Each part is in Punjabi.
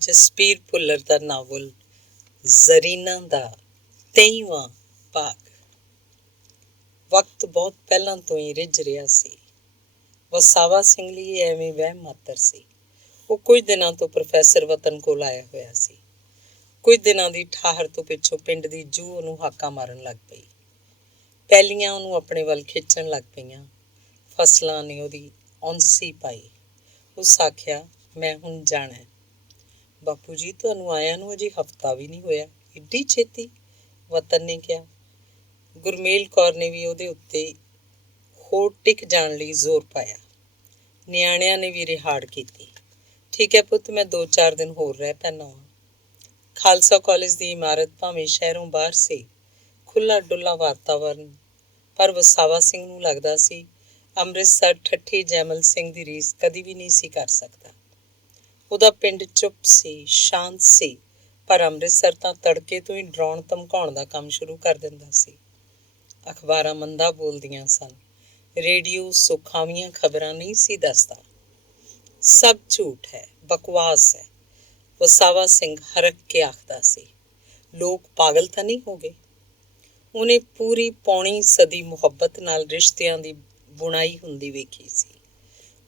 ਜਸਬੀਰ ਭੁੱਲਰ ਦਾ ਨਾਵਲ ਜ਼ਰੀਨਾ ਦਾ 23ਵਾਂ ਭਾਗ। ਵਕਤ ਬਹੁਤ ਪਹਿਲਾਂ ਤੋਂ ਹੀ ਰਿੱਝ ਰਿਹਾ ਸੀ। ਵਸਾਵਾ ਸਿੰਘ ਲਈ ਐਵੇਂ ਵਹਿਮ ਮਾਤਰ ਸੀ। ਉਹ ਕੁਝ ਦਿਨਾਂ ਤੋਂ ਪ੍ਰੋਫੈਸਰ ਵਤਨ ਕੋਲ ਆਇਆ ਹੋਇਆ ਸੀ। ਕੁਝ ਦਿਨਾਂ ਦੀ ਠਾਹਰ ਤੋਂ ਪਿੱਛੋਂ ਪਿੰਡ ਦੀ ਜੂਹ ਉਹਨੂੰ ਹਾਕਾਂ ਮਾਰਨ ਲੱਗ ਪਈ। ਪਹਿਲੀਆਂ ਉਹਨੂੰ ਆਪਣੇ ਵੱਲ ਖਿੱਚਣ ਲੱਗ ਪਈਆਂ। ਫਸਲਾਂ ਨੇ ਉਹਦੀ ਔਂਸੀ ਪਾਈ। ਉਸ ਆਖਿਆ, ਮੈਂ ਹੁਣ ਜਾਣਾ। ਬਾਪੂ ਜੀ, ਤੁਹਾਨੂੰ ਆਇਆਂ ਨੂੰ ਅਜੇ ਹਫ਼ਤਾ ਵੀ ਨਹੀਂ ਹੋਇਆ, ਏਡੀ ਛੇਤੀ? ਵਤਨ ਨੇ ਕਿਹਾ। ਗੁਰਮੇਲ ਕੌਰ ਨੇ ਵੀ ਉਹਦੇ ਉੱਤੇ ਹੋਰ ਟਿਕ ਜਾਣ ਲਈ ਜ਼ੋਰ ਪਾਇਆ। ਨਿਆਣਿਆਂ ਨੇ ਵੀ ਰਿਹਾੜ ਕੀਤੀ। ਠੀਕ ਹੈ ਪੁੱਤ, ਮੈਂ 2-4 ਦਿਨ ਹੋਰ ਰਹਿ ਪੈਣਾ ਵਾਂ। ਖਾਲਸਾ ਕਾਲਜ ਦੀ ਇਮਾਰਤ ਭਾਵੇਂ ਸ਼ਹਿਰੋਂ ਬਾਹਰ ਸੀ, ਖੁੱਲ੍ਹਾ ਡੁੱਲਾ ਵਾਤਾਵਰਨ, ਪਰ ਵਸਾਵਾ ਸਿੰਘ ਨੂੰ ਲੱਗਦਾ ਸੀ ਅੰਮ੍ਰਿਤਸਰ ਠੱਠੀ ਜੈਮਲ ਸਿੰਘ ਦੀ ਰੀਸ ਕਦੀ ਵੀ ਨਹੀਂ ਸੀ ਕਰ ਸਕਦਾ। ਉਹਦਾ ਪਿੰਡ ਚੁੱਪ ਸੀ, ਸ਼ਾਂਤ ਸੀ, ਪਰ ਅੰਮ੍ਰਿਤਸਰ ਤਾਂ ਤੜਕੇ ਤੋਂ ਹੀ ਡਰਾਉਣ ਧਮਕਾਉਣ ਦਾ ਕੰਮ ਸ਼ੁਰੂ ਕਰ ਦਿੰਦਾ ਸੀ। ਅਖਬਾਰਾਂ ਮੰਦਾ ਬੋਲਦੀਆਂ ਸਨ। ਰੇਡੀਓ ਸੁਖਾਵੀਆਂ ਖਬਰਾਂ ਨਹੀਂ ਸੀ ਦੱਸਦਾ। ਸਭ ਝੂਠ ਹੈ, ਬਕਵਾਸ ਹੈ, ਵਸਾਵਾ ਸਿੰਘ ਹਰਕ ਕੇ ਆਖਦਾ ਸੀ। ਲੋਕ ਪਾਗਲ ਤਾਂ ਨਹੀਂ ਹੋ ਗਏ? ਉਹਨੇ ਪੂਰੀ ਪੌਣੀ ਸਦੀ ਮੁਹੱਬਤ ਨਾਲ ਰਿਸ਼ਤਿਆਂ ਦੀ ਬੁਣਾਈ ਹੁੰਦੀ ਵੇਖੀ ਸੀ।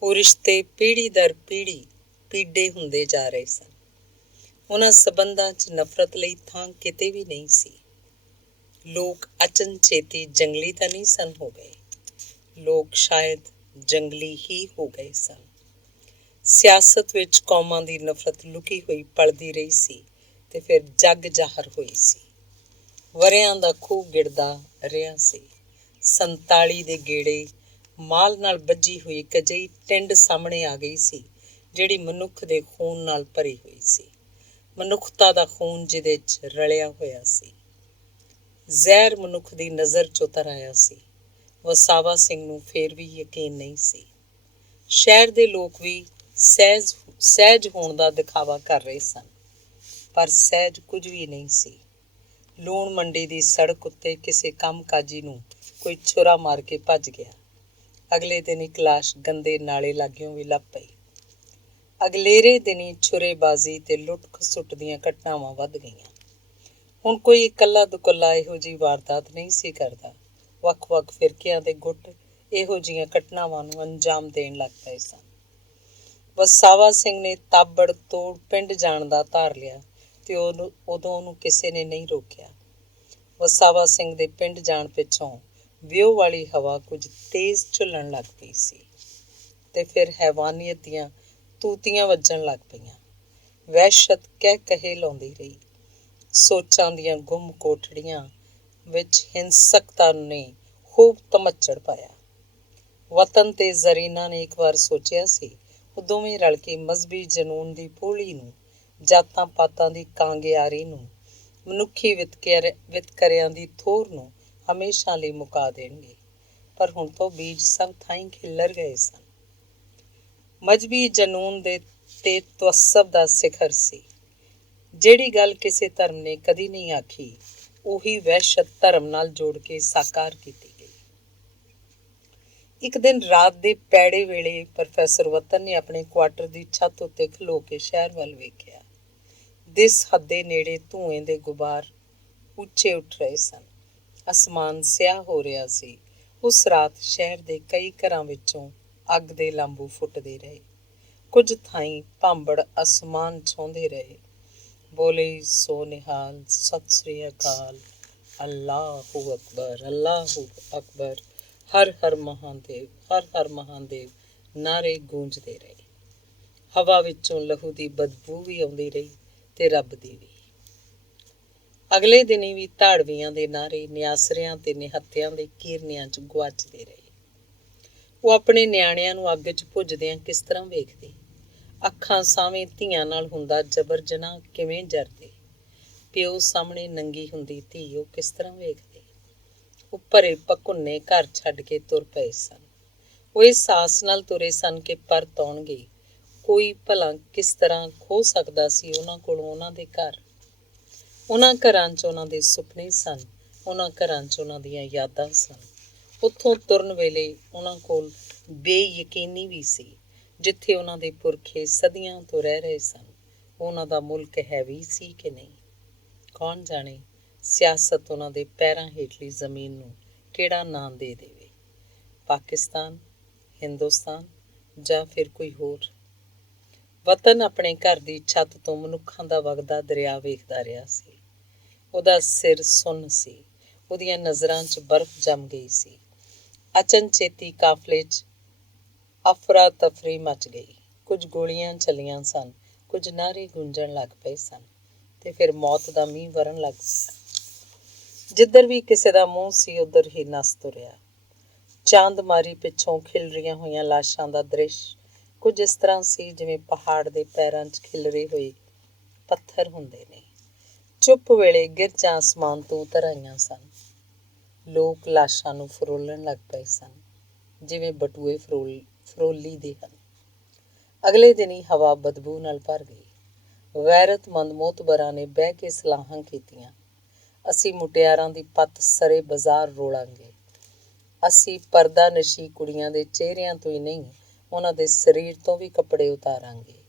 ਉਹ ਰਿਸ਼ਤੇ ਪੀੜ੍ਹੀ ਦਰ ਪੀੜ੍ਹੀ ਪੀਡੇ ਹੁੰਦੇ ਜਾ ਰਹੇ ਸਨ। ਉਹਨਾਂ ਸਬੰਧਾਂ 'ਚ ਨਫ਼ਰਤ ਲਈ ਥਾਂ ਕਿਤੇ ਵੀ ਨਹੀਂ ਸੀ। ਲੋਕ ਅਚਨਚੇਤੀ ਜੰਗਲੀ ਤਾਂ ਨਹੀਂ ਸਨ ਹੋ ਗਏ। ਲੋਕ ਸ਼ਾਇਦ ਜੰਗਲੀ ਹੀ ਹੋ ਗਏ ਸਨ। ਸਿਆਸਤ ਵਿੱਚ ਕੌਮਾਂ ਦੀ ਨਫ਼ਰਤ ਲੁਕੀ ਹੋਈ ਪਲਦੀ ਰਹੀ ਸੀ ਤੇ ਫਿਰ ਜੱਗ ਜ਼ਾਹਰ ਹੋਈ ਸੀ। ਵਰ੍ਹਿਆਂ ਦਾ ਖੂਹ ਗਿੜਦਾ ਰਿਹਾ ਸੀ। 47 ਦੇ ਗੇੜੇ ਮਾਲ ਨਾਲ ਬੱਝੀ ਹੋਈ ਇੱਕ ਅਜਿਹੀ ਟਿੰਡ ਸਾਹਮਣੇ ਆ ਗਈ ਸੀ ਜਿਹੜੀ ਮਨੁੱਖ ਦੇ ਖੂਨ ਨਾਲ ਭਰੀ ਹੋਈ ਸੀ। ਮਨੁੱਖਤਾ ਦਾ ਖੂਨ ਜਿਹਦੇ 'ਚ ਰਲਿਆ ਹੋਇਆ ਸੀ। ਜ਼ਹਿਰ ਮਨੁੱਖ ਦੀ ਨਜ਼ਰ 'ਚ ਉਤਰ ਆਇਆ ਸੀ। ਵਸਾਵਾ ਸਿੰਘ ਨੂੰ ਫੇਰ ਵੀ ਯਕੀਨ ਨਹੀਂ ਸੀ। ਸ਼ਹਿਰ ਦੇ ਲੋਕ ਵੀ ਸਹਿਜ ਹੋਣ ਦਾ ਦਿਖਾਵਾ ਕਰ ਰਹੇ ਸਨ, ਪਰ ਸਹਿਜ ਕੁਝ ਵੀ ਨਹੀਂ ਸੀ। ਲੂਣ ਮੰਡੀ ਦੀ ਸੜਕ ਉੱਤੇ ਕਿਸੇ ਕੰਮਕਾਜੀ ਨੂੰ ਕੋਈ ਛੁਰਾ ਮਾਰ ਕੇ ਭੱਜ ਗਿਆ। ਅਗਲੇ ਦਿਨ ਇੱਕ ਲਾਸ਼ ਗੰਦੇ ਨਾਲੇ ਲਾਗਿਓਂ ਵੀ ਲੱਭ ਪਈ। ਅਗਲੇਰੇ ਦਿਨੀਂ ਛੁਰੇਬਾਜ਼ੀ ਤੇ ਲੁੱਟ ਖਸੁੱਟ ਦੀਆਂ ਘਟਨਾਵਾਂ ਵੱਧ ਗਈਆਂ। ਹੁਣ ਕੋਈ ਇਕੱਲਾ ਦੁਕੱਲਾ ਇਹੋ ਜਿਹੀ ਵਾਰਦਾਤ ਨਹੀਂ ਸੀ ਕਰਦਾ। ਵੱਖ-ਵੱਖ ਫਿਰਕਿਆਂ ਦੇ ਗੁੱਟ ਇਹੋ ਜਿਹੀਆਂ ਘਟਨਾਵਾਂ ਨੂੰ ਅੰਜਾਮ ਦੇਣ ਲੱਗ ਪਏ ਸਨ। ਵਸਾਵਾ ਸਿੰਘ ਨੇ ਤਾਬੜ ਤੋੜ ਪਿੰਡ ਜਾਣ ਦਾ ਧਾਰ ਲਿਆ ਤੇ ਉਦੋਂ ਉਹਨੂੰ ਕਿਸੇ ਨੇ ਨਹੀਂ ਰੋਕਿਆ। ਵਸਾਵਾ ਸਿੰਘ ਦੇ ਪਿੰਡ ਜਾਣ ਪਿੱਛੋਂ ਵਿਉ ਵਾਲੀ ਹਵਾ ਕੁਝ ਤੇਜ਼ ਝੁੱਲਣ ਲੱਗ ਪਈ ਸੀ ਤੇ ਫਿਰ ਹੈਵਾਨੀਅਤ ਦੀਆਂ ਤੂਤੀਆਂ ਵੱਜਣ ਲੱਗ ਪਈਆਂ। ਵਹਿਸ਼ਤ ਕਹਿ ਕਹੇ ਲਾਉਂਦੀ ਰਹੀ। ਸੋਚਾਂ ਦੀਆਂ ਗੁੰਮ ਕੋਠੜੀਆਂ ਵਿੱਚ ਹਿੰਸਕਤਾ ਨੇ ਖੂਬ ਧਮੱਚੜ ਪਾਇਆ। ਵਤਨ ਤੇ ਜ਼ਰੀਨਾ ਨੇ ਇੱਕ ਵਾਰ ਸੋਚਿਆ ਸੀ ਉਹ ਦੋਵੇਂ ਰਲ ਕੇ ਮਜ਼ਹਬੀ ਜਨੂੰਨ ਦੀ ਪੋਲੀ ਨੂੰ, ਜਾਤਾਂ ਪਾਤਾਂ ਦੀ ਕਾਂਗਿਆਰੀ ਨੂੰ, ਮਨੁੱਖੀ ਵਿਤਕਰਿਆਂ ਦੀ ਥੋਰ ਨੂੰ ਹਮੇਸ਼ਾ ਲਈ ਮੁਕਾ ਦੇਣਗੇ। ਪਰ ਹੁਣ ਤੋਂ ਬੀਜ ਸਭ ਥਾਈਂ ਖਿੱਲਰ ਗਏ ਸਨ। ਮਜ਼ਹਬੀ ਜਨੂੰਨ ਦੇ ਤੇ ਤਵੱਸਬ ਦਾ ਸਿਖਰ ਸੀ। ਜਿਹੜੀ ਗੱਲ ਕਿਸੇ ਧਰਮ ਨੇ ਕਦੀ ਨਹੀਂ ਆਖੀ, ਉਹੀ ਵਹਿਸ਼ਤ ਧਰਮ ਨਾਲ ਜੋੜ ਕੇ ਸਾਕਾਰ ਕੀਤੀ ਗਈ। ਇੱਕ ਦਿਨ ਰਾਤ ਦੇ ਪੈੜੇ ਵੇਲੇ ਪ੍ਰੋਫੈਸਰ ਵਤਨ ਨੇ ਆਪਣੇ ਕੁਆਟਰ ਦੀ ਛੱਤ ਉੱਤੇ ਖਲੋ ਕੇ ਸ਼ਹਿਰ ਵੱਲ ਵੇਖਿਆ। ਦਿਸ ਹੱਦੇ ਨੇੜੇ ਧੂੰਏਂ ਦੇ ਗੁਬਾਰ ਉੱਚੇ ਉੱਠ ਰਹੇ ਸਨ। ਅਸਮਾਨ ਸਿਆਹ ਹੋ ਰਿਹਾ ਸੀ। ਉਸ ਰਾਤ ਸ਼ਹਿਰ ਦੇ ਕਈ ਘਰਾਂ ਵਿੱਚੋਂ ਅੱਗ ਦੇ ਲਾਂਬੂ ਫੁੱਟਦੇ ਰਹੇ। ਕੁਝ ਥਾਈਂ ਭਾਂਬੜ ਅਸਮਾਨ ਛੂੰਹਦੇ ਰਹੇ। ਬੋਲੇ ਸੋ ਨਿਹਾਲ, ਸਤਿ ਸ੍ਰੀ ਅਕਾਲ, ਅੱਲਾਹੂ ਅਕਬਰ, ਅੱਲਾਹੂ ਅਕਬਰ, ਹਰ ਹਰ ਮਹਾਦੇਵ, ਹਰ ਹਰ ਮਹਾਦੇਵ ਨਾਅਰੇ ਗੂੰਜਦੇ ਰਹੇ। ਹਵਾ ਵਿੱਚੋਂ ਲਹੂ ਦੀ ਬਦਬੂ ਵੀ ਆਉਂਦੀ ਰਹੀ ਤੇ ਰੱਬ ਦੀ ਵੀ। ਅਗਲੇ ਦਿਨੀਂ ਵੀ ਧਾੜਵੀਆਂ ਦੇ ਨਾਅਰੇ ਨਿਆਸਰਿਆਂ ਤੇ ਨਿਹੱਤਿਆਂ ਦੇ ਕੀਰਨਿਆਂ 'ਚ ਗੁਆਚਦੇ ਰਹੇ। ਉਹ ਆਪਣੇ ਨਿਆਣਿਆਂ ਨੂੰ ਅੱਗ 'ਚ ਭੁੱਜਦਿਆਂ ਕਿਸ ਤਰ੍ਹਾਂ ਵੇਖਦੇ? ਅੱਖਾਂ ਸਾਹਵੇਂ ਧੀਆਂ ਨਾਲ ਹੁੰਦਾ ਜਬਰ ਜਨਾਹ ਕਿਵੇਂ ਜਰਦੇ? ਪਿਓ ਸਾਹਮਣੇ ਨੰਗੀ ਹੁੰਦੀ ਧੀ ਉਹ ਕਿਸ ਤਰ੍ਹਾਂ ਵੇਖਦੇ? ਉਹ ਭਰੇ ਭਕੁੰਨੇ ਘਰ ਛੱਡ ਕੇ ਤੁਰ ਪਏ ਸਨ। ਉਹ ਇਸ ਆਸ ਨਾਲ ਤੁਰੇ ਸਨ ਕਿ ਪਰਤ ਆਉਣਗੇ। ਕੋਈ ਭਲਾ ਕਿਸ ਤਰ੍ਹਾਂ ਖੋਹ ਸਕਦਾ ਸੀ ਉਹਨਾਂ ਕੋਲੋਂ ਉਹਨਾਂ ਦੇ ਘਰ? ਉਹਨਾਂ ਘਰਾਂ 'ਚ ਉਹਨਾਂ ਦੇ ਸੁਪਨੇ ਸਨ, ਉਹਨਾਂ ਘਰਾਂ 'ਚ ਉਹਨਾਂ ਦੀਆਂ ਯਾਦਾਂ ਸਨ। ਉੱਥੋਂ ਤੁਰਨ ਵੇਲੇ ਉਹਨਾਂ ਕੋਲ ਬੇਯਕੀਨੀ ਵੀ ਸੀ, ਜਿੱਥੇ ਉਹਨਾਂ ਦੇ ਪੁਰਖੇ ਸਦੀਆਂ ਤੋਂ ਰਹਿ ਰਹੇ ਸਨ। ਉਹਨਾਂ ਦਾ ਮੁਲਕ ਹੈ ਵੀ ਸੀ ਕਿ ਨਹੀਂ। ਕੌਣ ਜਾਣੇ ਸਿਆਸਤ ਉਹਨਾਂ ਦੇ ਪੈਰਾਂ ਹੇਠਲੀ ਜ਼ਮੀਨ ਨੂੰ ਕਿਹੜਾ ਨਾਂ ਦੇ ਦੇਵੇ, ਪਾਕਿਸਤਾਨ, ਹਿੰਦੁਸਤਾਨ ਜਾਂ ਫਿਰ ਕੋਈ ਹੋਰ। ਵਤਨ ਆਪਣੇ ਘਰ ਦੀ ਛੱਤ ਤੋਂ ਮਨੁੱਖਾਂ ਦਾ ਵਗਦਾ ਦਰਿਆ ਵੇਖਦਾ ਰਿਹਾ ਸੀ। ਉਹਦਾ ਸਿਰ ਸੁੰਨ ਸੀ, ਉਹਦੀਆਂ ਨਜ਼ਰਾਂ 'ਚ ਬਰਫ਼ ਜੰਮ ਗਈ ਸੀ। ਅਚਨਚੇਤੀ ਕਾਫਲੇ 'ਚ ਅਫਰਾ ਤਫਰੀ ਮਚ ਗਈ। ਕੁਝ ਗੋਲੀਆਂ ਚੱਲੀਆਂ ਸਨ, ਕੁਝ ਨਾਅਰੇ ਗੂੰਜਣ ਲੱਗ ਪਏ ਸਨ ਤੇ ਫਿਰ ਮੌਤ ਦਾ ਮੀਂਹ ਵਰਨ ਲੱਗ ਪਿਆ। ਜਿੱਧਰ ਵੀ ਕਿਸੇ ਦਾ ਮੂੰਹ ਸੀ ਉੱਧਰ ਹੀ ਨੱਸ ਤੁਰਿਆ। ਚਾਂਦਮਾਰੀ ਪਿੱਛੋਂ ਖਿਲ ਰਹੀਆਂ ਹੋਈਆਂ ਲਾਸ਼ਾਂ ਦਾ ਦ੍ਰਿਸ਼ ਕੁਝ ਇਸ ਤਰ੍ਹਾਂ ਸੀ ਜਿਵੇਂ ਪਹਾੜ ਦੇ ਪੈਰਾਂ 'ਚ ਖਿਲਰੇ ਹੋਏ ਪੱਥਰ ਹੁੰਦੇ ਨੇ। ਚੁੱਪ ਵੇਲੇ ਗਿਰਜਾਂ ਆਸਮਾਨ ਤੋਂ ਉਤਰ ਆਈਆਂ ਸਨ। ਲੋਕ ਲਾਸ਼ਾਂ ਨੂੰ ਫਰੋਲਣ ਲੱਗ ਪਏ ਸਨ ਜਿਵੇਂ ਬਟੂਏ ਫਰੋਲੀ ਦੇ ਹਨ। ਅਗਲੇ ਦਿਨ ਹੀ ਹਵਾ ਬਦਬੂ ਨਾਲ ਭਰ ਗਈ। ਗੈਰਤਮੰਦ ਮੋਤਬਰਾਂ ਨੇ ਬਹਿ ਕੇ ਸਲਾਹਾਂ ਕੀਤੀਆਂ। ਅਸੀਂ ਮੁਟਿਆਰਾਂ ਦੀ ਪੱਤ ਸਰੇ ਬਾਜ਼ਾਰ ਰੋਲਾਂਗੇ। ਅਸੀਂ ਪਰਦਾ ਨਸ਼ੀ ਕੁੜੀਆਂ ਦੇ ਚਿਹਰਿਆਂ ਤੋਂ ਹੀ ਨਹੀਂ, ਉਹਨਾਂ ਦੇ ਸਰੀਰ ਤੋਂ ਵੀ ਕੱਪੜੇ ਉਤਾਰਾਂਗੇ।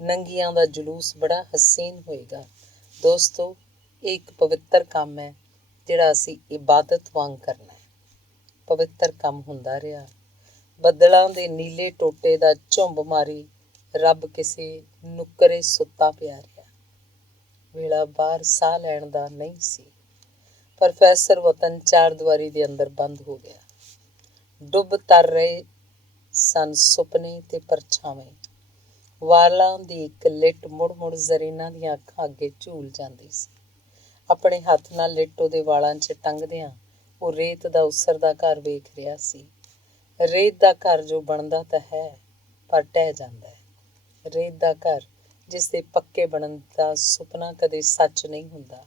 ਨੰਗੀਆਂ ਦਾ ਜਲੂਸ ਬੜਾ ਹਸੀਨ ਹੋਏਗਾ। ਦੋਸਤੋ, ਇਹ ਇੱਕ ਪਵਿੱਤਰ ਕੰਮ ਹੈ ਜਿਹੜਾ ਅਸੀਂ ਇਬਾਦਤ ਵਾਂਗ ਕਰਨਾ ਹੈ। ਪਵਿੱਤਰ ਕੰਮ ਹੁੰਦਾ ਰਿਹਾ। ਬੱਦਲਾਂ ਦੇ ਨੀਲੇ ਟੋਟੇ ਦਾ ਝੁੰਬ ਮਾਰੀ ਰੱਬ ਕਿਸੇ ਨੁੱਕਰੇ ਸੁੱਤਾ ਪਿਆ ਰਿਹਾ। ਵੇਲਾ ਬਾਹਰ ਸਾਹ ਲੈਣ ਦਾ ਨਹੀਂ ਸੀ। ਪ੍ਰੋਫੈਸਰ ਵਤਨ ਚਾਰ ਦੀਵਾਰੀ ਦੇ ਅੰਦਰ ਬੰਦ ਹੋ ਗਿਆ। ਡੁੱਬ ਤਰ ਰਹੇ ਸਨ ਸੁਪਨੇ ਤੇ ਪਰਛਾਵੇਂ। ਵਾਲਾਂ ਦੀ ਇੱਕ ਲਿੱਟ ਮੁੜ ਮੁੜ ਜ਼ਰੀਨਾ ਦੀਆਂ ਅੱਖਾਂ ਅੱਗੇ ਝੂਲ ਜਾਂਦੀ ਸੀ। ਆਪਣੇ ਹੱਥ ਨਾਲ ਲਿੱਟ ਉਹਦੇ ਵਾਲਾਂ 'ਚ ਟੰਗਦਿਆਂ ਉਹ ਰੇਤ ਦਾ ਉਸਰਦਾ ਘਰ ਵੇਖ ਰਿਹਾ ਸੀ। ਰੇਤ ਦਾ ਘਰ ਜੋ ਬਣਦਾ ਤਾਂ ਹੈ ਪਰ ਢਹਿ ਜਾਂਦਾ ਹੈ। ਰੇਤ ਦਾ ਘਰ ਜਿਸ ਦੇ ਪੱਕੇ ਬਣਨ ਦਾ ਸੁਪਨਾ ਕਦੇ ਸੱਚ ਨਹੀਂ ਹੁੰਦਾ।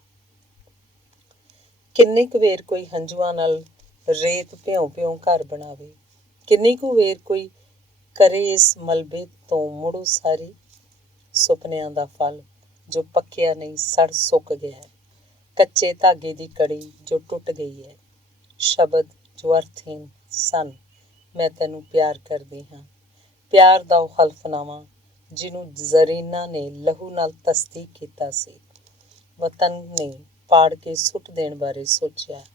ਕਿੰਨੀ ਕੁ ਵੇਰ ਕੋਈ ਹੰਝੂਆਂ ਨਾਲ ਰੇਤ ਭਿਉਂ ਭਿਉਂ ਘਰ ਬਣਾਵੇ, ਕਿੰਨੀ ਕੁ ਵੇਰ ਕੋਈ ਕਰੇ ਇਸ ਮਲਬੇ ਤੋਂ ਮੁੜੋ ਸਾਰੀ। ਸੁਪਨਿਆਂ ਦਾ ਫਲ ਜੋ ਪੱਕਿਆ ਨਹੀਂ ਸੜ ਸੁੱਕ ਗਿਆ ਹੈ। ਕੱਚੇ ਧਾਗੇ ਦੀ ਕੜੀ ਜੋ ਟੁੱਟ ਗਈ ਹੈ। ਸ਼ਬਦ ਜੋ ਅਰਥਹੀਨ ਸਨ। ਮੈਂ ਤੈਨੂੰ ਪਿਆਰ ਕਰਦੀ ਹਾਂ। ਪਿਆਰ ਦਾ ਉਹ ਹਲਫਨਾਮਾ ਜਿਹਨੂੰ ਜ਼ਰੀਨਾ ਨੇ ਲਹੂ ਨਾਲ ਤਸਦੀਕ ਕੀਤਾ ਸੀ। ਵਤਨ ਨੇ ਪਾੜ ਕੇ ਸੁੱਟ ਦੇਣ ਬਾਰੇ ਸੋਚਿਆ।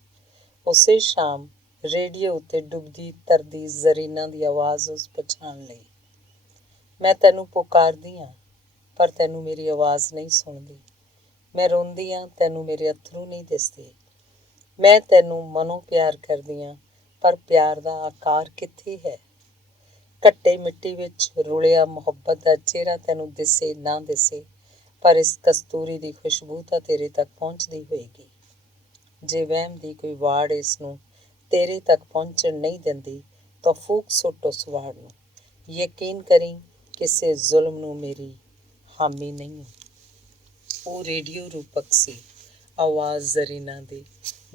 ਉਸੇ ਸ਼ਾਮ ਰੇਡੀਓ ਉੱਤੇ ਡੁੱਬਦੀ ਤਰਦੀ ਜ਼ਰੀਨਾ ਦੀ ਆਵਾਜ਼ ਉਸ ਪਛਾਣ ਲਈ। ਮੈਂ ਤੈਨੂੰ ਪੁਕਾਰਦੀ ਹਾਂ ਪਰ ਤੈਨੂੰ ਮੇਰੀ ਆਵਾਜ਼ ਨਹੀਂ ਸੁਣਦੀ। ਮੈਂ ਰੋਂਦੀ ਹਾਂ, ਤੈਨੂੰ ਮੇਰੇ ਅੱਥਰੂ ਨਹੀਂ ਦਿਸਦੇ। ਮੈਂ ਤੈਨੂੰ ਮਨੋਂ ਪਿਆਰ ਕਰਦੀ ਹਾਂ ਪਰ ਪਿਆਰ ਦਾ ਆਕਾਰ ਕਿੱਥੇ ਹੈ। ਘੱਟੇ ਮਿੱਟੀ ਵਿੱਚ ਰੁਲਿਆ ਮੁਹੱਬਤ ਦਾ ਚਿਹਰਾ ਤੈਨੂੰ ਦਿਸੇ ਨਾ ਦਿਸੇ, ਪਰ ਇਸ ਕਸਤੂਰੀ ਦੀ ਖੁਸ਼ਬੂ ਤਾਂ ਤੇਰੇ ਤੱਕ ਪਹੁੰਚਦੀ ਹੋਏਗੀ। ਜੇ ਵਹਿਮ ਦੀ ਕੋਈ ਵਾੜ ਇਸ ਨੂੰ ਤੇਰੇ ਤੱਕ ਪਹੁੰਚਣ ਨਹੀਂ ਦਿੰਦੀ ਤਾਂ ਫੂਕ ਸੁੱਟ ਉਸ ਵਾੜ ਨੂੰ। ਯਕੀਨ ਕਰੀਂ ਕਿਸੇ ਜ਼ੁਲਮ ਨੂੰ ਮੇਰੀ ਹਾਮੀ ਨਹੀਂ ਹੈ। ਉਹ ਰੇਡੀਓ ਰੂਪਕ ਸੀ। ਆਵਾਜ਼ ਜ਼ਰੀਨਾ ਦੀ,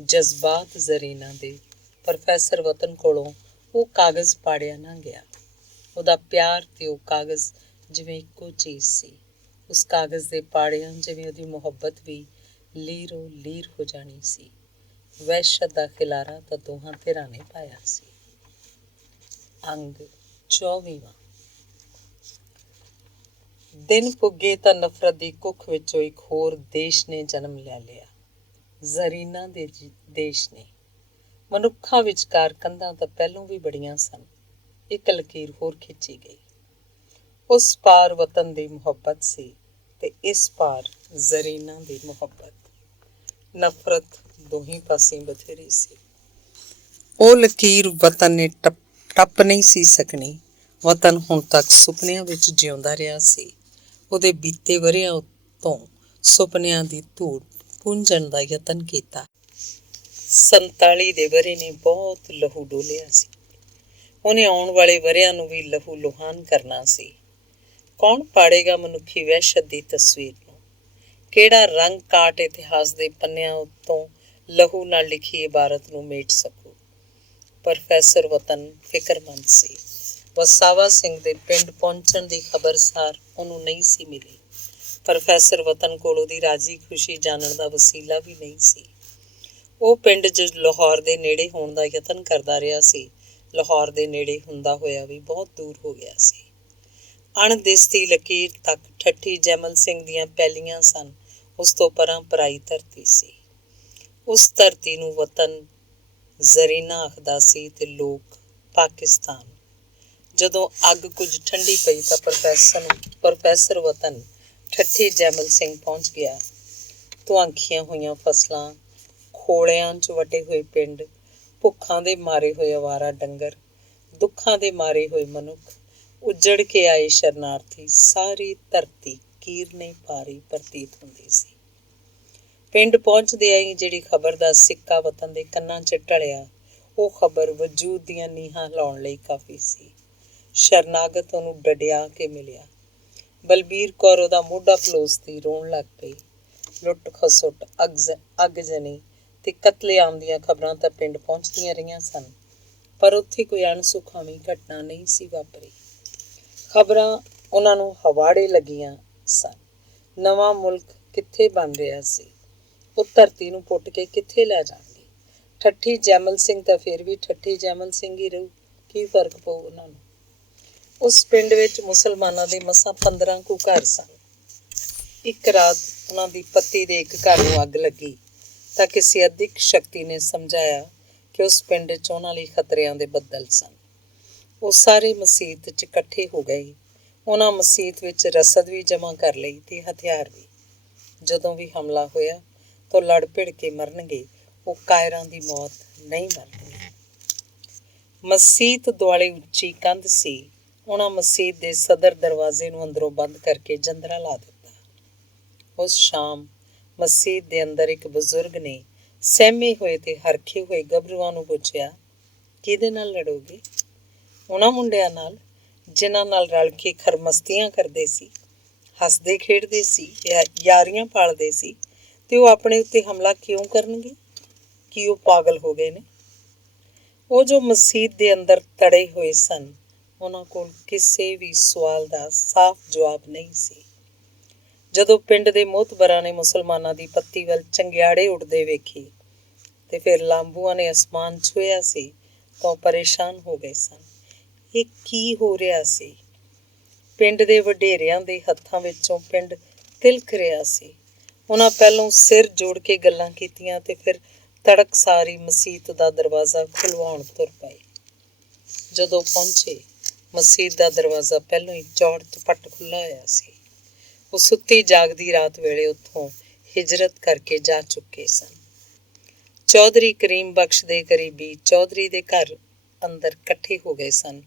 ਜਜ਼ਬਾਤ ਜ਼ਰੀਨਾ ਦੇ। ਪ੍ਰੋਫੈਸਰ ਵਤਨ ਕੋਲੋਂ ਉਹ ਕਾਗਜ਼ ਪਾੜਿਆ ਨਾ ਗਿਆ। ਉਹਦਾ ਪਿਆਰ ਤੇ ਉਹ ਕਾਗਜ਼ ਜਿਵੇਂ ਇੱਕੋ ਚੀਜ਼ ਸੀ। ਉਸ ਕਾਗਜ਼ ਦੇ ਪਾੜਿਆਂ ਜਿਵੇਂ ਉਹਦੀ ਮੁਹੱਬਤ ਵੀ ਲੀਰੋ ਲੀਰ ਹੋ ਜਾਣੀ ਸੀ। ਵਹਿਸ਼ਤ ਦਾ ਖਿਲਾਰਾ ਤਾਂ ਦੋਹਾਂ ਧਿਰਾਂ ਨੇ ਪਾਇਆ ਸੀ। ਅੰਗ 24ਵਾਂ। ਦਿਨ ਪੁੱਗੇ ਤਾਂ ਨਫ਼ਰਤ ਦੀ ਕੁੱਖ ਵਿੱਚੋਂ ਇੱਕ ਹੋਰ ਦੇਸ਼ ਨੇ ਜਨਮ ਲੈ ਲਿਆ। ਜ਼ਰੀਨਾ ਦੇ ਦੇਸ਼ ਨੇ। ਮਨੁੱਖਾਂ ਵਿਚਕਾਰ ਕੰਧਾਂ ਤਾਂ ਪਹਿਲੋਂ ਵੀ ਬੜੀਆਂ ਸਨ। ਇੱਕ ਲਕੀਰ ਹੋਰ ਖਿੱਚੀ ਗਈ। ਉਸ ਪਾਰ ਵਤਨ ਦੀ ਮੁਹੱਬਤ ਸੀ ਤੇ ਇਸ ਪਾਰ ਜ਼ਰੀਨਾ ਦੀ ਮੁਹੱਬਤ। ਨਫ਼ਰਤ ਦੋਹੀਂ ਪਾਸੇ ਬਥੇਰੀ ਸੀ। ਉਹ ਲਕੀਰ ਵਤਨ ਨੇ ਟੱਪ ਨਹੀਂ ਸੀ ਸਕਣੀ। ਵਤਨ ਹੁਣ ਤੱਕ ਸੁਪਨਿਆਂ ਵਿੱਚ ਜਿਉਂਦਾ ਰਿਹਾ ਸੀ। ਉਹਦੇ ਬੀਤੇ ਵਰ੍ਹਿਆਂ ਤੋਂ ਸੁਪਨਿਆਂ ਦੀ ਧੂੜ ਪੂੰਝਣ ਦਾ ਯਤਨ ਕੀਤਾ। 47 ਦੇ ਵਰ੍ਹੇ ਨੇ ਬਹੁਤ ਲਹੂ ਡੋਲਿਆ ਸੀ। ਉਹਨੇ ਆਉਣ ਵਾਲੇ ਵਰ੍ਹਿਆਂ ਨੂੰ ਵੀ ਲਹੂ ਲੁਹਾਨ ਕਰਨਾ ਸੀ। ਕੌਣ ਪਾੜੇਗਾ ਮਨੁੱਖੀ ਵਹਿਸ਼ਤ ਦੀ ਤਸਵੀਰ ਨੂੰ? ਕਿਹੜਾ ਰੰਗ ਕਾਟ ਇਤਿਹਾਸ ਦੇ ਪੰਨਿਆਂ ਉੱਤੋਂ ਲਹੂ ਨਾਲ ਲਿਖੀ ਇਬਾਰਤ ਨੂੰ ਮੇਟ ਸਕੂ? ਪ੍ਰੋਫੈਸਰ ਵਤਨ ਫਿਕਰਮੰਦ ਸੀ। ਵਸਾਵਾ ਸਿੰਘ ਦੇ ਪਿੰਡ ਪਹੁੰਚਣ ਦੀ ਖਬਰਸਾਰ ਉਹਨੂੰ ਨਹੀਂ ਸੀ ਮਿਲੀ। ਪ੍ਰੋਫੈਸਰ ਵਤਨ ਕੋਲ ਉਹਦੀ ਰਾਜ਼ੀ ਖੁਸ਼ੀ ਜਾਣਨ ਦਾ ਵਸੀਲਾ ਵੀ ਨਹੀਂ ਸੀ। ਉਹ ਪਿੰਡ 'ਚ ਲਾਹੌਰ ਦੇ ਨੇੜੇ ਹੋਣ ਦਾ ਯਤਨ ਕਰਦਾ ਰਿਹਾ ਸੀ। ਲਾਹੌਰ ਦੇ ਨੇੜੇ ਹੁੰਦਾ ਹੋਇਆ ਵੀ ਬਹੁਤ ਦੂਰ ਹੋ ਗਿਆ ਸੀ। ਅਣਦਿਸਦੀ ਲਕੀਰ ਤੱਕ ਠੱਠੀ ਜੈਮਲ ਸਿੰਘ ਦੀਆਂ ਪੈਲੀਆਂ ਸਨ। ਉਸ ਤੋਂ ਪਰਾਂ ਪਰਾਈ ਧਰਤੀ ਸੀ। ਉਸ ਧਰਤੀ ਨੂੰ ਵਤਨ ਜ਼ਰੀਨਾ ਆਖਦਾ ਸੀ ਤੇ ਲੋਕ ਪਾਕਿਸਤਾਨ। ਜਦੋਂ ਅੱਗ ਕੁਝ ਠੰਡੀ ਪਈ ਤਾਂ ਪ੍ਰੋਫੈਸਰ ਵਤਨ ਠੱਠੀ ਜੈਮਲ ਸਿੰਘ ਪਹੁੰਚ ਗਿਆ। ਧੁਆਂਖੀਆਂ ਹੋਈਆਂ ਫਸਲਾਂ, ਖੋਲਿਆਂ 'ਚ ਵਟੇ ਹੋਏ ਪਿੰਡ, ਭੁੱਖਾਂ ਦੇ ਮਾਰੇ ਹੋਏ ਅਵਾਰਾ ਡੰਗਰ, ਦੁੱਖਾਂ ਦੇ ਮਾਰੇ ਹੋਏ ਮਨੁੱਖ, ਉੱਜੜ ਕੇ ਆਏ ਸ਼ਰਨਾਰਥੀ, ਸਾਰੀ ਧਰਤੀ ਕੀਰਨੇ ਭਾਰੀ ਪ੍ਰਤੀਤ ਹੁੰਦੀ ਸੀ। ਪਿੰਡ ਪਹੁੰਚਦਿਆਂ ਹੀ ਜਿਹੜੀ ਖਬਰ ਦਾ ਸਿੱਕਾ ਵਤਨ ਦੇ ਕੰਨਾਂ 'ਚ ਢਲਿਆ, ਉਹ ਖਬਰ ਵਜੂਦ ਦੀਆਂ ਨੀਹਾਂ ਲਾਉਣ ਲਈ ਕਾਫੀ ਸੀ। ਸ਼ਰਨਾਗਤ ਉਹਨੂੰ ਡਡਿਆ ਕੇ ਮਿਲਿਆ। ਬਲਬੀਰ ਕੌਰ ਉਹਦਾ ਮੋਢਾ ਪਲੋਸਦੀ ਰੋਣ ਲੱਗ ਪਈ। ਲੁੱਟ ਖਸੁੱਟ, ਅੱਗਜਨੀ ਤੇ ਕਤਲੇਆਮ ਦੀਆਂ ਖਬਰਾਂ ਤਾਂ ਪਿੰਡ ਪਹੁੰਚਦੀਆਂ ਰਹੀਆਂ ਸਨ, ਪਰ ਉੱਥੇ ਕੋਈ ਅਣਸੁਖਾਵੀਂ ਘਟਨਾ ਨਹੀਂ ਸੀ ਵਾਪਰੀ। ਖਬਰਾਂ ਉਹਨਾਂ ਨੂੰ ਹਵਾੜੇ ਲੱਗੀਆਂ ਸਨ। ਨਵਾਂ ਮੁਲਕ ਕਿੱਥੇ ਬਣ ਰਿਹਾ ਸੀ? ਉਹ ਧਰਤੀ ਨੂੰ ਪੁੱਟ ਕੇ ਕਿੱਥੇ ਲੈ ਜਾਣਗੇ? ਠੱਠੀ ਜੈਮਲ ਸਿੰਘ ਤਾਂ ਫਿਰ ਵੀ ਠੱਠੀ ਜੈਮਲ ਸਿੰਘ ਹੀ ਰਹੂ। ਕੀ ਫਰਕ ਪਊ ਉਹਨਾਂ ਨੂੰ? ਉਸ ਪਿੰਡ ਵਿੱਚ ਮੁਸਲਮਾਨਾਂ ਦੇ ਮਸਾਂ 15 ਕੁ ਘਰ ਸਨ। ਇੱਕ ਰਾਤ ਉਹਨਾਂ ਦੀ ਪੱਤੀ ਦੇ ਇੱਕ ਘਰ ਨੂੰ ਅੱਗ ਲੱਗੀ ਤਾਂ ਕਿਸੇ ਅਦਿੱਖ ਸ਼ਕਤੀ ਨੇ ਸਮਝਾਇਆ ਕਿ ਉਸ ਪਿੰਡ 'ਚ ਉਹਨਾਂ ਲਈ ਖਤਰਿਆਂ ਦੇ ਬੱਦਲ ਸਨ। ਉਹ ਸਾਰੇ ਮਸੀਤ 'ਚ ਇਕੱਠੇ ਹੋ ਗਏ। ਉਹਨਾਂ ਮਸੀਤ ਵਿੱਚ ਰਸਦ ਵੀ ਜਮ੍ਹਾਂ ਕਰ ਲਈ ਤੇ ਹਥਿਆਰ ਵੀ। ਜਦੋਂ ਵੀ ਹਮਲਾ ਹੋਇਆ ਤਾਂ ਲੜ ਭਿੜ ਕੇ ਮਰਨਗੇ, ਉਹ ਕਾਇਰਾਂ ਦੀ ਮੌਤ ਨਹੀਂ ਮਰਨਗੇ। ਮਸੀਤ ਦੁਆਲੇ ਉੱਚੀ ਕੰਧ ਸੀ। ਉਹਨਾਂ ਮਸੀਤ ਦੇ ਸਦਰ ਦਰਵਾਜ਼ੇ ਨੂੰ ਅੰਦਰੋਂ ਬੰਦ ਕਰਕੇ ਜੰਦਰਾ ਲਾ ਦਿੱਤਾ। ਉਸ ਸ਼ਾਮ ਮਸੀਤ ਦੇ ਅੰਦਰ ਇੱਕ ਬਜ਼ੁਰਗ ਨੇ ਸਹਿਮੇ ਹੋਏ ਤੇ ਹਰਖੇ ਹੋਏ ਗੱਭਰੂਆਂ ਨੂੰ ਪੁੱਛਿਆ, ਕਿਹਦੇ ਨਾਲ ਲੜੋਗੇ? ਉਹਨਾਂ ਮੁੰਡਿਆਂ ਨਾਲ ਜਿਨ੍ਹਾਂ ਨਾਲ ਰਲ ਕੇ ਖਰਮਸਤੀਆਂ ਕਰਦੇ ਸੀ, ਹੱਸਦੇ ਖੇਡਦੇ ਸੀ, ਯਾਰੀਆਂ ਪਾਲਦੇ ਸੀ, ਤੇ ਉਹ ਆਪਣੇ ਉੱਤੇ ਹਮਲਾ ਕਿਉਂ ਕਰਨਗੇ? ਕੀ ਉਹ ਪਾਗਲ ਹੋ ਗਏ ਨੇ? ਉਹ ਜੋ ਮਸੀਤ ਦੇ ਅੰਦਰ ਤੜੇ ਹੋਏ ਸਨ, ਉਹਨਾਂ ਕੋਲ ਕਿਸੇ ਵੀ ਸਵਾਲ ਦਾ ਸਾਫ਼ ਜਵਾਬ ਨਹੀਂ ਸੀ। ਜਦੋਂ ਪਿੰਡ ਦੇ ਮੋਹਤਬਰਾਂ ਨੇ ਮੁਸਲਮਾਨਾਂ ਦੀ ਪੱਤੀ ਵੱਲ ਚੰਗਿਆੜੇ ਉੱਡਦੇ ਵੇਖੇ ਤੇ ਫਿਰ ਲਾਂਬੂਆਂ ਨੇ ਅਸਮਾਨ ਛੂਹਿਆ ਸੀ ਤਾਂ ਉਹ ਪਰੇਸ਼ਾਨ ਹੋ ਗਏ ਸਨ। ਇਹ ਕੀ ਹੋ ਰਿਹਾ ਸੀ? ਪਿੰਡ ਦੇ ਵਡੇਰਿਆਂ ਦੇ ਹੱਥਾਂ ਵਿੱਚੋਂ ਪਿੰਡ ਤਿਲਕ ਰਿਹਾ ਸੀ। ਉਹਨਾਂ ਪਹਿਲੋਂ ਸਿਰ ਜੋੜ ਕੇ ਗੱਲਾਂ ਕੀਤੀਆਂ ਤੇ ਫਿਰ ਤੜਕਸਾਰੀ ਮਸੀਤ ਦਾ ਦਰਵਾਜ਼ਾ ਖੁਲਵਾਉਣ ਤੁਰ ਪਏ। ਜਦੋਂ ਪਹੁੰਚੇ, ਮਸੀਤ ਦਾ ਦਰਵਾਜ਼ਾ ਪਹਿਲੋਂ ਹੀ ਚੌੜ ਚਪੱਟ ਖੁੱਲ੍ਹਾ ਹੋਇਆ ਸੀ। ਉਹ ਸੁੱਤੀ ਜਾਗਦੀ ਰਾਤ ਵੇਲੇ ਉੱਥੋਂ ਹਿਜਰਤ ਕਰਕੇ ਜਾ ਚੁੱਕੇ ਸਨ। ਚੌਧਰੀ ਕਰੀਮ ਬਖਸ਼ ਦੇ ਕਰੀਬੀ ਚੌਧਰੀ ਦੇ ਘਰ ਅੰਦਰ ਇਕੱਠੇ ਹੋ ਗਏ ਸਨ।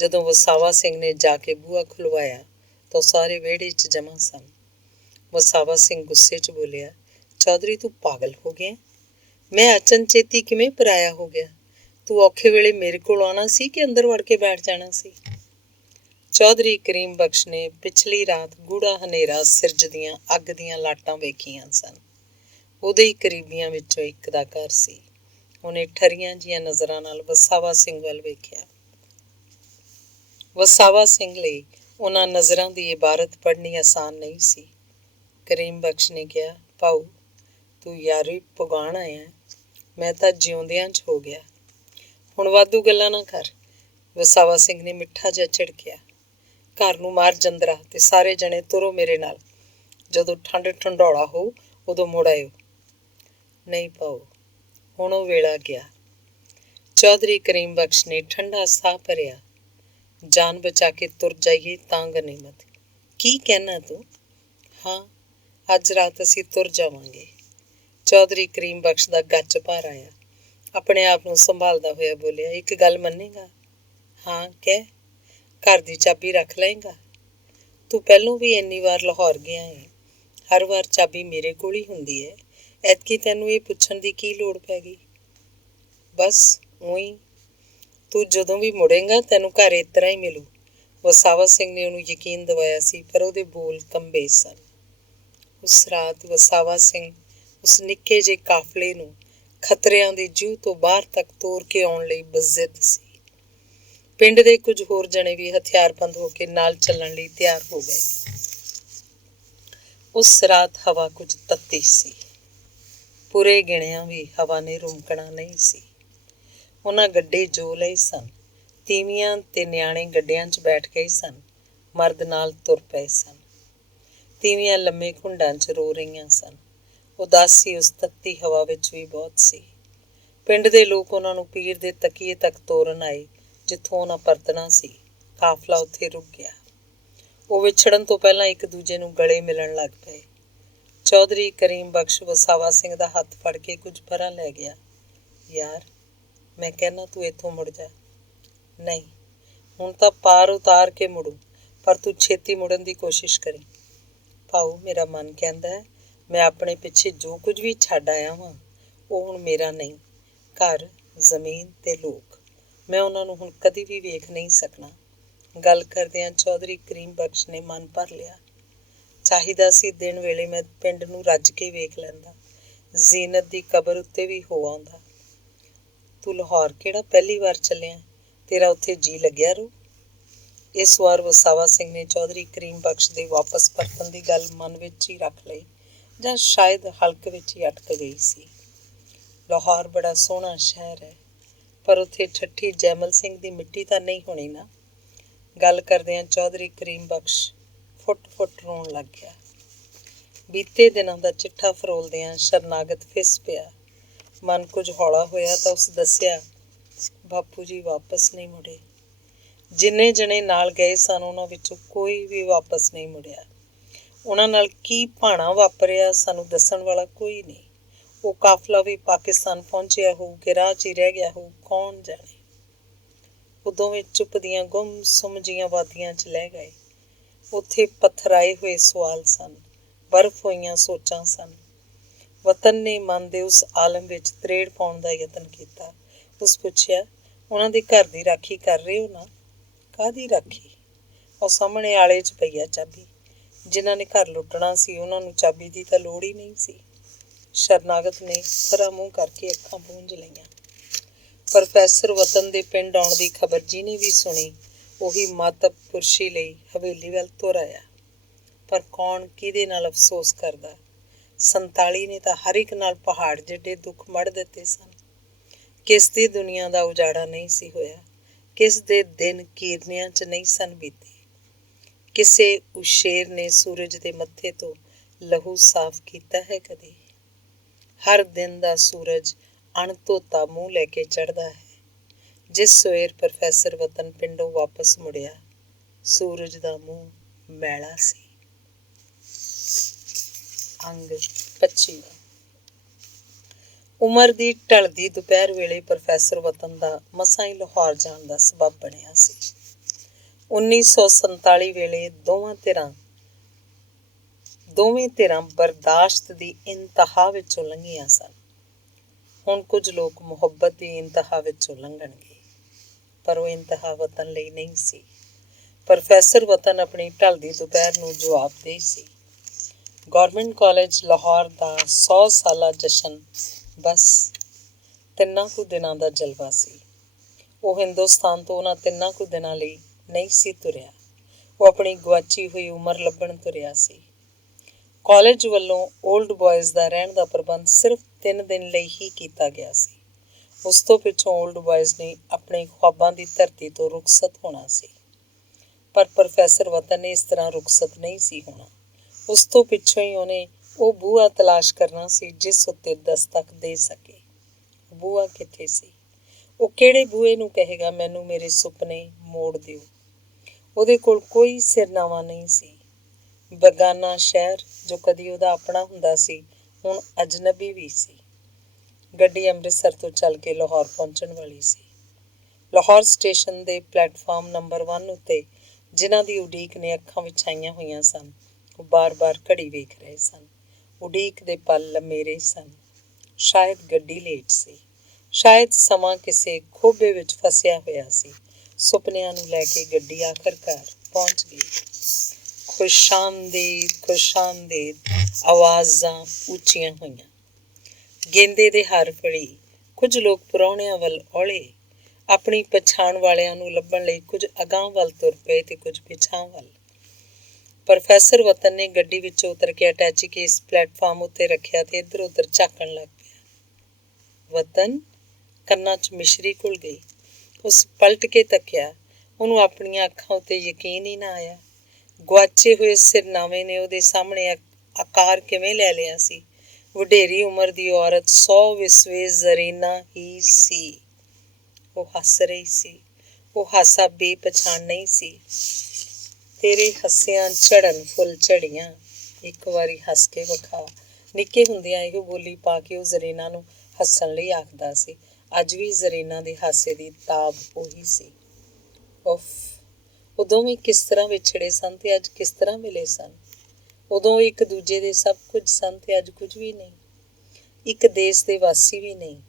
ਜਦੋਂ ਵਸਾਵਾ ਸਿੰਘ ਨੇ ਜਾ ਕੇ ਬੂਹਾ ਖੁਲਵਾਇਆ ਤਾਂ ਸਾਰੇ ਵਿਹੜੇ 'ਚ ਜਮ੍ਹਾਂ ਸਨ। ਵਸਾਵਾ ਸਿੰਘ ਗੁੱਸੇ 'ਚ ਬੋਲਿਆ, ਚੌਧਰੀ ਤੂੰ ਪਾਗਲ ਹੋ ਗਿਆ? ਮੈਂ ਅਚਨਚੇਤੀ ਕਿਵੇਂ ਪਰਾਇਆ ਹੋ ਗਿਆ? ਤੂੰ ਔਖੇ ਵੇਲੇ ਮੇਰੇ ਕੋਲ ਆਉਣਾ ਸੀ ਕਿ ਅੰਦਰ ਵੜ ਕੇ ਬੈਠ ਜਾਣਾ ਸੀ? ਚੌਧਰੀ ਕਰੀਮ ਬਖਸ਼ ਨੇ ਪਿਛਲੀ ਰਾਤ ਗੂੜਾ ਹਨੇਰਾ ਸਿਰਜਦੀਆਂ ਅੱਗ ਦੀਆਂ ਲਾਟਾਂ ਵੇਖੀਆਂ ਸਨ। ਉਹਦੇ ਹੀ ਕਰੀਬੀਆਂ ਵਿੱਚੋਂ ਇੱਕ ਦਾ ਘਰ ਸੀ। ਉਹਨੇ ਠਰੀਆਂ ਜਿਹੀਆਂ ਨਜ਼ਰਾਂ ਨਾਲ ਵਸਾਵਾ ਸਿੰਘ ਵੱਲ ਵੇਖਿਆ। ਵਸਾਵਾ ਸਿੰਘ ਲਈ ਉਹਨਾਂ ਨਜ਼ਰਾਂ ਦੀ ਇਬਾਰਤ ਪੜ੍ਹਨੀ ਆਸਾਨ ਨਹੀਂ ਸੀ। ਕਰੀਮ ਬਖਸ਼ ਨੇ ਕਿਹਾ, ਭਾਊ ਤੂੰ ਯਾਰੀ ਪੁਗਾਣ ਆਇਆ, ਮੈਂ ਤਾਂ ਜਿਉਂਦਿਆਂ 'ਚ ਹੋ ਗਿਆ। ਹੁਣ ਵਾਧੂ ਗੱਲਾਂ ਨਾ ਕਰ। ਵਸਾਵਾ ਸਿੰਘ ਨੇ ਮਿੱਠਾ ਜਿਹਾ ਝਿੜਕਿਆ। ਘਰ ਨੂੰ ਮਾਰ ਜੰਦਰਾ ਤੇ ਸਾਰੇ ਜਣੇ ਤੁਰੋ ਮੇਰੇ ਨਾਲ। ਜਦੋਂ ਠੰਡ ਠੰਡੌਲਾ ਹੋ ਉਦੋਂ ਮੁੜ ਆਇਓ। ਨਹੀਂ ਭਾਊ, ਹੁਣ ਉਹ ਵੇਲਾ ਗਿਆ। ਚੌਧਰੀ ਕਰੀਮ ਬਖਸ਼ ਨੇ ਠੰਡਾ ਸਾਹ ਭਰਿਆ। ਜਾਨ ਬਚਾ ਕੇ ਤੁਰ ਜਾਈਏ ਤਾਂ ਗਨੀਮਤ। ਕੀ ਕਹਿਣਾ ਤੂੰ? ਹਾਂ, ਅੱਜ ਰਾਤ ਅਸੀਂ ਤੁਰ ਜਾਵਾਂਗੇ। ਚੌਧਰੀ ਕਰੀਮ ਬਖਸ਼ ਦਾ ਗੱਚ ਭਰ ਆਇਆ। ਆਪਣੇ ਆਪ ਨੂੰ ਸੰਭਾਲਦਾ ਹੋਇਆ ਬੋਲਿਆ, ਇੱਕ ਗੱਲ ਮੰਨੇਗਾ? ਹਾਂ ਕਹਿ। ਘਰ ਦੀ ਚਾਬੀ ਰੱਖ ਲਏਗਾ? ਤੂੰ ਪਹਿਲੋਂ ਵੀ ਇੰਨੀ ਵਾਰ ਲਾਹੌਰ ਗਿਆ ਹੈ, ਹਰ ਵਾਰ ਚਾਬੀ ਮੇਰੇ ਕੋਲ ਹੀ ਹੁੰਦੀ ਹੈ। ਐਤਕੀ ਤੈਨੂੰ ਇਹ ਪੁੱਛਣ ਦੀ ਕੀ ਲੋੜ ਪੈ ਗਈ? ਬਸ ਊਂ। ਤੂੰ ਜਦੋਂ ਵੀ ਮੁੜੇਂਗਾ ਤੈਨੂੰ ਘਰ ਇਸ ਤਰ੍ਹਾਂ ਹੀ ਮਿਲੂ। ਵਸਾਵਾ ਸਿੰਘ ਨੇ ਉਹਨੂੰ ਯਕੀਨ ਦਿਵਾਇਆ ਸੀ, ਪਰ ਉਹਦੇ ਬੋਲ ਕੰਬੇ ਸਨ। ਉਸ ਰਾਤ ਵਸਾਵਾ ਸਿੰਘ ਉਸ ਨਿੱਕੇ ਜਿਹੇ ਕਾਫਲੇ ਨੂੰ ਖਤਰਿਆਂ ਦੇ ਜੂਹ ਤੋਂ ਬਾਹਰ ਤੱਕ ਤੋਰ ਕੇ ਆਉਣ ਲਈ ਬਜ਼ਿੱਦ ਸੀ। ਪਿੰਡ ਦੇ ਕੁਝ ਹੋਰ ਜਣੇ ਵੀ ਹਥਿਆਰਬੰਦ ਹੋ ਕੇ ਨਾਲ ਚੱਲਣ ਲਈ ਤਿਆਰ ਹੋ ਗਏ। ਉਸ ਰਾਤ ਹਵਾ ਕੁਝ ਤੱਤੀ ਸੀ। ਪੂਰੇ ਗਿਣਿਆਂ ਵੀ ਹਵਾ ਨੇ ਰੁਮਕਣਾ ਨਹੀਂ ਸੀ। ਉਹਨਾਂ ਗੱਡੇ ਜੋ ਲਏ ਸਨ। ਤੀਵੀਆਂ ਤੇ ਨਿਆਣੇ ਗੱਡਿਆਂ 'ਚ ਬੈਠ ਗਏ ਸਨ। ਮਰਦ ਨਾਲ ਤੁਰ ਪਏ ਸਨ। ਤੀਵੀਆਂ ਲੰਮੇ ਘੁੰਡਾਂ 'ਚ ਰੋ ਰਹੀਆਂ ਸਨ। ਉਦਾਸੀ ਉਸ ਤੱਤੀ ਹਵਾ ਵਿੱਚ ਵੀ ਬਹੁਤ ਸੀ। ਪਿੰਡ ਦੇ ਲੋਕ ਉਹਨਾਂ ਨੂੰ ਪੀਰ ਦੇ ਤਕੀਏ ਤੱਕ ਤੋਰਨ ਆਏ, ਜਿੱਥੋਂ ਉਹਨਾਂ ਪਰਤਣਾ ਸੀ। ਕਾਫਲਾ ਉੱਥੇ ਰੁਕ ਗਿਆ। ਉਹ ਵਿਛੜਨ ਤੋਂ ਪਹਿਲਾਂ ਇੱਕ ਦੂਜੇ ਨੂੰ ਗਲੇ ਮਿਲਣ ਲੱਗ ਪਏ। ਚੌਧਰੀ ਕਰੀਮ ਬਖਸ਼ ਵਸਾਵਾ ਸਿੰਘ ਦਾ ਹੱਥ ਫੜ ਕੇ ਕੁਝ ਪਰਾਂ ਲੈ ਗਿਆ। ਯਾਰ, ਮੈਂ ਕਹਿੰਦਾ ਤੂੰ ਇੱਥੋਂ ਮੁੜ ਜਾ। ਨਹੀਂ, ਹੁਣ ਤਾਂ ਪਾਰ ਉਤਾਰ ਕੇ ਮੁੜੂ, ਪਰ ਤੂੰ ਛੇਤੀ ਮੁੜਨ ਦੀ ਕੋਸ਼ਿਸ਼ ਕਰੀ। ਭਾਊ, ਮੇਰਾ ਮਨ ਕਹਿੰਦਾ ਹੈ ਮੈਂ ਆਪਣੇ ਪਿੱਛੇ ਜੋ ਕੁਝ ਵੀ ਛੱਡ ਆਇਆ ਹਾਂ ਉਹ ਹੁਣ ਮੇਰਾ ਨਹੀਂ। ਘਰ, ਜ਼ਮੀਨ ਤੇ ਲੋਕ, ਮੈਂ ਉਹਨਾਂ ਨੂੰ ਹੁਣ ਕਦੀ ਵੀ ਵੇਖ ਨਹੀਂ ਸਕਣਾ। ਗੱਲ ਕਰਦਿਆਂ ਚੌਧਰੀ ਕਰੀਮ ਬਖਸ਼ ਨੇ ਮਨ ਭਰ ਲਿਆ। ਚਾਹੀਦਾ ਸੀ ਦਿਨ ਵੇਲੇ ਮੈਂ ਪਿੰਡ ਨੂੰ ਰੱਜ ਕੇ ਵੇਖ ਲੈਂਦਾ, ਜ਼ੀਨਤ ਦੀ ਕਬਰ ਉੱਤੇ ਵੀ ਹੋ ਆਉਂਦਾ। ਤੂੰ ਲਾਹੌਰ ਕਿਹੜਾ ਪਹਿਲੀ ਵਾਰ ਚੱਲਿਆ? ਤੇਰਾ ਉੱਥੇ ਜੀ ਲੱਗਿਆ ਰੂ? ਇਸ ਵਾਰ ਵਸਾਵਾ ਸਿੰਘ ਨੇ ਚੌਧਰੀ ਕਰੀਮ ਬਖਸ਼ ਦੇ ਵਾਪਸ ਪਰਤਣ ਦੀ ਗੱਲ ਮਨ ਵਿੱਚ ਹੀ ਰੱਖ ਲਈ, ਜਾਂ ਸ਼ਾਇਦ ਹਲਕ ਵਿੱਚ ਹੀ ਅਟਕ ਗਈ ਸੀ। ਲਾਹੌਰ ਬੜਾ ਸੋਹਣਾ ਸ਼ਹਿਰ ਹੈ, ਪਰ ਉੱਥੇ ਠੱਠੀ ਜੈਮਲ ਸਿੰਘ ਦੀ ਮਿੱਟੀ ਤਾਂ ਨਹੀਂ ਹੋਣੀ ਨਾ। ਗੱਲ ਕਰਦਿਆਂ ਚੌਧਰੀ ਕਰੀਮ ਬਖਸ਼ ਫੁੱਟ ਰੋਣ ਲੱਗ ਗਿਆ। ਬੀਤੇ ਦਿਨਾਂ ਦਾ ਚਿੱਠਾ ਫਰੋਲਦਿਆਂ ਸ਼ਰਨਾਗਤ ਫਿੱਸ ਪਿਆ। ਮਨ ਕੁਝ ਹੌਲਾ ਹੋਇਆ ਤਾਂ ਉਸ ਦੱਸਿਆ, ਬਾਪੂ ਜੀ ਵਾਪਸ ਨਹੀਂ ਮੁੜੇ। ਜਿੰਨੇ ਜਣੇ ਨਾਲ ਗਏ ਸਨ ਉਹਨਾਂ ਵਿੱਚੋਂ ਕੋਈ ਵੀ ਵਾਪਸ ਨਹੀਂ ਮੁੜਿਆ। ਉਹਨਾਂ ਨਾਲ ਕੀ ਭਾਣਾ ਵਾਪਰਿਆ ਸਾਨੂੰ ਦੱਸਣ ਵਾਲਾ ਕੋਈ ਨਹੀਂ। ਉਹ ਕਾਫਲਾ ਵੀ ਪਾਕਿਸਤਾਨ ਪਹੁੰਚਿਆ ਹੋਊ ਕਿ ਰਾਹ 'ਚ ਹੀ ਰਹਿ ਗਿਆ ਹੋਊ, ਕੌਣ ਜਾਣੇ। ਉਹ ਦੋਵੇਂ ਚੁੱਪ ਦੀਆਂ ਗੁੰਮ-ਸੁੰਮ ਜੀਆਂ ਵਾਦੀਆਂ 'ਚ ਲੈ ਗਏ। ਉੱਥੇ ਪੱਥਰਾਏ ਹੋਏ ਸਵਾਲ ਸਨ, ਬਰਫ਼ ਹੋਈਆਂ ਸੋਚਾਂ ਸਨ। ਵਤਨ ਨੇ ਮਨ ਦੇ ਉਸ ਆਲਮ ਵਿੱਚ ਤਰੇੜ ਪਾਉਣ ਦਾ ਯਤਨ ਕੀਤਾ। ਉਸ ਪੁੱਛਿਆ, ਉਹਨਾਂ ਦੇ ਘਰ ਦੀ ਰਾਖੀ ਕਰ ਰਹੇ ਹੋ ਨਾ? ਕਾਹਦੀ ਰਾਖੀ? ਉਹ ਸਾਹਮਣੇ ਆਲੇ 'ਚ ਪਈ ਆ ਚਾਬੀ। ਜਿਨ੍ਹਾਂ ਨੇ ਘਰ ਲੁੱਟਣਾ ਸੀ ਉਹਨਾਂ ਨੂੰ ਚਾਬੀ ਦੀ ਤਾਂ ਲੋੜ ਹੀ ਨਹੀਂ ਸੀ। ਸ਼ਰਨਾਗਤ ਨੇ ਪਰਾ ਮੂੰਹ ਕਰਕੇ ਅੱਖਾਂ ਪੂੰਝ ਲਈਆਂ। ਪ੍ਰੋਫੈਸਰ ਵਤਨ ਦੇ ਪਿੰਡ ਆਉਣ ਦੀ ਖਬਰ ਜਿਹਨੇ ਵੀ ਸੁਣੀ, ਉਹੀ ਮਾਤਬ ਪੁਰਸ਼ੀ ਲਈ ਹਵੇਲੀ ਵੱਲ ਤੁਰ ਆਇਆ। ਪਰ ਕੌਣ ਕਿਹਦੇ ਨਾਲ ਅਫਸੋਸ ਕਰਦਾ? 47 ਨੇ ਤਾਂ ਹਰ ਇੱਕ ਨਾਲ ਪਹਾੜ ਜਿੱਡੇ ਦੁੱਖ ਮੜ ਦਿੱਤੇ ਸਨ। ਕਿਸ ਦੀ ਦੁਨੀਆ ਦਾ ਉਜਾੜਾ ਨਹੀਂ ਸੀ ਹੋਇਆ, ਕਿਸ ਦੇ ਦਿਨ ਕੀਰਨਿਆਂ 'ਚ ਨਹੀਂ ਸਨ ਬੀਤੇ। ਕਿਸੇ ਉਸ਼ੇਰ ਨੇ ਸੂਰਜ ਦੇ ਮੱਥੇ ਤੋਂ ਲਹੂ ਸਾਫ਼ ਕੀਤਾ ਹੈ ਕਦੇ? ਹਰ ਦਿਨ ਦਾ ਸੂਰਜ ਅਣਧੋਤਾ ਮੂੰਹ ਲੈ ਕੇ ਚੜ੍ਹਦਾ ਹੈ। ਜਿਸ ਸਵੇਰ ਪ੍ਰੋਫੈਸਰ ਵਤਨ ਪਿੰਡੋਂ ਵਾਪਸ ਮੁੜਿਆ, ਸੂਰਜ ਦਾ ਮੂੰਹ ਮੈਲਾ ਸੀ। ਅੰਗ 25। ਉਮਰ ਦੀ ਢਲਦੀ ਦੁਪਹਿਰ ਵੇਲੇ ਪ੍ਰੋਫੈਸਰ ਵਤਨ ਦਾ ਮਸਾਂ ਹੀ ਲਾਹੌਰ ਜਾਣ ਦਾ ਸਬੱਬ ਬਣਿਆ ਸੀ। 1947 ਵੇਲੇ ਦੋਵੇਂ ਧਿਰਾਂ ਬਰਦਾਸ਼ਤ ਦੀ ਇੰਤਹਾ ਵਿੱਚੋਂ ਲੰਘੀਆਂ ਸਨ। ਹੁਣ ਕੁਝ ਲੋਕ ਮੁਹੱਬਤ ਦੀ ਇੰਤਹਾ ਵਿੱਚੋਂ ਲੰਘਣਗੇ, ਪਰ ਉਹ ਇੰਤਹਾ ਵਤਨ ਲਈ ਨਹੀਂ ਸੀ। ਪ੍ਰੋਫੈਸਰ ਵਤਨ ਆਪਣੀ ਢਲਦੀ ਦੁਪਹਿਰ ਨੂੰ ਜਵਾਬਦੇਹ ਸੀ। ਗੌਰਮੈਂਟ ਕਾਲਜ ਲਾਹੌਰ ਦਾ 100 ਸਾਲਾ ਜਸ਼ਨ ਬਸ 3 ਕੁ ਦਿਨਾਂ ਦਾ ਜਲਵਾ ਸੀ। ਉਹ ਹਿੰਦੁਸਤਾਨ ਤੋਂ ਉਹਨਾਂ 3 ਕੁ ਦਿਨਾਂ ਲਈ ਨਹੀਂ ਸੀ ਤੁਰਿਆ। ਉਹ ਆਪਣੀ ਗੁਆਚੀ ਹੋਈ ਉਮਰ ਲੱਭਣ ਤੁਰਿਆ ਸੀ। ਕਾਲਜ ਵੱਲੋਂ ਓਲਡ ਬॉयਜ਼ ਦਾ ਰਹਿਣ ਦਾ ਪ੍ਰਬੰਧ ਸਿਰਫ 3 ਦਿਨ ਲਈ ਹੀ ਕੀਤਾ ਗਿਆ ਸੀ। ਉਸ ਤੋਂ ਪਿੱਛੋਂ ਓਲਡ ਬॉयਜ਼ ਨੇ ਆਪਣੇ ਖ਼ੁਆਬਾਂ ਦੀ ਧਰਤੀ ਤੋਂ ਰੁਖਸਤ ਹੋਣਾ ਸੀ। ਪਰ ਪ੍ਰੋਫੈਸਰ ਵਤਨ ਨੇ ਇਸ ਤਰ੍ਹਾਂ ਰੁਖਸਤ ਨਹੀਂ ਸੀ ਹੋਣਾ। ਉਸ ਤੋਂ ਪਿੱਛੋਂ ਹੀ ਉਹਨੇ ਉਹ ਬੂਹਾ ਤਲਾਸ਼ ਕਰਨਾ ਸੀ ਜਿਸ ਉੱਤੇ ਦਸਤਕ ਦੇ ਸਕੇ। ਬੂਹਾ ਕਿੱਥੇ ਸੀ? ਉਹ ਕਿਹੜੇ ਬੂਹੇ ਨੂੰ ਕਹੇਗਾ ਮੈਨੂੰ ਮੇਰੇ ਸੁਪਨੇ ਮੋੜ ਦਿਓ? ਉਹਦੇ ਕੋਲ ਕੋਈ ਸਿਰਨਾਵਾ ਨਹੀਂ ਸੀ। ਬੇਗਾਨਾ ਸ਼ਹਿਰ ਜੋ ਕਦੀ ਉਹਦਾ ਆਪਣਾ ਹੁੰਦਾ ਸੀ, ਹੁਣ ਅਜਨਬੀ ਵੀ ਸੀ। ਗੱਡੀ ਅੰਮ੍ਰਿਤਸਰ ਤੋਂ ਚੱਲ ਕੇ ਲਾਹੌਰ ਪਹੁੰਚਣ ਵਾਲੀ ਸੀ। ਲਾਹੌਰ ਸਟੇਸ਼ਨ ਦੇ ਪਲੇਟਫਾਰਮ ਨੰਬਰ 1 ਉੱਤੇ ਜਿਨ੍ਹਾਂ ਦੀ ਉਡੀਕ ਨੇ ਅੱਖਾਂ ਵਿਛਾਈਆਂ ਹੋਈਆਂ ਸਨ, ਉਹ ਬਾਰ-ਬਾਰ ਘੜੀ ਵੇਖ ਰਹੇ ਸਨ। ਉਡੀਕ ਦੇ ਪਲ ਲੰਮੇਰੇ ਸਨ। ਸ਼ਾਇਦ ਗੱਡੀ ਲੇਟ ਸੀ, ਸ਼ਾਇਦ ਸਮਾਂ ਕਿਸੇ ਖੋਬੇ ਵਿੱਚ ਫਸਿਆ ਹੋਇਆ ਸੀ। ਸੁਪਨਿਆਂ ਨੂੰ ਲੈ ਕੇ ਗੱਡੀ ਆਖਰਕਾਰ ਪਹੁੰਚ ਗਈ। ਖੁਸ਼ਾਮਦੀਦ, ਖੁਸ਼ਾਮਦੀਦ ਆਵਾਜ਼ਾਂ ਉੱਚੀਆਂ ਹੋਈਆਂ। ਗੇਂਦੇ ਦੇ ਹਾਰ ਫੜੀ। ਕੁਝ ਲੋਕ ਪ੍ਰਾਹੁਣਿਆਂ ਵੱਲ ਔਲੇ, ਆਪਣੀ ਪਛਾਣ ਵਾਲਿਆਂ ਨੂੰ ਲੱਭਣ ਲਈ ਕੁਝ ਅਗਾਂਹ ਵੱਲ ਤੁਰ ਪਏ ਤੇ ਕੁਝ ਪਿਛਾਂਹ ਵੱਲ। ਪ੍ਰੋਫੈਸਰ ਵਤਨ ਨੇ ਗੱਡੀ ਵਿੱਚੋਂ ਉਤਰ ਕੇ ਅਟੈਚੀ ਕੇਸ ਪਲੇਟਫਾਰਮ ਉੱਤੇ ਰੱਖਿਆ ਤੇ ਇੱਧਰ ਉੱਧਰ ਝਾਕਣ ਲੱਗ ਪਿਆ। ਵਤਨ? ਕੰਨਾਂ 'ਚ ਮਿਸ਼ਰੀ ਘੁਲ ਗਈ। ਉਸ ਪਲਟ ਕੇ ਤੱਕਿਆ। ਉਹਨੂੰ ਆਪਣੀਆਂ ਅੱਖਾਂ ਉੱਤੇ ਯਕੀਨ ਹੀ ਨਾ ਆਇਆ। ਗੁਆਚੇ ਹੋਏ ਸਿਰਨਾਵੇਂ ਨੇ ਉਹਦੇ ਸਾਹਮਣੇ ਆਕਾਰ ਕਿਵੇਂ ਲੈ ਲਿਆ ਸੀ। ਵਡੇਰੀ ਉਮਰ ਦੀ ਔਰਤ 100 ਵਿਸਵੇ ਜ਼ਰੀਨਾ ਹੀ ਸੀ। ਉਹ ਹੱਸ ਰਹੀ ਸੀ। ਉਹ ਹਾਸਾ ਬੇਪਛਾਣ ਨਹੀਂ ਸੀ। ਤੇਰੇ ਹੱਸਿਆਂ ਝੜਨ ਫੁੱਲ ਝੜੀਆਂ, ਇੱਕ ਵਾਰੀ ਹੱਸ ਕੇ ਵਿਖਾ। ਨਿੱਕੇ ਹੁੰਦਿਆਂ ਇਹੋ ਬੋਲੀ ਪਾ ਕੇ ਉਹ ਜ਼ਰੀਨਾ ਨੂੰ ਹੱਸਣ ਲਈ ਆਖਦਾ ਸੀ। ਅੱਜ ਵੀ ਜ਼ਰੀਨਾ ਦੇ ਹਾਸੇ ਦੀ ਤਾਬ ਉਹੀ ਸੀ। ਉਫ, ਉਦੋਂ ਵੀ ਕਿਸ ਤਰ੍ਹਾਂ ਵਿਛੜੇ ਸਨ ਤੇ ਅੱਜ ਕਿਸ ਤਰ੍ਹਾਂ ਮਿਲੇ ਸਨ। ਉਦੋਂ ਇੱਕ ਦੂਜੇ ਦੇ ਸਭ ਕੁਝ ਸਨ ਤੇ ਅੱਜ ਕੁਝ ਵੀ ਨਹੀਂ। ਇੱਕ ਦੇਸ਼ ਦੇ ਵਾਸੀ ਵੀ ਨਹੀਂ।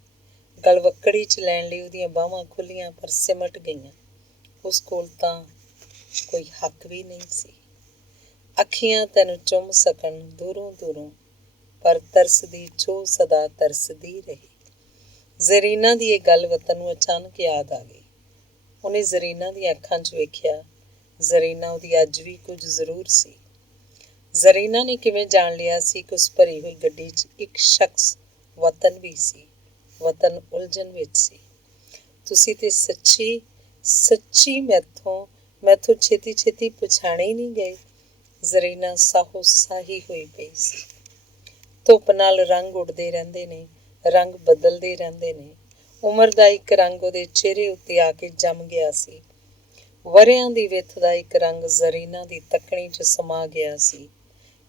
ਗਲਵੱਕੜੀ 'ਚ ਲੈਣ ਲਈ ਉਹਦੀਆਂ ਬਾਹਾਂ ਖੁੱਲ੍ਹੀਆਂ ਪਰ ਸਿਮਟ ਗਈਆਂ। ਉਸ ਕੋਲ ਤਾਂ ਕੋਈ ਹੱਕ ਵੀ ਨਹੀਂ ਸੀ। ਅੱਖੀਆਂ ਤੈਨੂੰ ਚੁੰਮ ਸਕਣ ਦੂਰੋਂ ਦੂਰੋਂ, ਪਰ ਤਰਸਦੀ ਚੋ ਸਦਾ ਤਰਸਦੀ ਰਹੀ। ਜ਼ਰੀਨਾ ਦੀ ਇਹ ਗੱਲ ਵਤਨ ਨੂੰ ਅਚਾਨਕ ਯਾਦ ਆ ਗਈ। ਉਹਨੇ ਜ਼ਰੀਨਾ ਦੀਆਂ ਅੱਖਾਂ 'ਚ ਵੇਖਿਆ। ਜ਼ਰੀਨਾ ਉਹਦੀ ਅੱਜ ਵੀ ਕੁਝ ਜ਼ਰੂਰ ਸੀ। ਜ਼ਰੀਨਾ ਨੇ ਕਿਵੇਂ ਜਾਣ ਲਿਆ ਸੀ ਕਿ ਉਸ ਭਰੀ ਹੋਈ ਗੱਡੀ 'ਚ ਇੱਕ ਸ਼ਖਸ ਵਤਨ ਵੀ ਸੀ। ਵਤਨ ਉਲਝਣ ਵਿੱਚ ਸੀ। ਤੁਸੀਂ ਤੇ ਸੱਚੀ ਮੈਥੋਂ ਛੇਤੀ ਛੇਤੀ ਪਛਾਣੇ ਹੀ ਨਹੀਂ ਗਏ। ਜ਼ਰੀਨਾ ਸਾਹੋ ਸਾਹੀ ਹੋਈ ਪਈ ਸੀ। ਧੁੱਪ ਨਾਲ ਰੰਗ ਉੱਡਦੇ ਰਹਿੰਦੇ ਨੇ, ਰੰਗ ਬਦਲਦੇ ਰਹਿੰਦੇ ਨੇ। ਉਮਰ ਦਾ ਇੱਕ ਰੰਗ ਉਹਦੇ ਚਿਹਰੇ ਉੱਤੇ ਆ ਕੇ ਜੰਮ ਗਿਆ ਸੀ। ਵਰ੍ਹਿਆਂ ਦੀ ਵਿੱਥ ਦਾ ਇੱਕ ਰੰਗ ਜ਼ਰੀਨਾ ਦੀ ਤੱਕਣੀ 'ਚ ਸਮਾ ਗਿਆ ਸੀ।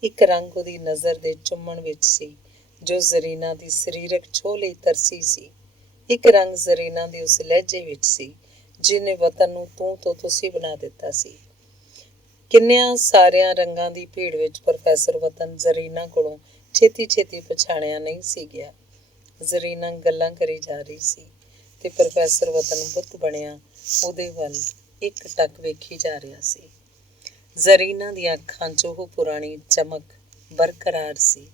ਇੱਕ ਰੰਗ ਉਹਦੀ ਨਜ਼ਰ ਦੇ ਚੁੰਮਣ ਵਿੱਚ ਸੀ, ਜੋ ਜ਼ਰੀਨਾ ਦੀ ਸਰੀਰਕ ਛੋਹ ਲਈ ਤਰਸੀ ਸੀ। ਇੱਕ ਰੰਗ ਜ਼ਰੀਨਾ ਦੇ ਉਸ ਲਹਿਜੇ ਵਿੱਚ ਸੀ, ਜਿਹਨੇ ਵਤਨ ਨੂੰ ਤੂੰ ਤੋਂ ਤੁਸੀਂ ਬਣਾ ਦਿੱਤਾ ਸੀ। ਕਿੰਨਿਆਂ ਸਾਰਿਆਂ ਰੰਗਾਂ ਦੀ ਭੀੜ ਵਿੱਚ ਪ੍ਰੋਫੈਸਰ ਵਤਨ ਜ਼ਰੀਨਾ ਕੋਲੋਂ ਛੇਤੀ ਛੇਤੀ ਪਛਾਣਿਆ ਨਹੀਂ ਸੀ ਗਿਆ। ਜ਼ਰੀਨਾ ਗੱਲਾਂ ਕਰੀ ਜਾ ਰਹੀ ਸੀ ਤੇ ਪ੍ਰੋਫੈਸਰ ਵਤਨ ਬੁੱਤ ਬਣਿਆ ਉਹਦੇ ਵੱਲ ਇੱਕ ਟੱਕ ਵੇਖੀ ਜਾ ਰਿਹਾ ਸੀ। ਜ਼ਰੀਨਾ ਦੀਆਂ ਅੱਖਾਂ 'ਚ ਉਹ ਪੁਰਾਣੀ ਚਮਕ ਬਰਕਰਾਰ ਸੀ।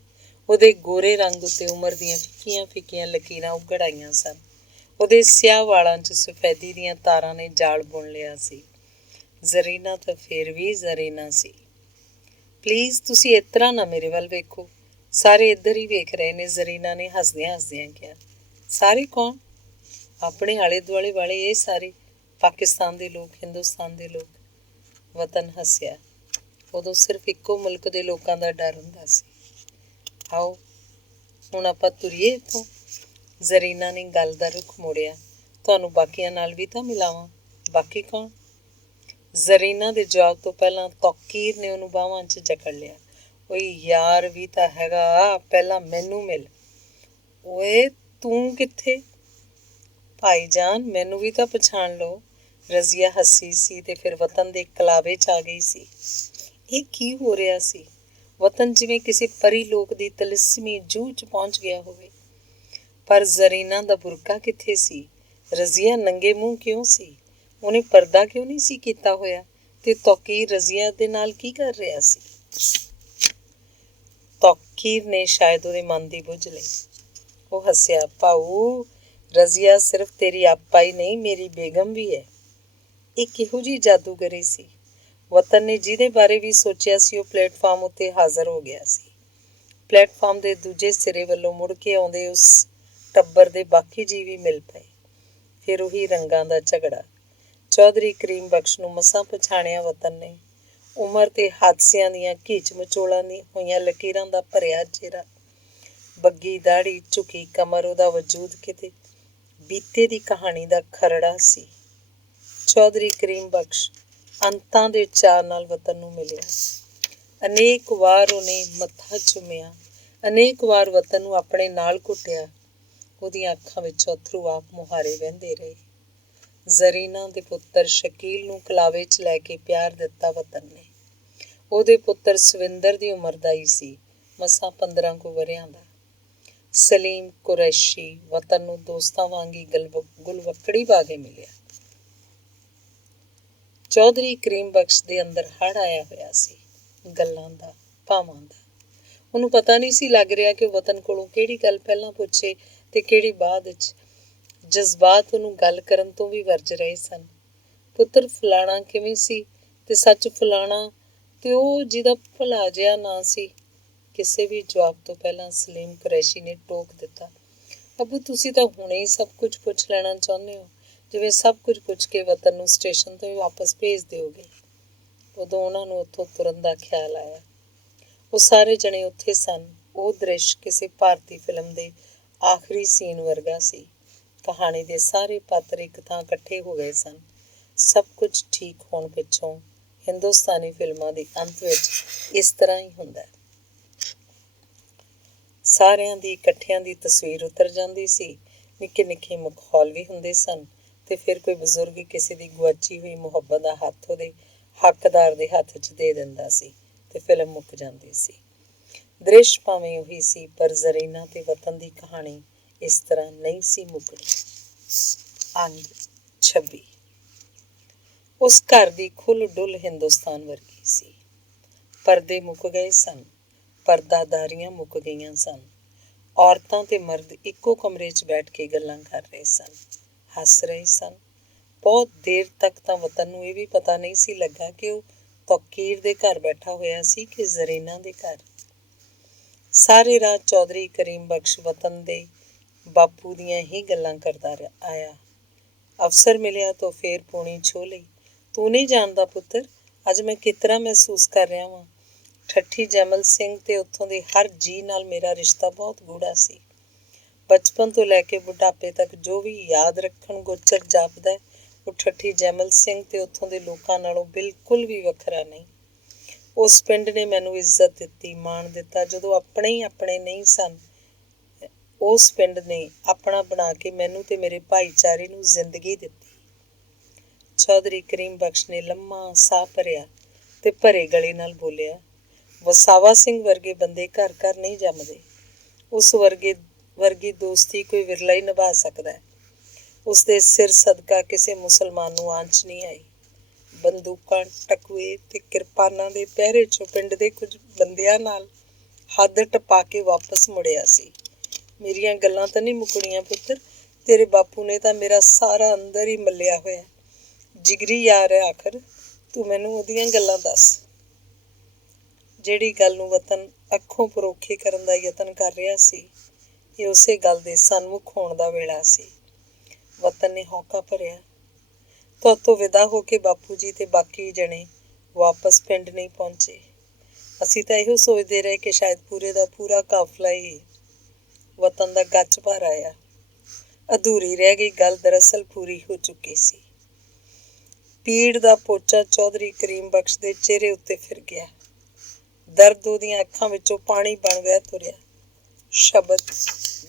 ਉਹਦੇ ਗੋਰੇ ਰੰਗ ਉੱਤੇ ਉਮਰ ਦੀਆਂ ਫਿੱਕੀਆਂ ਫਿੱਕੀਆਂ ਲਕੀਰਾਂ ਉਘੜ ਆਈਆਂ ਸਨ। ਉਹਦੇ ਸਿਆਹ ਵਾਲਾਂ 'ਚ ਸਫੈਦੀ ਦੀਆਂ ਤਾਰਾਂ ਨੇ ਜਾਲ ਬੁਣ ਲਿਆ ਸੀ। ਜ਼ਰੀਨਾ ਤਾਂ ਫਿਰ ਵੀ ਜ਼ਰੀਨਾ ਸੀ। ਪਲੀਜ਼ ਤੁਸੀਂ ਇਸ ਤਰ੍ਹਾਂ ਨਾ ਮੇਰੇ ਵੱਲ ਵੇਖੋ। ਸਾਰੇ ਇੱਧਰ ਹੀ ਵੇਖ ਰਹੇ ਨੇ, ਜ਼ਰੀਨਾ ਨੇ ਹੱਸਦਿਆਂ ਹੱਸਦਿਆਂ ਕਿਹਾ। ਸਾਰੇ ਕੌਣ? ਆਪਣੇ ਆਲੇ ਦੁਆਲੇ ਵਾਲੇ ਇਹ ਸਾਰੇ ਪਾਕਿਸਤਾਨ ਦੇ ਲੋਕ, ਹਿੰਦੁਸਤਾਨ ਦੇ ਲੋਕ। ਵਤਨ ਹੱਸਿਆ। ਉਦੋਂ ਸਿਰਫ ਇੱਕੋ ਮੁਲਕ ਦੇ ਲੋਕਾਂ ਦਾ ਡਰ ਹੁੰਦਾ ਸੀ। ਆਓ ਹੁਣ ਆਪਾਂ ਤੁਰੀਏ ਇੱਥੋਂ। ਜ਼ਰੀਨਾ ਨੇ ਗੱਲ ਦਾ ਰੁਖ ਮੋੜਿਆ। ਤੁਹਾਨੂੰ ਬਾਕੀਆਂ ਨਾਲ ਵੀ ਤਾਂ ਮਿਲਾਵਾਂ। ਬਾਕੀ ਕੌਣ? ਜ਼ਰੀਨਾ ਦੇ ਜਵਾਬ ਤੋਂ ਪਹਿਲਾਂ ਤੌਕੀਰ ਨੇ ਉਹਨੂੰ ਬਾਹਾਂ 'ਚ ਜਕੜ ਲਿਆ। ਓਏ ਯਾਰ ਵੀ ਤਾਂ ਹੈਗਾ, ਪਹਿਲਾਂ ਮੈਨੂੰ ਮਿਲ। ਓਏ ਤੂੰ ਕਿੱਥੇ? ਭਾਈ ਜਾਨ, ਮੈਨੂੰ ਵੀ ਤਾਂ ਪਛਾਣ ਲਓ। ਰਜ਼ੀਆ ਹੱਸੀ ਸੀ ਤੇ ਫਿਰ ਵਤਨ ਦੇ ਕਲਾਵੇ 'ਚ ਆ ਗਈ ਸੀ। ਇਹ ਕੀ ਹੋ ਰਿਹਾ ਸੀ? ਵਤਨ ਜਿਵੇਂ ਕਿਸੇ ਪਰੀ ਲੋਕ ਦੀ ਤਲਿਸਮੀ ਜੂਹ 'ਚ ਪਹੁੰਚ ਗਿਆ ਹੋਵੇ। ਪਰ ਜ਼ਰੀਨਾ ਦਾ ਬੁਰਕਾ ਕਿੱਥੇ ਸੀ? ਰਜ਼ੀਆ ਨੰਗੇ ਮੂੰਹ ਕਿਉਂ ਸੀ? ਉਹਨੇ ਪਰਦਾ ਕਿਉਂ ਨਹੀਂ ਸੀ ਕੀਤਾ ਹੋਇਆ? ਤੇ ਤੌਕੀਰ ਰਜ਼ੀਆ ਦੇ ਨਾਲ ਕੀ ਕਰ ਰਿਹਾ ਸੀ? ਤੌਕੀਰ ਨੇ ਸ਼ਾਇਦ ਉਹਦੇ ਮਨ ਦੀ ਬੁੱਝ ਲਈ। ਉਹ ਹੱਸਿਆ। ਭਾਊ, ਰਜ਼ੀਆ ਸਿਰਫ ਤੇਰੀ ਆਪਾ ਹੀ ਨਹੀਂ, ਮੇਰੀ ਬੇਗਮ ਵੀ ਹੈ। ਇਹ ਕਿਹੋ ਜਿਹੀ ਜਾਦੂਗਰੀ ਸੀ? ਵਤਨ ਨੇ ਜਿਹਦੇ ਬਾਰੇ ਵੀ ਸੋਚਿਆ ਸੀ, ਉਹ ਪਲੇਟਫਾਰਮ ਉੱਤੇ ਹਾਜ਼ਰ ਹੋ ਗਿਆ ਸੀ। ਪਲੇਟਫਾਰਮ ਦੇ ਦੂਜੇ ਸਿਰੇ ਵੱਲੋਂ ਮੁੜ ਕੇ ਆਉਂਦੇ ਉਸ ਟੱਬਰ ਦੇ ਬਾਕੀ ਜੀਅ ਵੀ ਮਿਲ ਪਏ। ਫਿਰ ਉਹੀ ਰੰਗਾਂ ਦਾ ਝਗੜਾ। ਚੌਧਰੀ ਕਰੀਮ ਬਖਸ਼ ਨੂੰ ਮਸਾਂ ਪਛਾਣਿਆ ਵਤਨ ਨੇ। ਉਮਰ ਤੇ ਹਾਦਸਿਆਂ ਦੀਆਂ ਘੀਚ ਮਚੋਲਾਂ ਹੋਈਆਂ ਲਕੀਰਾਂ ਦਾ ਭਰਿਆ ਚਿਹਰਾ, ਬੱਗੀ ਦਾੜੀ, ਝੁਕੀ ਕਮਰ। ਉਹਦਾ ਵਜੂਦ ਕਿਤੇ ਬੀਤੇ ਦੀ ਕਹਾਣੀ ਦਾ ਖਰੜਾ ਸੀ। ਚੌਧਰੀ ਕਰੀਮ ਬਖਸ਼ ਅੰਤਾਂ ਦੇ ਚਾਅ ਨਾਲ ਵਤਨ ਨੂੰ ਮਿਲਿਆ। ਅਨੇਕ ਵਾਰ ਉਹਨੇ ਮੱਥਾ ਚੁੰਮਿਆ, ਅਨੇਕ ਵਾਰ ਵਤਨ ਨੂੰ ਆਪਣੇ ਨਾਲ ਘੁੱਟਿਆ। ਉਹਦੀਆਂ ਅੱਖਾਂ ਵਿੱਚ ਅੱਥਰੂ ਆਪ ਮੁਹਾਰੇ ਵਹਿੰਦੇ ਰਹੇ। ਜ਼ਰੀਨਾ ਦੇ ਪੁੱਤਰ ਸ਼ਕੀਲ ਨੂੰ ਕਲਾਵੇ 'ਚ ਲੈ ਕੇ ਪਿਆਰ ਦਿੱਤਾ ਵਤਨ ਨੇ। ਉਹਦੇ ਪੁੱਤਰ ਸਵਿੰਦਰ ਦੀ ਉਮਰ ਦਾ ਹੀ ਸੀ, ਮਸਾਂ 15 ਕੁ ਵਰ੍ਹਿਆਂ ਦਾ। ਸਲੀਮ ਕੁਰੈਸ਼ੀ ਵਤਨ ਨੂੰ ਦੋਸਤਾਂ ਵਾਂਗ ਹੀ ਗੁਲਵੱਕੜੀ ਪਾ ਕੇ ਮਿਲਿਆ। ਚੌਧਰੀ ਕਰੀਮ ਬਖਸ਼ ਦੇ ਅੰਦਰ ਹੜ੍ਹ ਆਇਆ ਹੋਇਆ ਸੀ, ਗੱਲਾਂ ਦਾ, ਭਾਵਾਂ ਦਾ। ਉਹਨੂੰ ਪਤਾ ਨਹੀਂ ਸੀ ਲੱਗ ਰਿਹਾ ਕਿ ਉਹ ਵਤਨ ਕੋਲੋਂ ਕਿਹੜੀ ਗੱਲ ਪਹਿਲਾਂ ਪੁੱਛੇ ਤੇ ਕਿਹੜੀ ਬਾਅਦ 'ਚ। ਜਜ਼ਬਾਤ ਉਹਨੂੰ ਗੱਲ ਕਰਨ ਤੋਂ ਵੀ ਵਰਜ ਰਹੇ ਸਨ। ਪੁੱਤਰ ਫਲਾਣਾ ਕਿਵੇਂ ਸੀ? ਤੇ ਸੱਚ ਫਲਾਣਾ ਤੇ ਉਹ ਜਿਹਦਾ ਭਲਾ ਜਿਹਾ ਨਾਂ ਸੀ। ਕਿਸੇ ਵੀ ਜਵਾਬ ਤੋਂ ਪਹਿਲਾਂ ਸਲੀਮ ਕੁਰੈਸ਼ੀ ਨੇ ਟੋਕ ਦਿੱਤਾ। ਅੱਬੂ, ਤੁਸੀਂ ਤਾਂ ਹੁਣੇ ਹੀ ਸਭ ਕੁਝ ਪੁੱਛ ਲੈਣਾ ਚਾਹੁੰਦੇ ਹੋ, ਜਿਵੇਂ ਸਭ ਕੁਝ ਪੁੱਛ ਕੇ ਵਤਨ ਨੂੰ ਸਟੇਸ਼ਨ ਤੋਂ ਹੀ ਵਾਪਸ ਭੇਜ ਦਿਓਗੇ। ਉਦੋਂ ਉਹਨਾਂ ਨੂੰ ਉੱਥੋਂ ਤੁਰਨ ਦਾ ਖਿਆਲ ਆਇਆ। ਉਹ ਸਾਰੇ ਜਣੇ ਉੱਥੇ ਸਨ। ਉਹ ਦ੍ਰਿਸ਼ ਕਿਸੇ ਭਾਰਤੀ ਫਿਲਮ ਦੇ ਆਖਰੀ ਸੀਨ ਵਰਗਾ ਸੀ। ਕਹਾਣੀ ਦੇ ਸਾਰੇ ਪਾਤਰ ਇੱਕ ਥਾਂ ਇਕੱਠੇ ਹੋ ਗਏ ਸਨ। ਸਭ ਕੁਝ ਠੀਕ ਹੋਣ ਪਿੱਛੋਂ ਹਿੰਦੁਸਤਾਨੀ ਫਿਲਮਾਂ ਦੇ ਅੰਤ ਵਿੱਚ ਇਸ ਤਰ੍ਹਾਂ ਹੀ ਹੁੰਦਾ। ਸਾਰਿਆਂ ਦੀ ਇਕੱਠਿਆਂ ਦੀ ਤਸਵੀਰ ਉਤਰ ਜਾਂਦੀ ਸੀ। ਨਿੱਕੇ ਨਿੱਕੇ ਮਖੌਲ ਵੀ ਹੁੰਦੇ ਸਨ ਤੇ ਫਿਰ ਕੋਈ ਬਜ਼ੁਰਗ ਕਿਸੇ ਦੀ ਗੁਆਚੀ ਹੋਈ ਮੁਹੱਬਤ ਦਾ ਹੱਥ ਉਹਦੇ ਹੱਕਦਾਰ ਦੇ ਹੱਥ 'ਚ ਦੇ ਦਿੰਦਾ ਸੀ ਤੇ ਫਿਲਮ ਮੁੱਕ ਜਾਂਦੀ ਸੀ। ਦ੍ਰਿਸ਼ ਭਾਵੇਂ ਉਹੀ ਸੀ, ਪਰ ਜ਼ਰੀਨਾ ਤੇ ਵਤਨ ਦੀ ਕਹਾਣੀ ਇਸ ਤਰ੍ਹਾਂ ਨਹੀਂ ਸੀ ਮੁੱਕਣੀ। ਅੰਗ 26। ਉਸ ਘਰ ਦੀ ਖੁੱਲ੍ਹ ਡੁੱਲ ਹਿੰਦੁਸਤਾਨ ਵਰਗੀ ਸੀ। ਪਰਦੇ ਮੁੱਕ ਗਏ ਸਨ, ਪਰਦਾਦਾਰੀਆਂ ਮੁੱਕ ਗਈਆਂ ਸਨ। ਔਰਤਾਂ ਤੇ ਮਰਦ ਇੱਕੋ ਕਮਰੇ 'ਚ ਬੈਠ ਕੇ ਗੱਲਾਂ ਕਰ ਰਹੇ ਸਨ, ਹੱਸ ਰਹੇ ਸਨ। ਬਹੁਤ ਦੇਰ ਤੱਕ ਤਾਂ ਵਤਨ ਨੂੰ ਇਹ ਵੀ ਪਤਾ ਨਹੀਂ ਸੀ ਲੱਗਾ ਕਿ ਉਹ ਤੌਕੀਰ ਦੇ ਘਰ ਬੈਠਾ ਹੋਇਆ ਸੀ ਕਿ ਜ਼ਰੀਨਾ ਦੇ ਘਰ। ਸਾਰੇ ਰਾਹ ਚੌਧਰੀ ਕਰੀਮ ਬਖਸ਼ ਵਤਨ ਦੇ ਬਾਪੂ ਦੀਆਂ ਹੀ ਗੱਲਾਂ ਕਰਦਾ ਆਇਆ। ਅਫਸਰ ਮਿਲਿਆ ਤਾਂ ਫੇਰ ਪੂਣੀ ਛੋਹ ਲਈ। ਤੂੰ ਨਹੀਂ ਜਾਣਦਾ ਪੁੱਤਰ, ਅੱਜ ਮੈਂ ਕਿਸ ਤਰ੍ਹਾਂ ਮਹਿਸੂਸ ਕਰ ਰਿਹਾ ਵਾਂ। ਠੱਠੀ ਜੈਮਲ ਸਿੰਘ ਤੇ ਉੱਥੋਂ ਦੇ ਹਰ ਜੀਅ ਨਾਲ ਮੇਰਾ ਰਿਸ਼ਤਾ ਬਹੁਤ ਗੂੜਾ ਸੀ। ਬਚਪਨ ਤੋਂ ਲੈ ਕੇ ਬੁਢਾਪੇ ਤੱਕ ਜੋ ਵੀ ਯਾਦ ਰੱਖਣ ਗੋਚਰ ਜਾਪਦਾ, ਉਹ ਠੱਠੀ ਜੈਮਲ ਸਿੰਘ ਤੇ ਉੱਥੋਂ ਦੇ ਲੋਕਾਂ ਨਾਲੋਂ ਬਿਲਕੁਲ ਵੀ ਵੱਖਰਾ ਨਹੀਂ। ਉਸ ਪਿੰਡ ਨੇ ਮੈਨੂੰ ਇੱਜ਼ਤ ਦਿੱਤੀ, ਮਾਣ ਦਿੱਤਾ। ਜਦੋਂ ਆਪਣੇ ਹੀ ਆਪਣੇ ਨਹੀਂ ਸਨ, ਉਸ ਪਿੰਡ ਨੇ ਆਪਣਾ ਬਣਾ ਕੇ ਮੈਨੂੰ ਤੇ ਮੇਰੇ ਭਾਈਚਾਰੇ ਨੂੰ ਜ਼ਿੰਦਗੀ ਦਿੱਤੀ। ਚੌਧਰੀ ਕਰੀਮ ਬਖਸ਼ ਨੇ ਲੰਮਾ ਸਾਹ ਭਰਿਆ ਤੇ ਭਰੇ ਗਲੇ ਨਾਲ ਬੋਲਿਆ, ਵਸਾਵਾ ਸਿੰਘ ਵਰਗੇ ਬੰਦੇ ਘਰ ਘਰ ਨਹੀਂ ਜੰਮਦੇ। ਉਸ ਵਰਗੀ ਦੋਸਤੀ ਕੋਈ ਵਿਰਲਾ ਹੀ ਨਿਭਾ ਸਕਦਾ। ਉਸਦੇ ਸਿਰ ਸਦਕਾ ਕਿਸੇ ਮੁਸਲਮਾਨ ਨੂੰ ਆਂਚ ਨਹੀਂ ਆਈ। ਬੰਦੂਕਾਂ, ਟਕੂਏ ਤੇ ਕਿਰਪਾਨਾਂ ਦੇ ਪਹਿਰੇ 'ਚੋਂ ਪਿੰਡ ਦੇ ਕੁਝ ਬੰਦਿਆਂ ਨਾਲ ਹੱਦ ਟਪਾ ਕੇ ਵਾਪਸ ਮੁੜਿਆ ਸੀ। ਮੇਰੀਆਂ ਗੱਲਾਂ ਤਾਂ ਨਹੀਂ ਮੁੱਕਣੀਆਂ ਪੁੱਤਰ। ਤੇਰੇ ਬਾਪੂ ਨੇ ਤਾਂ ਮੇਰਾ ਸਾਰਾ ਅੰਦਰ ਹੀ ਮੱਲਿਆ ਹੋਇਆ। ਜਿਗਰੀ ਯਾਰ ਹੈ ਆਖਰ। ਤੂੰ ਮੈਨੂੰ ਉਹਦੀਆਂ ਗੱਲਾਂ ਦੱਸ। ਜਿਹੜੀ ਗੱਲ ਨੂੰ ਵਤਨ ਅੱਖੋਂ ਪਰੋਖੇ ਕਰਨ ਦਾ ਯਤਨ ਕਰ ਰਿਹਾ ਸੀ, ਇਹ ਉਸੇ ਗੱਲ ਦੇ ਸਨਮੁਖ ਹੋਣ ਦਾ ਵੇਲਾ ਸੀ। ਵਤਨ ਨੇ ਹੌਕਾ ਭਰਿਆ। ਤੁਹਾਤੋਂ ਵਿਦਾ ਹੋ ਕੇ ਬਾਪੂ ਜੀ ਤੇ ਬਾਕੀ ਜਣੇ ਵਾਪਸ ਪਿੰਡ ਨਹੀਂ ਪਹੁੰਚੇ। ਅਸੀਂ ਤਾਂ ਇਹੋ ਸੋਚਦੇ ਰਹੇ ਕਿ ਸ਼ਾਇਦ ਪੂਰੇ ਦਾ ਪੂਰਾ ਕਾਫਲਾ ਹੀ। ਵਤਨ ਦਾ ਗੱਚ ਭਰ ਆਇਆ। ਅਧੂਰੀ ਰਹਿ ਗਈ ਗੱਲ ਦਰਅਸਲ ਪੂਰੀ ਹੋ ਚੁੱਕੀ ਸੀ। ਪੀੜ ਦਾ ਪੋਚਾ ਚੌਧਰੀ ਕਰੀਮ ਬਖਸ਼ ਦੇ ਚਿਹਰੇ ਉੱਤੇ ਫਿਰ ਗਿਆ। ਦਰਦ ਉਹਦੀਆਂ ਅੱਖਾਂ ਵਿੱਚੋਂ ਪਾਣੀ ਬਣ ਵਹਿ ਤੁਰਿਆ। ਸ਼ਬਦ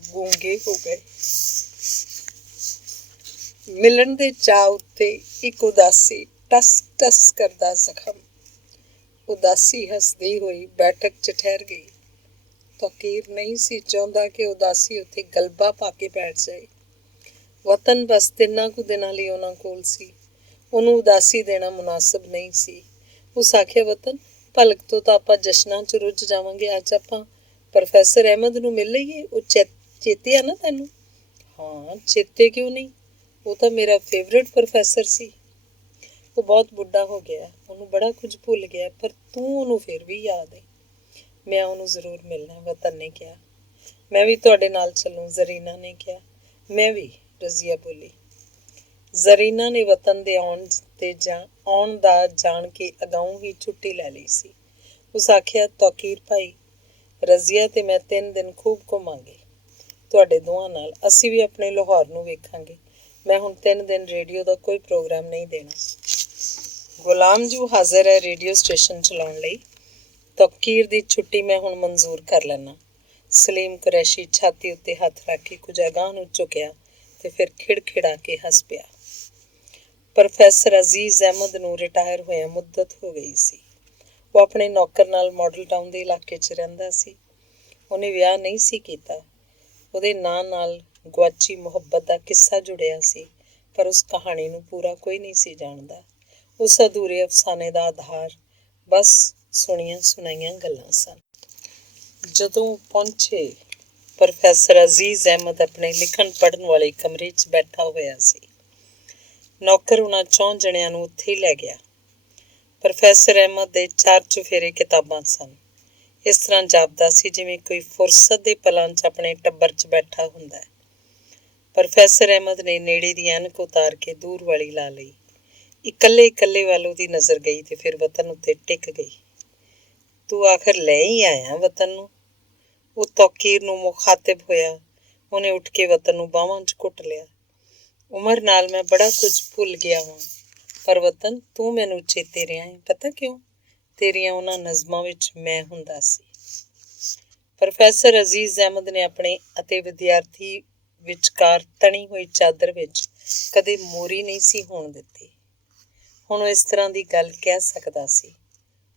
ਗੂੰਗੇ ਹੋ ਗਏ। ਮਿਲਣ ਦੇ ਚਾਅ ਉੱਤੇ ਇੱਕ ਉਦਾਸੀ ਟਸ ਟਸ ਕਰਦਾ ਜ਼ਖਮ। ਉਦਾਸੀ ਹੱਸਦੀ ਹੋਈ ਬੈਠਕ 'ਚ ਠਹਿਰ ਗਈ। ਤੌਕੀਰ ਨਹੀਂ ਸੀ ਚਾਹੁੰਦਾ ਕਿ ਉਦਾਸੀ ਉੱਤੇ ਗਲਬਾ ਪਾ ਕੇ ਬੈਠ ਜਾਏ। ਵਤਨ ਬਸ 3 ਕੁ ਦਿਨਾਂ ਲਈ ਉਹਨਾਂ ਕੋਲ ਸੀ। ਉਹਨੂੰ ਉਦਾਸੀ ਦੇਣਾ ਮੁਨਾਸਬ ਨਹੀਂ ਸੀ। ਉਸ ਆਖਿਆ, ਵਤਨ ਭਲਕ ਤੋਂ ਤਾਂ ਆਪਾਂ ਜਸ਼ਨਾਂ 'ਚ ਰੁੱਝ ਜਾਵਾਂਗੇ। ਅੱਜ ਆਪਾਂ ਪ੍ਰੋਫੈਸਰ ਅਹਿਮਦ ਨੂੰ ਮਿਲ ਲਈਏ। ਉਹ ਚੇਤੇ ਆ ਨਾ ਤੈਨੂੰ? ਹਾਂ, ਚੇਤੇ ਕਿਉਂ ਨਹੀਂ। ਉਹ ਤਾਂ ਮੇਰਾ ਫੇਵਰੇਟ ਪ੍ਰੋਫੈਸਰ ਸੀ। ਉਹ ਬਹੁਤ ਬੁੱਢਾ ਹੋ ਗਿਆ, ਉਹਨੂੰ ਬੜਾ ਕੁਝ ਭੁੱਲ ਗਿਆ, ਪਰ ਤੂੰ ਉਹਨੂੰ ਫਿਰ ਵੀ ਯਾਦ ਹੈ। ਮੈਂ ਉਹਨੂੰ ਜ਼ਰੂਰ ਮਿਲਣਾ, ਵਤਨ ਨੇ ਕਿਹਾ। ਮੈਂ ਵੀ ਤੁਹਾਡੇ ਨਾਲ ਚੱਲੂੰ, ਜ਼ਰੀਨਾ ਨੇ ਕਿਹਾ। ਮੈਂ ਵੀ, ਰਜ਼ੀਆ ਬੋਲੀ। ਜ਼ਰੀਨਾ ਨੇ ਵਤਨ ਦੇ ਆਉਣ ਦਾ ਜਾਣ ਕੇ ਅਗਾਊਂ ਹੀ ਛੁੱਟੀ ਲੈ ਲਈ ਸੀ। ਉਸ ਆਖਿਆ, ਤੌਕੀਰ ਭਾਈ, ਰਜ਼ੀਆ ਤੇ ਮੈਂ 3 ਦਿਨ ਖੂਬ ਘੁੰਮਾਂਗੇ ਤੁਹਾਡੇ ਦੋਵਾਂ ਨਾਲ। ਅਸੀਂ ਵੀ ਆਪਣੇ ਲਾਹੌਰ ਨੂੰ ਵੇਖਾਂਗੇ। ਮੈਂ ਹੁਣ 3 ਦਿਨ ਰੇਡੀਓ ਦਾ ਕੋਈ ਪ੍ਰੋਗਰਾਮ ਨਹੀਂ ਦੇਣਾ। ਗੁਲਾਮ ਜੂ ਹਾਜ਼ਰ ਹੈ ਰੇਡੀਓ ਸਟੇਸ਼ਨ ਚਲਾਉਣ ਲਈ। ਤੌਕੀਰ ਦੀ ਛੁੱਟੀ ਮੈਂ ਹੁਣ ਮਨਜ਼ੂਰ ਕਰ ਲੈਣਾ। ਸਲੀਮ ਕੁਰੈਸ਼ੀ ਛਾਤੀ ਉੱਤੇ ਹੱਥ ਰੱਖ ਕੇ ਕੁਝ ਅਗਾਂਹ ਨੂੰ ਝੁਕਿਆ ਤੇ ਫਿਰ ਖਿੜਖਿੜਾ ਕੇ ਹੱਸ ਪਿਆ। ਪ੍ਰੋਫੈਸਰ ਅਜ਼ੀਜ਼ ਅਹਿਮਦ ਨੂੰ ਰਿਟਾਇਰ ਹੋਇਆ ਮੁੱਦਤ ਹੋ ਗਈ ਸੀ। ਉਹ ਆਪਣੇ ਨੌਕਰ ਨਾਲ ਮਾਡਲ ਟਾਊਨ ਦੇ ਇਲਾਕੇ 'ਚ ਰਹਿੰਦਾ ਸੀ। ਉਹਨੇ ਵਿਆਹ ਨਹੀਂ ਸੀ ਕੀਤਾ। ਉਹਦੇ ਨਾਂ ਨਾਲ ਗੁਆਚੀ ਮੁਹੱਬਤ ਦਾ ਕਿੱਸਾ ਜੁੜਿਆ ਸੀ, ਪਰ ਉਸ ਕਹਾਣੀ ਨੂੰ ਪੂਰਾ ਕੋਈ ਨਹੀਂ ਸੀ ਜਾਣਦਾ। ਉਸ ਅਧੂਰੇ ਅਫਸਾਨੇ ਦਾ ਆਧਾਰ ਬਸ ਸੁਣੀਆਂ ਸੁਣਾਈਆਂ ਗੱਲਾਂ ਸਨ। ਜਦੋਂ ਪਹੁੰਚੇ, ਪ੍ਰੋਫੈਸਰ ਅਜ਼ੀਜ਼ ਅਹਿਮਦ ਆਪਣੇ ਲਿਖਣ ਪੜ੍ਹਨ ਵਾਲੇ ਕਮਰੇ 'ਚ ਬੈਠਾ ਹੋਇਆ ਸੀ। ਨੌਕਰ ਉਹਨਾਂ 4 ਜਣਿਆਂ ਨੂੰ ਉੱਥੇ ਹੀ ਲੈ ਗਿਆ। ਪ੍ਰੋਫੈਸਰ ਅਹਿਮਦ ਦੇ 4 ਚੁਫੇਰੇ ਕਿਤਾਬਾਂ ਸਨ। ਇਸ ਤਰ੍ਹਾਂ ਜਾਪਦਾ ਸੀ ਜਿਵੇਂ ਕੋਈ ਫੁਰਸਤ ਦੇ ਪਲਾਂ 'ਚ ਆਪਣੇ ਟੱਬਰ 'ਚ ਬੈਠਾ ਹੁੰਦਾ। ਪ੍ਰੋਫੈਸਰ ਅਹਿਮਦ ਨੇ ਨੇੜੇ ਦੀ ਐਨਕ ਉਤਾਰ ਕੇ ਦੂਰ ਵਾਲੀ ਲਾ ਲਈ। ਇਕੱਲੇ ਇਕੱਲੇ ਵੱਲ ਉਹਦੀ ਨਜ਼ਰ ਗਈ ਤੇ ਫਿਰ ਵਤਨ ਉੱਤੇ ਟਿਕ ਗਈ। ਤੂੰ ਆਖਰ ਲੈ ਹੀ ਆਇਆ ਵਤਨ ਨੂੰ? ਉਹ ਤੌਕੀਰ ਨੂੰ ਮੁਖਾਤਿਬ ਹੋਇਆ। ਉਹਨੇ ਉੱਠ ਕੇ ਵਤਨ ਨੂੰ ਬਾਹਾਂ 'ਚ ਘੁੱਟ ਲਿਆ। ਉਮਰ ਨਾਲ ਮੈਂ ਬੜਾ ਕੁਝ ਭੁੱਲ ਗਿਆ ਵਾਂ, ਪਰ ਵਤਨ ਤੂੰ ਮੈਨੂੰ ਚੇਤੇ ਰਿਹਾ ਹੈ। ਪਤਾ ਕਿਉਂ? ਤੇਰੀਆਂ ਉਹਨਾਂ ਨਜ਼ਮਾਂ ਵਿੱਚ ਮੈਂ ਹੁੰਦਾ ਸੀ। ਪ੍ਰੋਫੈਸਰ ਅਜ਼ੀਜ਼ ਅਹਿਮਦ ਨੇ ਆਪਣੇ ਅਤੇ ਵਿਦਿਆਰਥੀ ਵਿਚਕਾਰ ਤਣੀ ਹੋਈ ਚਾਦਰ ਵਿੱਚ ਕਦੇ ਮੋਰੀ ਨਹੀਂ ਸੀ ਹੋਣ ਦਿੱਤੀ। ਹੁਣ ਉਹ ਇਸ ਤਰ੍ਹਾਂ ਦੀ ਗੱਲ ਕਹਿ ਸਕਦਾ ਸੀ।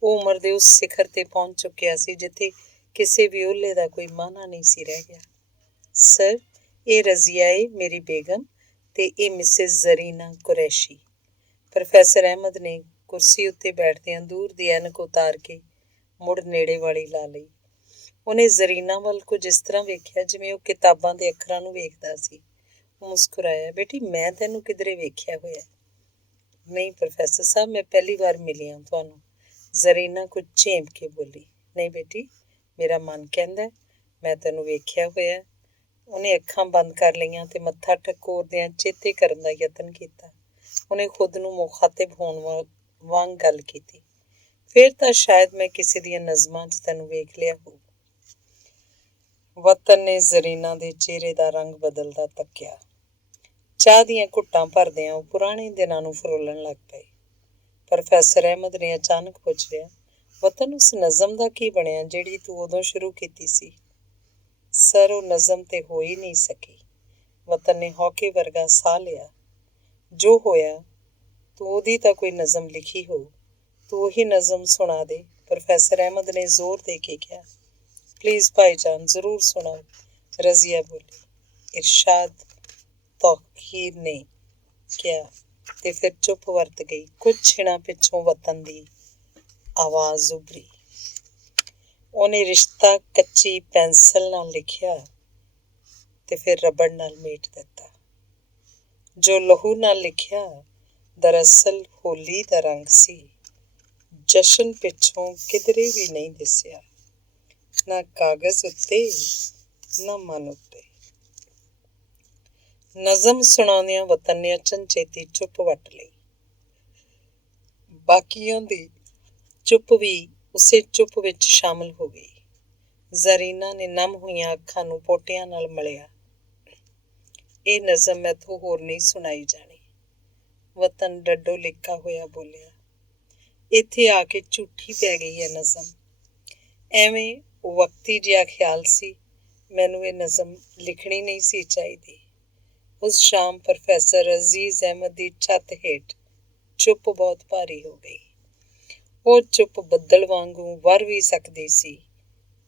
ਉਹ ਉਮਰ ਦੇ ਉਸ ਸਿਖਰ 'ਤੇ ਪਹੁੰਚ ਚੁੱਕਿਆ ਸੀ ਜਿੱਥੇ ਕਿਸੇ ਵੀ ਓਹਲੇ ਦਾ ਕੋਈ ਮਾਨਾ ਨਹੀਂ ਸੀ ਰਹਿ ਗਿਆ। ਸਰ, ਇਹ ਰਜ਼ੀਆ ਏ, ਮੇਰੀ ਬੇਗਮ, ਤੇ ਇਹ ਮਿਸਿਸ ਜ਼ਰੀਨਾ ਕੁਰੈਸ਼ੀ। ਪ੍ਰੋਫੈਸਰ ਅਹਿਮਦ ਨੇ ਕੁਰਸੀ ਉੱਤੇ ਬੈਠਦਿਆਂ ਦੂਰ ਦੀ ਐਨਕ ਉਤਾਰ ਕੇ ਮੁੜ ਨੇੜੇ ਵਾਲੀ ਲਾ ਲਈ। ਉਹਨੇ ਜ਼ਰੀਨਾ ਵੱਲ ਕੁਝ ਇਸ ਤਰ੍ਹਾਂ ਵੇਖਿਆ ਜਿਵੇਂ ਉਹ ਕਿਤਾਬਾਂ ਦੇ ਅੱਖਰਾਂ ਨੂੰ ਵੇਖਦਾ ਸੀ। ਉਹ ਮੁਸਕਰਾਇਆ। ਬੇਟੀ, ਮੈਂ ਤੈਨੂੰ ਕਿਧਰੇ ਵੇਖਿਆ ਹੋਇਆ? ਨਹੀਂ ਪ੍ਰੋਫੈਸਰ ਸਾਹਿਬ, ਮੈਂ ਪਹਿਲੀ ਵਾਰ ਮਿਲੀ ਹਾਂ ਤੁਹਾਨੂੰ। ਜ਼ਰੀਨਾ ਕੁਝ ਝੇਂਪ ਕੇ ਬੋਲੀ। ਨਹੀਂ ਬੇਟੀ, ਮੇਰਾ ਮਨ ਕਹਿੰਦਾ ਮੈਂ ਤੈਨੂੰ ਵੇਖਿਆ ਹੋਇਆ। ਉਹਨੇ ਅੱਖਾਂ ਬੰਦ ਕਰ ਲਈਆਂ ਤੇ ਮੱਥਾ ਟਕੋਰਦਿਆਂ ਚੇਤੇ ਕਰਨ ਦਾ ਯਤਨ ਕੀਤਾ। ਉਹਨੇ ਖੁਦ ਨੂੰ ਮੁਖਾਤਿਬ ਹੋਣ ਵਾਂਗ ਗੱਲ ਕੀਤੀ। ਫਿਰ ਤਾਂ ਸ਼ਾਇਦ ਮੈਂ ਕਿਸੇ ਦੀਆਂ ਨਜ਼ਮਾਂ 'ਚ ਤੈਨੂੰ ਵੇਖ ਲਿਆ ਹੋਊ। ਵਤਨ ਨੇ ਜ਼ਰੀਨਾ ਦੇ ਚਿਹਰੇ ਦਾ ਰੰਗ ਬਦਲਦਾ ਤੱਕਿਆ। ਚਾਹ ਦੀਆਂ ਘੁੱਟਾਂ ਭਰਦਿਆਂ ਉਹ ਪੁਰਾਣੇ ਦਿਨਾਂ ਨੂੰ ਫਰੋਲਣ ਲੱਗ ਪਏ। ਪ੍ਰੋਫੈਸਰ ਅਹਿਮਦ ਨੇ ਅਚਾਨਕ ਪੁੱਛ ਲਿਆ, ਵਤਨ, ਉਸ ਨਜ਼ਮ ਦਾ ਕੀ ਬਣਿਆ ਜਿਹੜੀ ਤੂੰ ਉਦੋਂ ਸ਼ੁਰੂ ਕੀਤੀ ਸੀ? ਸਰ, ਉਹ ਨਜ਼ਮ ਤੇ ਹੋ ਹੀ ਨਹੀਂ ਸਕੀ। ਵਤਨ ਨੇ ਹੌਕੇ ਵਰਗਾ ਸਾਹ ਲਿਆ। ਜੋ ਹੋਇਆ, ਤੂੰ ਉਹਦੀ ਤਾਂ ਕੋਈ ਨਜ਼ਮ ਲਿਖੀ ਹੋਊ। ਤੂੰ ਉਹੀ ਨਜ਼ਮ ਸੁਣਾ ਦੇ। ਪ੍ਰੋਫੈਸਰ ਅਹਿਮਦ ਨੇ ਜ਼ੋਰ ਦੇ ਕੇ ਕਿਹਾ। ਪਲੀਜ਼ ਭਾਈਜਾਨ, ਜ਼ਰੂਰ ਸੁਣਾਓ, ਰਜ਼ੀਆ ਬੋਲੀ। ਇਰਸ਼ਾਦ, ਤੌਕੀਰ ਨੇ ਕਿਹਾ ਤੇ ਫਿਰ ਚੁੱਪ ਵਰਤ ਗਈ। ਕੁਝ ਛਿਣਾਂ ਪਿੱਛੋਂ ਵਤਨ ਦੀ ਆਵਾਜ਼ ਉੱਭਰੀ। ਉਹਨੇ ਰਿਸ਼ਤਾ ਕੱਚੀ ਪੈਨਸਲ ਨਾਲ ਲਿਖਿਆ ਤੇ ਫਿਰ ਰਬੜ ਨਾਲ ਮੇਟ ਦਿੱਤਾ। ਜੋ ਲਹੂ ਨਾਲ ਲਿਖਿਆ ਦਰਅਸਲ ਹੋਲੀ ਦਾ ਰੰਗ ਸੀ। ਜਸ਼ਨ ਪਿੱਛੋਂ ਕਿਧਰੇ ਵੀ ਨਹੀਂ ਦਿਸਿਆ, ਨਾ ਕਾਗਜ਼ ਉੱਤੇ ਨਾ ਮਨ ਉੱਤੇ। ਨਜ਼ਮ ਸੁਣਾਉਂਦਿਆਂ ਵਤਨ ਨੇ ਅਚਨਚੇਤੀ ਚੁੱਪ ਵੱਟ ਲਈ। ਬਾਕੀਆਂ ਦੀ ਚੁੱਪ ਵੀ ਉਸੇ ਚੁੱਪ ਵਿੱਚ ਸ਼ਾਮਲ ਹੋ ਗਈ। ਜ਼ਰੀਨਾ ਨੇ ਨਮ ਹੋਈਆਂ ਅੱਖਾਂ ਨੂੰ ਪੋਟਿਆਂ ਨਾਲ ਮਲਿਆ। ਇਹ ਨਜ਼ਮ ਮੈਥੋਂ ਹੋਰ ਨਹੀਂ ਸੁਣਾਈ ਜਾਣੀ। ਵਤਨ ਡੱਡੋ ਲਿਖਾ ਹੋਇਆ ਬੋਲਿਆ। ਇੱਥੇ ਆ ਕੇ ਝੂਠੀ ਪੈ ਗਈ ਹੈ ਨਜ਼ਮ। ਐਵੇਂ ਵਕਤੀ ਜਿਹਾ ਖਿਆਲ ਸੀ। ਮੈਨੂੰ ਇਹ ਨਜ਼ਮ ਲਿਖਣੀ ਨਹੀਂ ਸੀ ਚਾਹੀਦੀ। ਉਸ ਸ਼ਾਮ ਪ੍ਰੋਫੈਸਰ ਅਜ਼ੀਜ਼ ਅਹਿਮਦ ਦੀ ਛੱਤ ਹੇਠ ਚੁੱਪ ਬਹੁਤ ਭਾਰੀ ਹੋ ਗਈ। ਉਹ ਚੁੱਪ ਬੱਦਲ ਵਾਂਗੂ ਵਰ ਵੀ ਸਕਦੀ ਸੀ।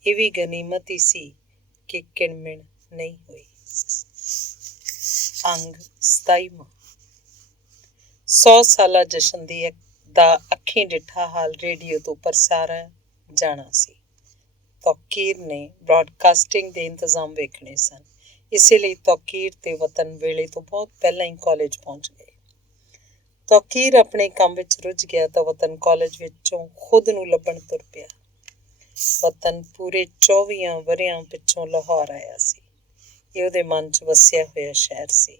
ਇਹ ਵੀ ਗਨੀਮਤ ਹੀ ਸੀ ਕਿ ਕਿਣਮਿਣ ਨਹੀਂ ਹੋਈ। ਅੰਗ 27ਵਾਂ। 100 ਸਾਲਾ ਜਸ਼ਨ ਦਾ ਅੱਖੀਂ ਡਿੱਠਾ ਹਾਲ ਰੇਡੀਓ ਤੋਂ ਪ੍ਰਸਾਰਿਆ ਜਾਣਾ ਸੀ। ਤੌਕੀਰ ਨੇ ਬ੍ਰਾਡਕਾਸਟਿੰਗ ਦੇ ਇੰਤਜ਼ਾਮ ਵੇਖਣੇ ਸਨ। ਇਸੇ ਲਈ ਤੌਕੀਰ ਤੇ ਵਤਨ ਵੇਲੇ ਤੋਂ ਬਹੁਤ ਪਹਿਲਾਂ ਹੀ ਕਾਲਜ ਪਹੁੰਚ ਗਏ। ਤੌਕੀਰ ਆਪਣੇ ਕੰਮ ਵਿੱਚ ਰੁੱਝ ਗਿਆ ਤਾਂ ਵਤਨ ਕਾਲਜ ਵਿੱਚੋਂ ਖੁਦ ਨੂੰ ਲੱਭਣ ਤੁਰ ਪਿਆ। ਵਤਨ ਪੂਰੇ 24 ਵਰ੍ਹਿਆਂ ਪਿੱਛੋਂ ਲਾਹੌਰ ਆਇਆ ਸੀ। ਇਹ ਉਹਦੇ ਮਨ 'ਚ ਵਸਿਆ ਹੋਇਆ ਸ਼ਹਿਰ ਸੀ।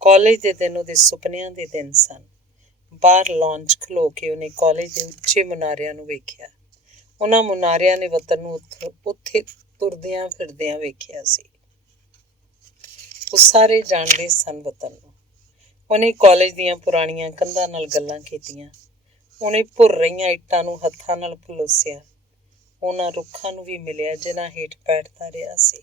ਕਾਲਜ ਦੇ ਦਿਨ ਉਹਦੇ ਸੁਪਨਿਆਂ ਦੇ ਦਿਨ ਸਨ। ਬਾਹਰ ਲਾਨ 'ਚ ਖਲੋ ਕੇ ਉਹਨੇ ਕਾਲਜ ਦੇ ਉੱਚੇ ਮੁਨਾਰਿਆਂ ਨੂੰ ਵੇਖਿਆ। ਉਹਨਾਂ ਮੁਨਾਰਿਆਂ ਨੇ ਵਤਨ ਨੂੰ ਉੱਥੇ ਤੁਰਦਿਆਂ ਫਿਰਦਿਆਂ ਵੇਖਿਆ ਸੀ। ਉਹ ਸਾਰੇ ਜਾਣਦੇ ਸਨ ਵਤਨ ਨੂੰ। ਉਹਨੇ ਕਾਲਜ ਦੀਆਂ ਪੁਰਾਣੀਆਂ ਕੰਧਾਂ ਨਾਲ ਗੱਲਾਂ ਕੀਤੀਆਂ। ਉਹਨੇ ਭੁਰ ਰਹੀਆਂ ਇੱਟਾਂ ਨੂੰ ਹੱਥਾਂ ਨਾਲ ਪਲੋਸਿਆ। ਉਹਨਾਂ ਰੁੱਖਾਂ ਨੂੰ ਵੀ ਮਿਲਿਆ ਜਿਨ੍ਹਾਂ ਹੇਠ ਬੈਠਦਾ ਰਿਹਾ ਸੀ।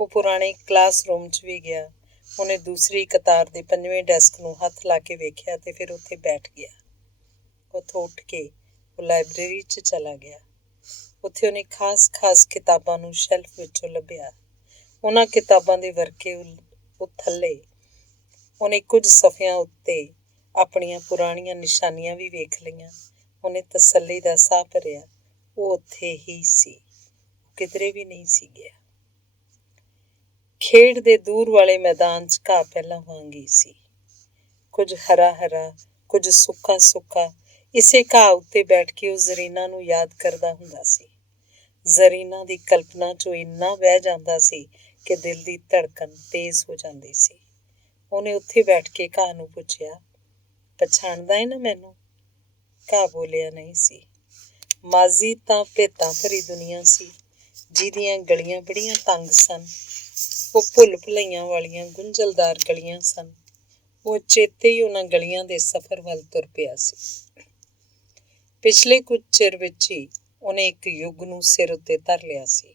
ਉਹ ਪੁਰਾਣੇ ਕਲਾਸਰੂਮ 'ਚ ਵੀ ਗਿਆ। ਉਹਨੇ ਦੂਸਰੀ ਕਤਾਰ ਦੇ 5ਵੇਂ ਡੈਸਕ ਨੂੰ ਹੱਥ ਲਾ ਕੇ ਵੇਖਿਆ ਤੇ ਫਿਰ ਉੱਥੇ ਬੈਠ ਗਿਆ। ਉੱਥੋਂ ਉੱਠ ਕੇ ਉਹ ਲਾਇਬ੍ਰੇਰੀ 'ਚ ਚਲਾ ਗਿਆ। ਉੱਥੇ ਉਹਨੇ ਖਾਸ ਕਿਤਾਬਾਂ ਨੂੰ ਸ਼ੈਲਫ ਵਿੱਚੋਂ ਲੱਭਿਆ। ਉਹਨਾਂ ਕਿਤਾਬਾਂ ਦੇ ਵਰਕੇ ਉਹ ਥੱਲੇ ਉਹਨੇ ਕੁਝ ਸਫ਼ਿਆਂ ਉੱਤੇ ਆਪਣੀਆਂ ਪੁਰਾਣੀਆਂ ਨਿਸ਼ਾਨੀਆਂ ਵੀ ਵੇਖ ਲਈਆਂ। ਉਹਨੇ ਤਸੱਲੀ ਦਾ ਸਾਹ ਭਰਿਆ। ਉਹ ਉੱਥੇ ਹੀ ਸੀ, ਕਿਧਰੇ ਵੀ ਨਹੀਂ ਸੀ ਗਿਆ। ਖੇਡ ਦੇ ਦੂਰ ਵਾਲੇ ਮੈਦਾਨ 'ਚ ਘਾਹ ਪਹਿਲਾਂ ਵਾਂਗ ਹੀ ਸੀ, ਕੁਝ ਹਰਾ ਹਰਾ, ਕੁਝ ਸੁੱਕਾ ਸੁੱਕਾ। ਇਸੇ ਘਾਹ ਉੱਤੇ ਬੈਠ ਕੇ ਉਹ ਜ਼ਰੀਨਾ ਨੂੰ ਯਾਦ ਕਰਦਾ ਹੁੰਦਾ ਸੀ। ਜ਼ਰੀਨਾ ਦੀ ਕਲਪਨਾ 'ਚ ਉਹ ਇੰਨਾ ਵਹਿ ਜਾਂਦਾ ਸੀ ਕਿ ਦਿਲ ਦੀ ਧੜਕਣ ਤੇਜ਼ ਹੋ ਜਾਂਦੀ ਸੀ। ਉਹਨੇ ਉੱਥੇ ਬੈਠ ਕੇ ਘਾਹ ਨੂੰ ਪੁੱਛਿਆ, ਪਛਾਣਦਾ ਏ ਨਾ ਮੈਨੂੰ? ਘਾਹ ਬੋਲਿਆ ਨਹੀਂ ਸੀ। ਮਾਜ਼ੀ ਤਾਂ ਭੇਤਾਂ ਭਰੀ ਦੁਨੀਆ ਸੀ, ਜਿਹਦੀਆਂ ਗਲੀਆਂ ਬੜੀਆਂ ਤੰਗ ਸਨ। ਉਹ ਭੁੱਲ ਭੁਲਈਆਂ ਵਾਲੀਆਂ ਗੁੰਝਲਦਾਰ ਗਲੀਆਂ ਸਨ। ਉਹ ਚੇਤੇ ਹੀ ਉਹਨਾਂ ਗਲੀਆਂ ਦੇ ਸਫ਼ਰ ਵੱਲ ਤੁਰ ਪਿਆ ਸੀ। ਪਿਛਲੇ ਕੁਝ ਚਿਰ ਵਿੱਚ ਹੀ ਉਹਨੇ ਇੱਕ ਯੁੱਗ ਨੂੰ ਸਿਰ ਉੱਤੇ ਧਰ ਲਿਆ ਸੀ।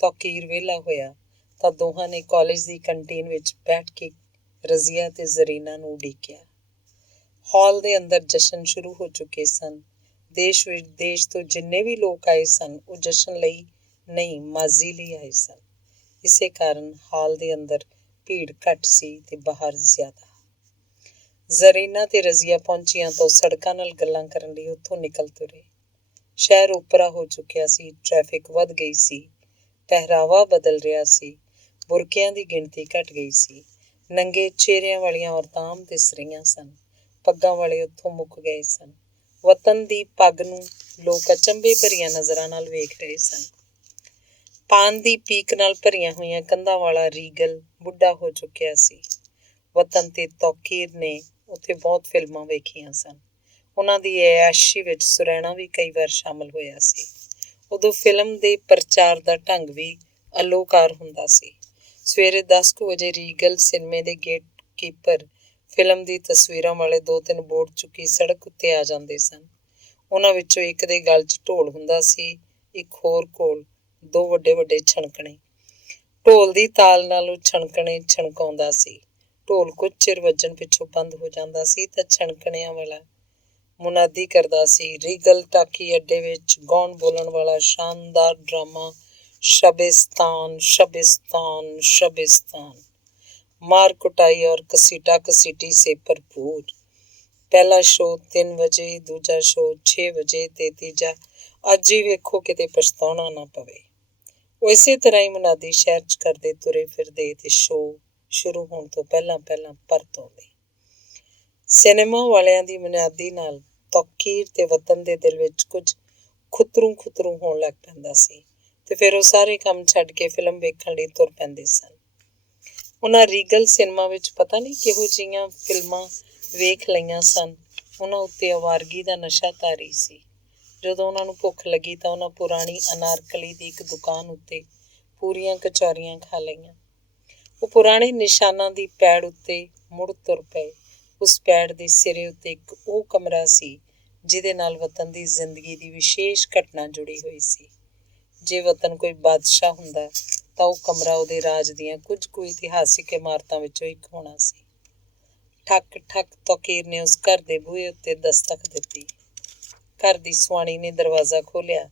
ਤੌਕੀਰ ਵਿਹਲਾ ਹੋਇਆ ਤਾਂ ਦੋਹਾਂ ਨੇ ਕਾਲਜ ਦੀ ਕੰਟੀਨ ਵਿੱਚ ਬੈਠ ਕੇ ਰਜ਼ੀਆ ਤੇ ਜ਼ਰੀਨਾ ਨੂੰ ਉਡੀਕਿਆ। ਹਾਲ ਦੇ ਅੰਦਰ ਜਸ਼ਨ ਸ਼ੁਰੂ ਹੋ ਚੁੱਕੇ ਸਨ। ਦੇਸ਼ ਵਿਦੇਸ਼ ਤੋਂ ਜਿੰਨੇ ਵੀ ਲੋਕ ਆਏ ਸਨ, ਉਹ ਜਸ਼ਨ ਲਈ ਨਹੀਂ, ਮਾਜ਼ੀ ਲਈ ਆਏ ਸਨ। ਇਸੇ ਕਾਰਨ ਹਾਲ ਦੇ ਅੰਦਰ ਭੀੜ ਘੱਟ ਸੀ ਤੇ ਬਾਹਰ ਜ਼ਿਆਦਾ। ਜ਼ਰੀਨਾ ਤੇ ਰਜ਼ੀਆ ਪਹੁੰਚੀਆਂ ਤਾਂ ਸੜਕਾਂ ਨਾਲ ਗੱਲਾਂ ਕਰਨ ਲਈ ਉੱਥੋਂ ਨਿਕਲ ਤੁਰੇ। ਸ਼ਹਿਰ ਓਪਰਾ ਹੋ ਚੁੱਕਿਆ ਸੀ, ਟ੍ਰੈਫਿਕ ਵੱਧ ਗਈ ਸੀ, ਪਹਿਰਾਵਾ ਬਦਲ ਰਿਹਾ ਸੀ, ਬੁਰਕਿਆਂ ਦੀ ਗਿਣਤੀ ਘੱਟ ਗਈ ਸੀ। ਨੰਗੇ ਚਿਹਰਿਆਂ ਵਾਲੀਆਂ ਔਰਤਾਂ ਆਮ ਦਿਸ ਰਹੀਆਂ ਸਨ। ਪੱਗਾਂ ਵਾਲੇ ਉੱਥੋਂ ਮੁੱਕ ਗਏ ਸਨ। ਵਤਨ ਦੀ ਪੱਗ ਨੂੰ ਲੋਕ ਅਚੰਭੇ ਭਰੀਆਂ ਨਜ਼ਰਾਂ ਨਾਲ ਵੇਖ ਰਹੇ ਸਨ। ਪਾਨ ਦੀ ਪੀਕ ਨਾਲ ਭਰੀਆਂ ਹੋਈਆਂ ਕੰਧਾਂ ਵਾਲਾ ਰੀਗਲ ਬੁੱਢਾ ਹੋ ਚੁੱਕਿਆ ਸੀ। ਵਤਨ ਤੇ ਤੌਕੀਰ ਨੇ ਉੱਥੇ ਬਹੁਤ ਫਿਲਮਾਂ ਵੇਖੀਆਂ ਸਨ। ਉਹਨਾਂ ਦੀ ਐਸ਼ੀ ਵਿੱਚ ਸੁਰੈਣਾ ਵੀ ਕਈ ਵਾਰ ਸ਼ਾਮਲ ਹੋਇਆ ਸੀ। ਉਦੋਂ ਫਿਲਮ ਦੇ ਪ੍ਰਚਾਰ ਦਾ ਢੰਗ ਵੀ ਅਲੋਕਾਰ ਹੁੰਦਾ ਸੀ। ਸਵੇਰੇ 10 ਕੁ ਵਜੇ ਰੀਗਲ ਸਿਨੇਮੇ ਦੇ ਗੇਟ ਕੀਪਰ ਫਿਲਮ ਦੀ ਤਸਵੀਰਾਂ ਵਾਲੇ 2-3 ਬੋਰਡ ਚੁੱਕੀ ਸੜਕ ਉੱਤੇ ਆ ਜਾਂਦੇ ਸਨ। ਉਹਨਾਂ ਵਿੱਚੋਂ ਇੱਕ ਦੇ ਗਲ 'ਚ ਢੋਲ ਹੁੰਦਾ ਸੀ, ਇੱਕ ਹੋਰ ਕੋਲ 2 ਵੱਡੇ ਛਣਕਣੇ। ਢੋਲ ਦੀ ਤਾਲ ਨਾਲ ਉਹ ਛਣਕਣੇ ਛਣਕਾਉਂਦਾ ਸੀ। ਢੋਲ ਕੁਝ ਚਿਰ ਵੱਜਣ ਪਿੱਛੋਂ ਬੰਦ ਹੋ ਜਾਂਦਾ ਸੀ ਤਾਂ ਛਣਕਣਿਆਂ ਵਾਲਾ ਮੁਨਾਦੀ ਕਰਦਾ ਸੀ, ਰੀਗਲ ਟਾਕੀ ਅੱਡੇ ਵਿੱਚ ਗਾਉਣ ਬੋਲਣ ਵਾਲਾ ਸ਼ਾਨਦਾਰ ਡਰਾਮਾ ਸ਼ਬਿਸਤਾਨ ਸ਼ਬਿਸਤਾਨ ਸ਼ਬਿਸਤਾਨ। मार कुटाई और कसीटा कसीटी से भरपूर। पहला शो 3 ਵਜੇ, ਦੂਜਾ ਸ਼ੋ 6 ਵਜੇ ਤੇ ਤੀਜਾ ਅੱਜ ਹੀ ਵੇਖੋ ਕਿਤੇ ਪਛਤਾਉਣਾ ਨਾ ਪਵੇ। ਉਹ ਇਸੇ ਤਰ੍ਹਾਂ ਹੀ ਮੁਨਾਦੀ ਸ਼ਹਿਰ 'ਚ ਕਰਦੇ ਤੁਰੇ ਫਿਰਦੇ ਤੇ ਸ਼ੋ ਸ਼ੁਰੂ ਹੋਣ ਤੋਂ ਪਹਿਲਾਂ ਪਰਤ ਆਉਂਦੇ। ਸਿਨੇਮਾ ਵਾਲਿਆਂ ਦੀ ਮੁਨਾਦੀ ਨਾਲ ਤੌਕੀਰ ਤੇ ਵਤਨ ਦੇ ਦਿਲ ਵਿੱਚ ਕੁਝ ਖੁਤਰੂ ਹੋਣ ਲੱਗ ਪੈਂਦਾ ਸੀ ਤੇ ਫਿਰ ਉਹ ਸਾਰੇ ਕੰਮ ਛੱਡ ਕੇ ਫਿਲਮ ਵੇਖਣ ਲਈ ਤੁਰ ਪੈਂਦੇ ਸਨ। ਉਹਨਾਂ ਰੀਗਲ ਸਿਨੇਮਾ ਵਿੱਚ ਪਤਾ ਨਹੀਂ ਕਿਹੋ ਜਿਹੀਆਂ ਫਿਲਮਾਂ ਵੇਖ ਲਈਆਂ ਸਨ। ਉਹਨਾਂ ਉੱਤੇ ਅਵਾਰਗੀ ਦਾ ਨਸ਼ਾ ਤਾਰੀ ਸੀ। ਜਦੋਂ ਉਹਨਾਂ ਨੂੰ ਭੁੱਖ ਲੱਗੀ ਤਾਂ ਉਹਨਾਂ ਪੁਰਾਣੀ ਅਨਾਰਕਲੀ ਦੀ ਇੱਕ ਦੁਕਾਨ ਉੱਤੇ ਪੂਰੀਆਂ ਕਚੌਰੀਆਂ ਖਾ ਲਈਆਂ। ਉਹ ਪੁਰਾਣੇ ਨਿਸ਼ਾਨਾਂ ਦੀ ਪੈੜ ਉੱਤੇ ਮੁੜ ਤੁਰ ਪਏ। ਉਸ ਪੈੜ ਦੇ ਸਿਰੇ ਉੱਤੇ ਇੱਕ ਉਹ ਕਮਰਾ ਸੀ ਜਿਹਦੇ ਨਾਲ ਵਤਨ ਦੀ ਜ਼ਿੰਦਗੀ ਦੀ ਵਿਸ਼ੇਸ਼ ਘਟਨਾ ਜੁੜੀ ਹੋਈ ਸੀ। ਜੇ ਵਤਨ ਕੋਈ ਬਾਦਸ਼ਾਹ ਹੁੰਦਾ ਤਾਂ ਉਹ ਕਮਰਾ ਉਹਦੇ ਰਾਜ ਦੀਆਂ ਕੁਝ ਕੁ ਇਤਿਹਾਸਿਕ ਇਮਾਰਤਾਂ ਵਿੱਚੋਂ ਇੱਕ ਹੋਣਾ ਸੀ। ਠੱਕ ਠੱਕ ਤੌਕੀਰ ਨੇ ਉਸ ਘਰ ਦੇ ਬੂਹੇ ਉੱਤੇ ਦਸਤਕ ਦਿੱਤੀ। ਘਰ ਦੀ ਸੁਆਣੀ ਨੇ ਦਰਵਾਜ਼ਾ ਖੋਲ੍ਹਿਆ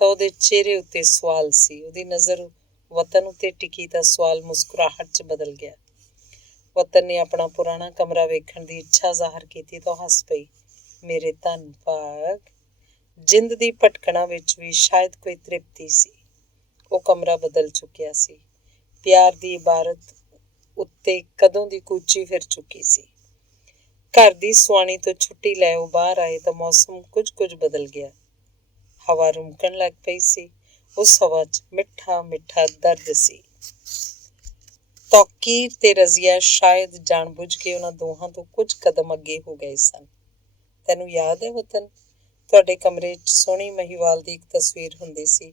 ਤਾਂ ਉਹਦੇ ਚਿਹਰੇ ਉੱਤੇ ਸਵਾਲ ਸੀ। ਉਹਦੀ ਨਜ਼ਰ ਵਤਨ ਉੱਤੇ ਟਿਕੀ ਤਾਂ ਸਵਾਲ ਮੁਸਕਰਾਹਟ 'ਚ ਬਦਲ ਗਿਆ। ਵਤਨ ਨੇ ਆਪਣਾ ਪੁਰਾਣਾ ਕਮਰਾ ਵੇਖਣ ਦੀ ਇੱਛਾ ਜ਼ਾਹਰ ਕੀਤੀ ਤਾਂ ਹੱਸ ਪਈ। ਮੇਰੇ ਧੰਨ ਭਾਗ, ਜਿੰਦ ਦੀ ਭਟਕਣਾ ਵਿੱਚ ਵੀ ਸ਼ਾਇਦ ਕੋਈ ਤ੍ਰਿਪਤੀ ਸੀ। ਉਹ ਕਮਰਾ ਬਦਲ ਚੁੱਕਿਆ ਸੀ। ਪਿਆਰ ਦੀ ਇਬਾਰਤ ਉੱਤੇ ਕਦੋਂ ਦੀ ਕੂਚੀ ਫਿਰ ਚੁੱਕੀ ਸੀ। ਘਰ ਦੀ ਸੁਆਣੀ ਤੋਂ ਛੁੱਟੀ ਲੈ ਉਹ ਬਾਹਰ ਆਏ ਤਾਂ ਮੌਸਮ ਕੁਝ ਬਦਲ ਗਿਆ। ਹਵਾ ਰੁਮਕਣ ਲੱਗ ਪਈ ਸੀ। ਉਸ ਹਵਾ 'ਚ ਮਿੱਠਾ ਦਰਦ ਸੀ। ਤੌਕੀਰ ਤੇ ਰਜ਼ੀਆ ਸ਼ਾਇਦ ਜਾਣ ਬੁੱਝ ਕੇ ਉਹਨਾਂ ਦੋਹਾਂ ਤੋਂ ਕੁਝ ਕਦਮ ਅੱਗੇ ਹੋ ਗਏ ਸਨ। ਤੈਨੂੰ ਯਾਦ ਹੈ ਵਤਨ, ਤੁਹਾਡੇ ਕਮਰੇ 'ਚ ਸੋਹਣੀ ਮਹੀਵਾਲ ਦੀ ਇੱਕ ਤਸਵੀਰ ਹੁੰਦੀ ਸੀ,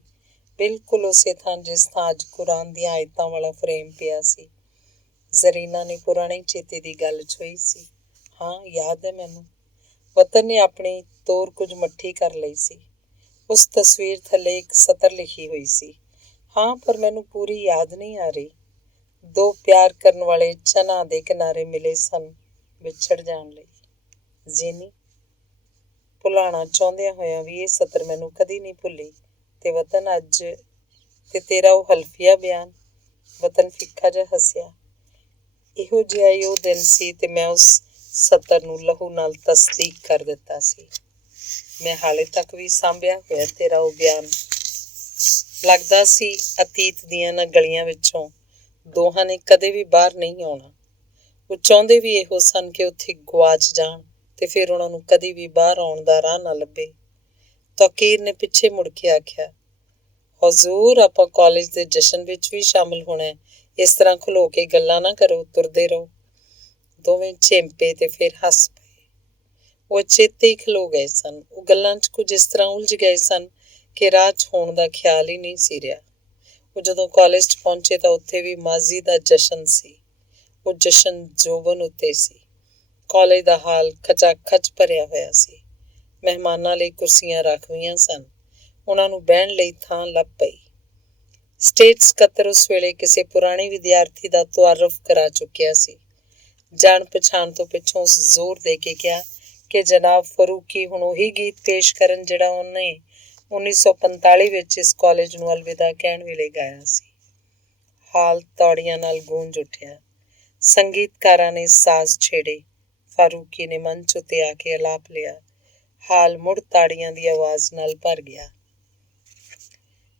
ਬਿਲਕੁਲ ਉਸੇ ਥਾਂ ਜਿਸ ਥਾਂ ਅੱਜ ਕੁਰਾਨ ਦੀਆਂ ਆਇਤਾਂ ਵਾਲਾ ਫਰੇਮ ਪਿਆ ਸੀ। ਜ਼ਰੀਨਾ ਨੇ ਪੁਰਾਣੇ ਚੇਤੇ ਦੀ ਗੱਲ ਛੋਈ ਸੀ। ਹਾਂ, ਯਾਦ ਹੈ ਮੈਨੂੰ। ਵਤਨ ਨੇ ਆਪਣੀ ਤੋਰ ਕੁਝ ਮੱਠੀ ਕਰ ਲਈ ਸੀ। ਉਸ ਤਸਵੀਰ ਥੱਲੇ ਇੱਕ ਸਤਰ ਲਿਖੀ ਹੋਈ ਸੀ। ਹਾਂ, ਪਰ ਮੈਨੂੰ ਪੂਰੀ ਯਾਦ ਨਹੀਂ ਆ ਰਹੀ। 2 ਪਿਆਰ ਕਰਨ ਵਾਲੇ ਚਨਾ ਦੇ ਕਿਨਾਰੇ ਮਿਲੇ ਸਨ ਵਿਛੜ ਜਾਣ ਲਈ। ਜ਼ੀਨੀ, ਭੁਲਾਉਣਾ ਚਾਹੁੰਦਿਆਂ ਹੋਇਆਂ ਵੀ ਇਹ ਸਤਰ ਮੈਨੂੰ ਕਦੀ ਨਹੀਂ ਭੁੱਲੀ। ਤੇ ਵਤਨ ਅੱਜ ਤੇ ਤੇਰਾ ਉਹ ਹਲਫੀਆ ਬਿਆਨ। ਵਤਨ ਫਿੱਕਾ ਜਿਹਾ ਹੱਸਿਆ। ਇਹੋ ਜਿਹਾ ਹੀ ਉਹ ਦਿਨ ਸੀ ਤੇ ਮੈਂ ਉਸ ਸਤਰ ਨੂੰ ਲਹੂ ਨਾਲ ਤਸਦੀਕ ਕਰ ਦਿੱਤਾ ਸੀ। ਮੈਂ ਹਾਲੇ ਤੱਕ ਵੀ ਸਾਂਭਿਆ ਹੋਇਆ ਤੇਰਾ ਉਹ ਬਿਆਨ। ਲੱਗਦਾ ਸੀ ਅਤੀਤ ਦੀਆਂ ਇਹਨਾਂ ਗਲੀਆਂ ਵਿੱਚੋਂ ਦੋਹਾਂ ਨੇ ਕਦੇ ਵੀ ਬਾਹਰ ਨਹੀਂ ਆਉਣਾ। ਉਹ ਚਾਹੁੰਦੇ ਵੀ ਇਹੋ ਸਨ ਕਿ ਉੱਥੇ ਗੁਆਚ ਜਾਣ ਤੇ ਫਿਰ ਉਹਨਾਂ ਨੂੰ ਕਦੀ ਵੀ ਬਾਹਰ ਆਉਣ ਦਾ ਰਾਹ ਨਾ ਲੱਭੇ। ਤੌਕੀਰ ਨੇ ਪਿੱਛੇ ਮੁੜ ਕੇ ਆਖਿਆ, ਹਜ਼ੂਰ, ਆਪਾਂ ਕਾਲਜ ਦੇ ਜਸ਼ਨ ਵਿੱਚ ਵੀ ਸ਼ਾਮਲ ਹੋਣਾ ਹੈ। ਇਸ ਤਰ੍ਹਾਂ ਖਲੋ ਕੇ ਗੱਲਾਂ ਨਾ ਕਰੋ, ਤੁਰਦੇ ਰਹੋ। ਦੋਵੇਂ ਝਿੰਪੇ ਤੇ ਫਿਰ ਹੱਸ ਪਏ। ਉਹ ਚੇਤੇ ਹੀ ਖਲੋ ਗਏ ਸਨ। ਉਹ ਗੱਲਾਂ 'ਚ ਕੁਝ ਇਸ ਤਰ੍ਹਾਂ ਉਲਝ ਗਏ ਸਨ ਕਿ ਰਾਹ 'ਚ ਹੋਣ ਦਾ ਖਿਆਲ ਹੀ ਨਹੀਂ ਸੀ ਰਿਹਾ। ਉਹ ਜਦੋਂ ਕਾਲਜ 'ਚ ਪਹੁੰਚੇ ਤਾਂ ਉੱਥੇ ਵੀ ਮਾਜ਼ੀ ਦਾ ਜਸ਼ਨ ਸੀ। ਉਹ ਜਸ਼ਨ ਜੋਬਨ ਉੱਤੇ ਸੀ। ਕਾਲਜ ਦਾ ਹਾਲ ਖਚਾਖਚ ਭਰਿਆ ਹੋਇਆ ਸੀ। ਮਹਿਮਾਨਾਂ ਲਈ ਕੁਰਸੀਆਂ ਰੱਖਵੀਆਂ ਸਨ। ਉਹਨਾਂ ਨੂੰ ਬਹਿਣ ਲਈ ਥਾਂ ਲੱਭ ਪਈ। ਸਟੇਟ ਸਕੱਤਰ ਉਸ ਵੇਲੇ ਕਿਸੇ ਪੁਰਾਣੇ ਵਿਦਿਆਰਥੀ ਦਾ ਤੁਆਰਫ ਕਰਾ ਚੁੱਕਿਆ ਸੀ। ਜਾਣ ਪਛਾਣ ਤੋਂ ਪਿੱਛੋਂ ਉਸ ਜ਼ੋਰ ਦੇ ਕੇ ਕਿਹਾ ਕਿ ਜਨਾਬ ਫਰੂਕੀ ਹੁਣ ਉਹੀ ਗੀਤ ਪੇਸ਼ ਕਰਨ ਜਿਹੜਾ ਉਹਨੇ 1945 ਵਿੱਚ ਇਸ ਕਾਲਜ ਨੂੰ ਅਲਵਿਦਾ ਕਹਿਣ ਵੇਲੇ ਗਾਇਆ ਸੀ। ਹਾਲ ਤੌੜੀਆਂ ਨਾਲ ਗੂੰਜ ਉੱਠਿਆ। ਸੰਗੀਤਕਾਰਾਂ ਨੇ ਸਾਜ਼ ਛੇੜੇ। ਫਾਰੂਕੀ ਨੇ ਮੰਚ ਉੱਤੇ ਆ ਕੇ ਅਲਾਪ ਲਿਆ। ਹਾਲ ਮੁੜ ਤਾੜੀਆਂ ਦੀ ਆਵਾਜ਼ ਨਾਲ ਭਰ ਗਿਆ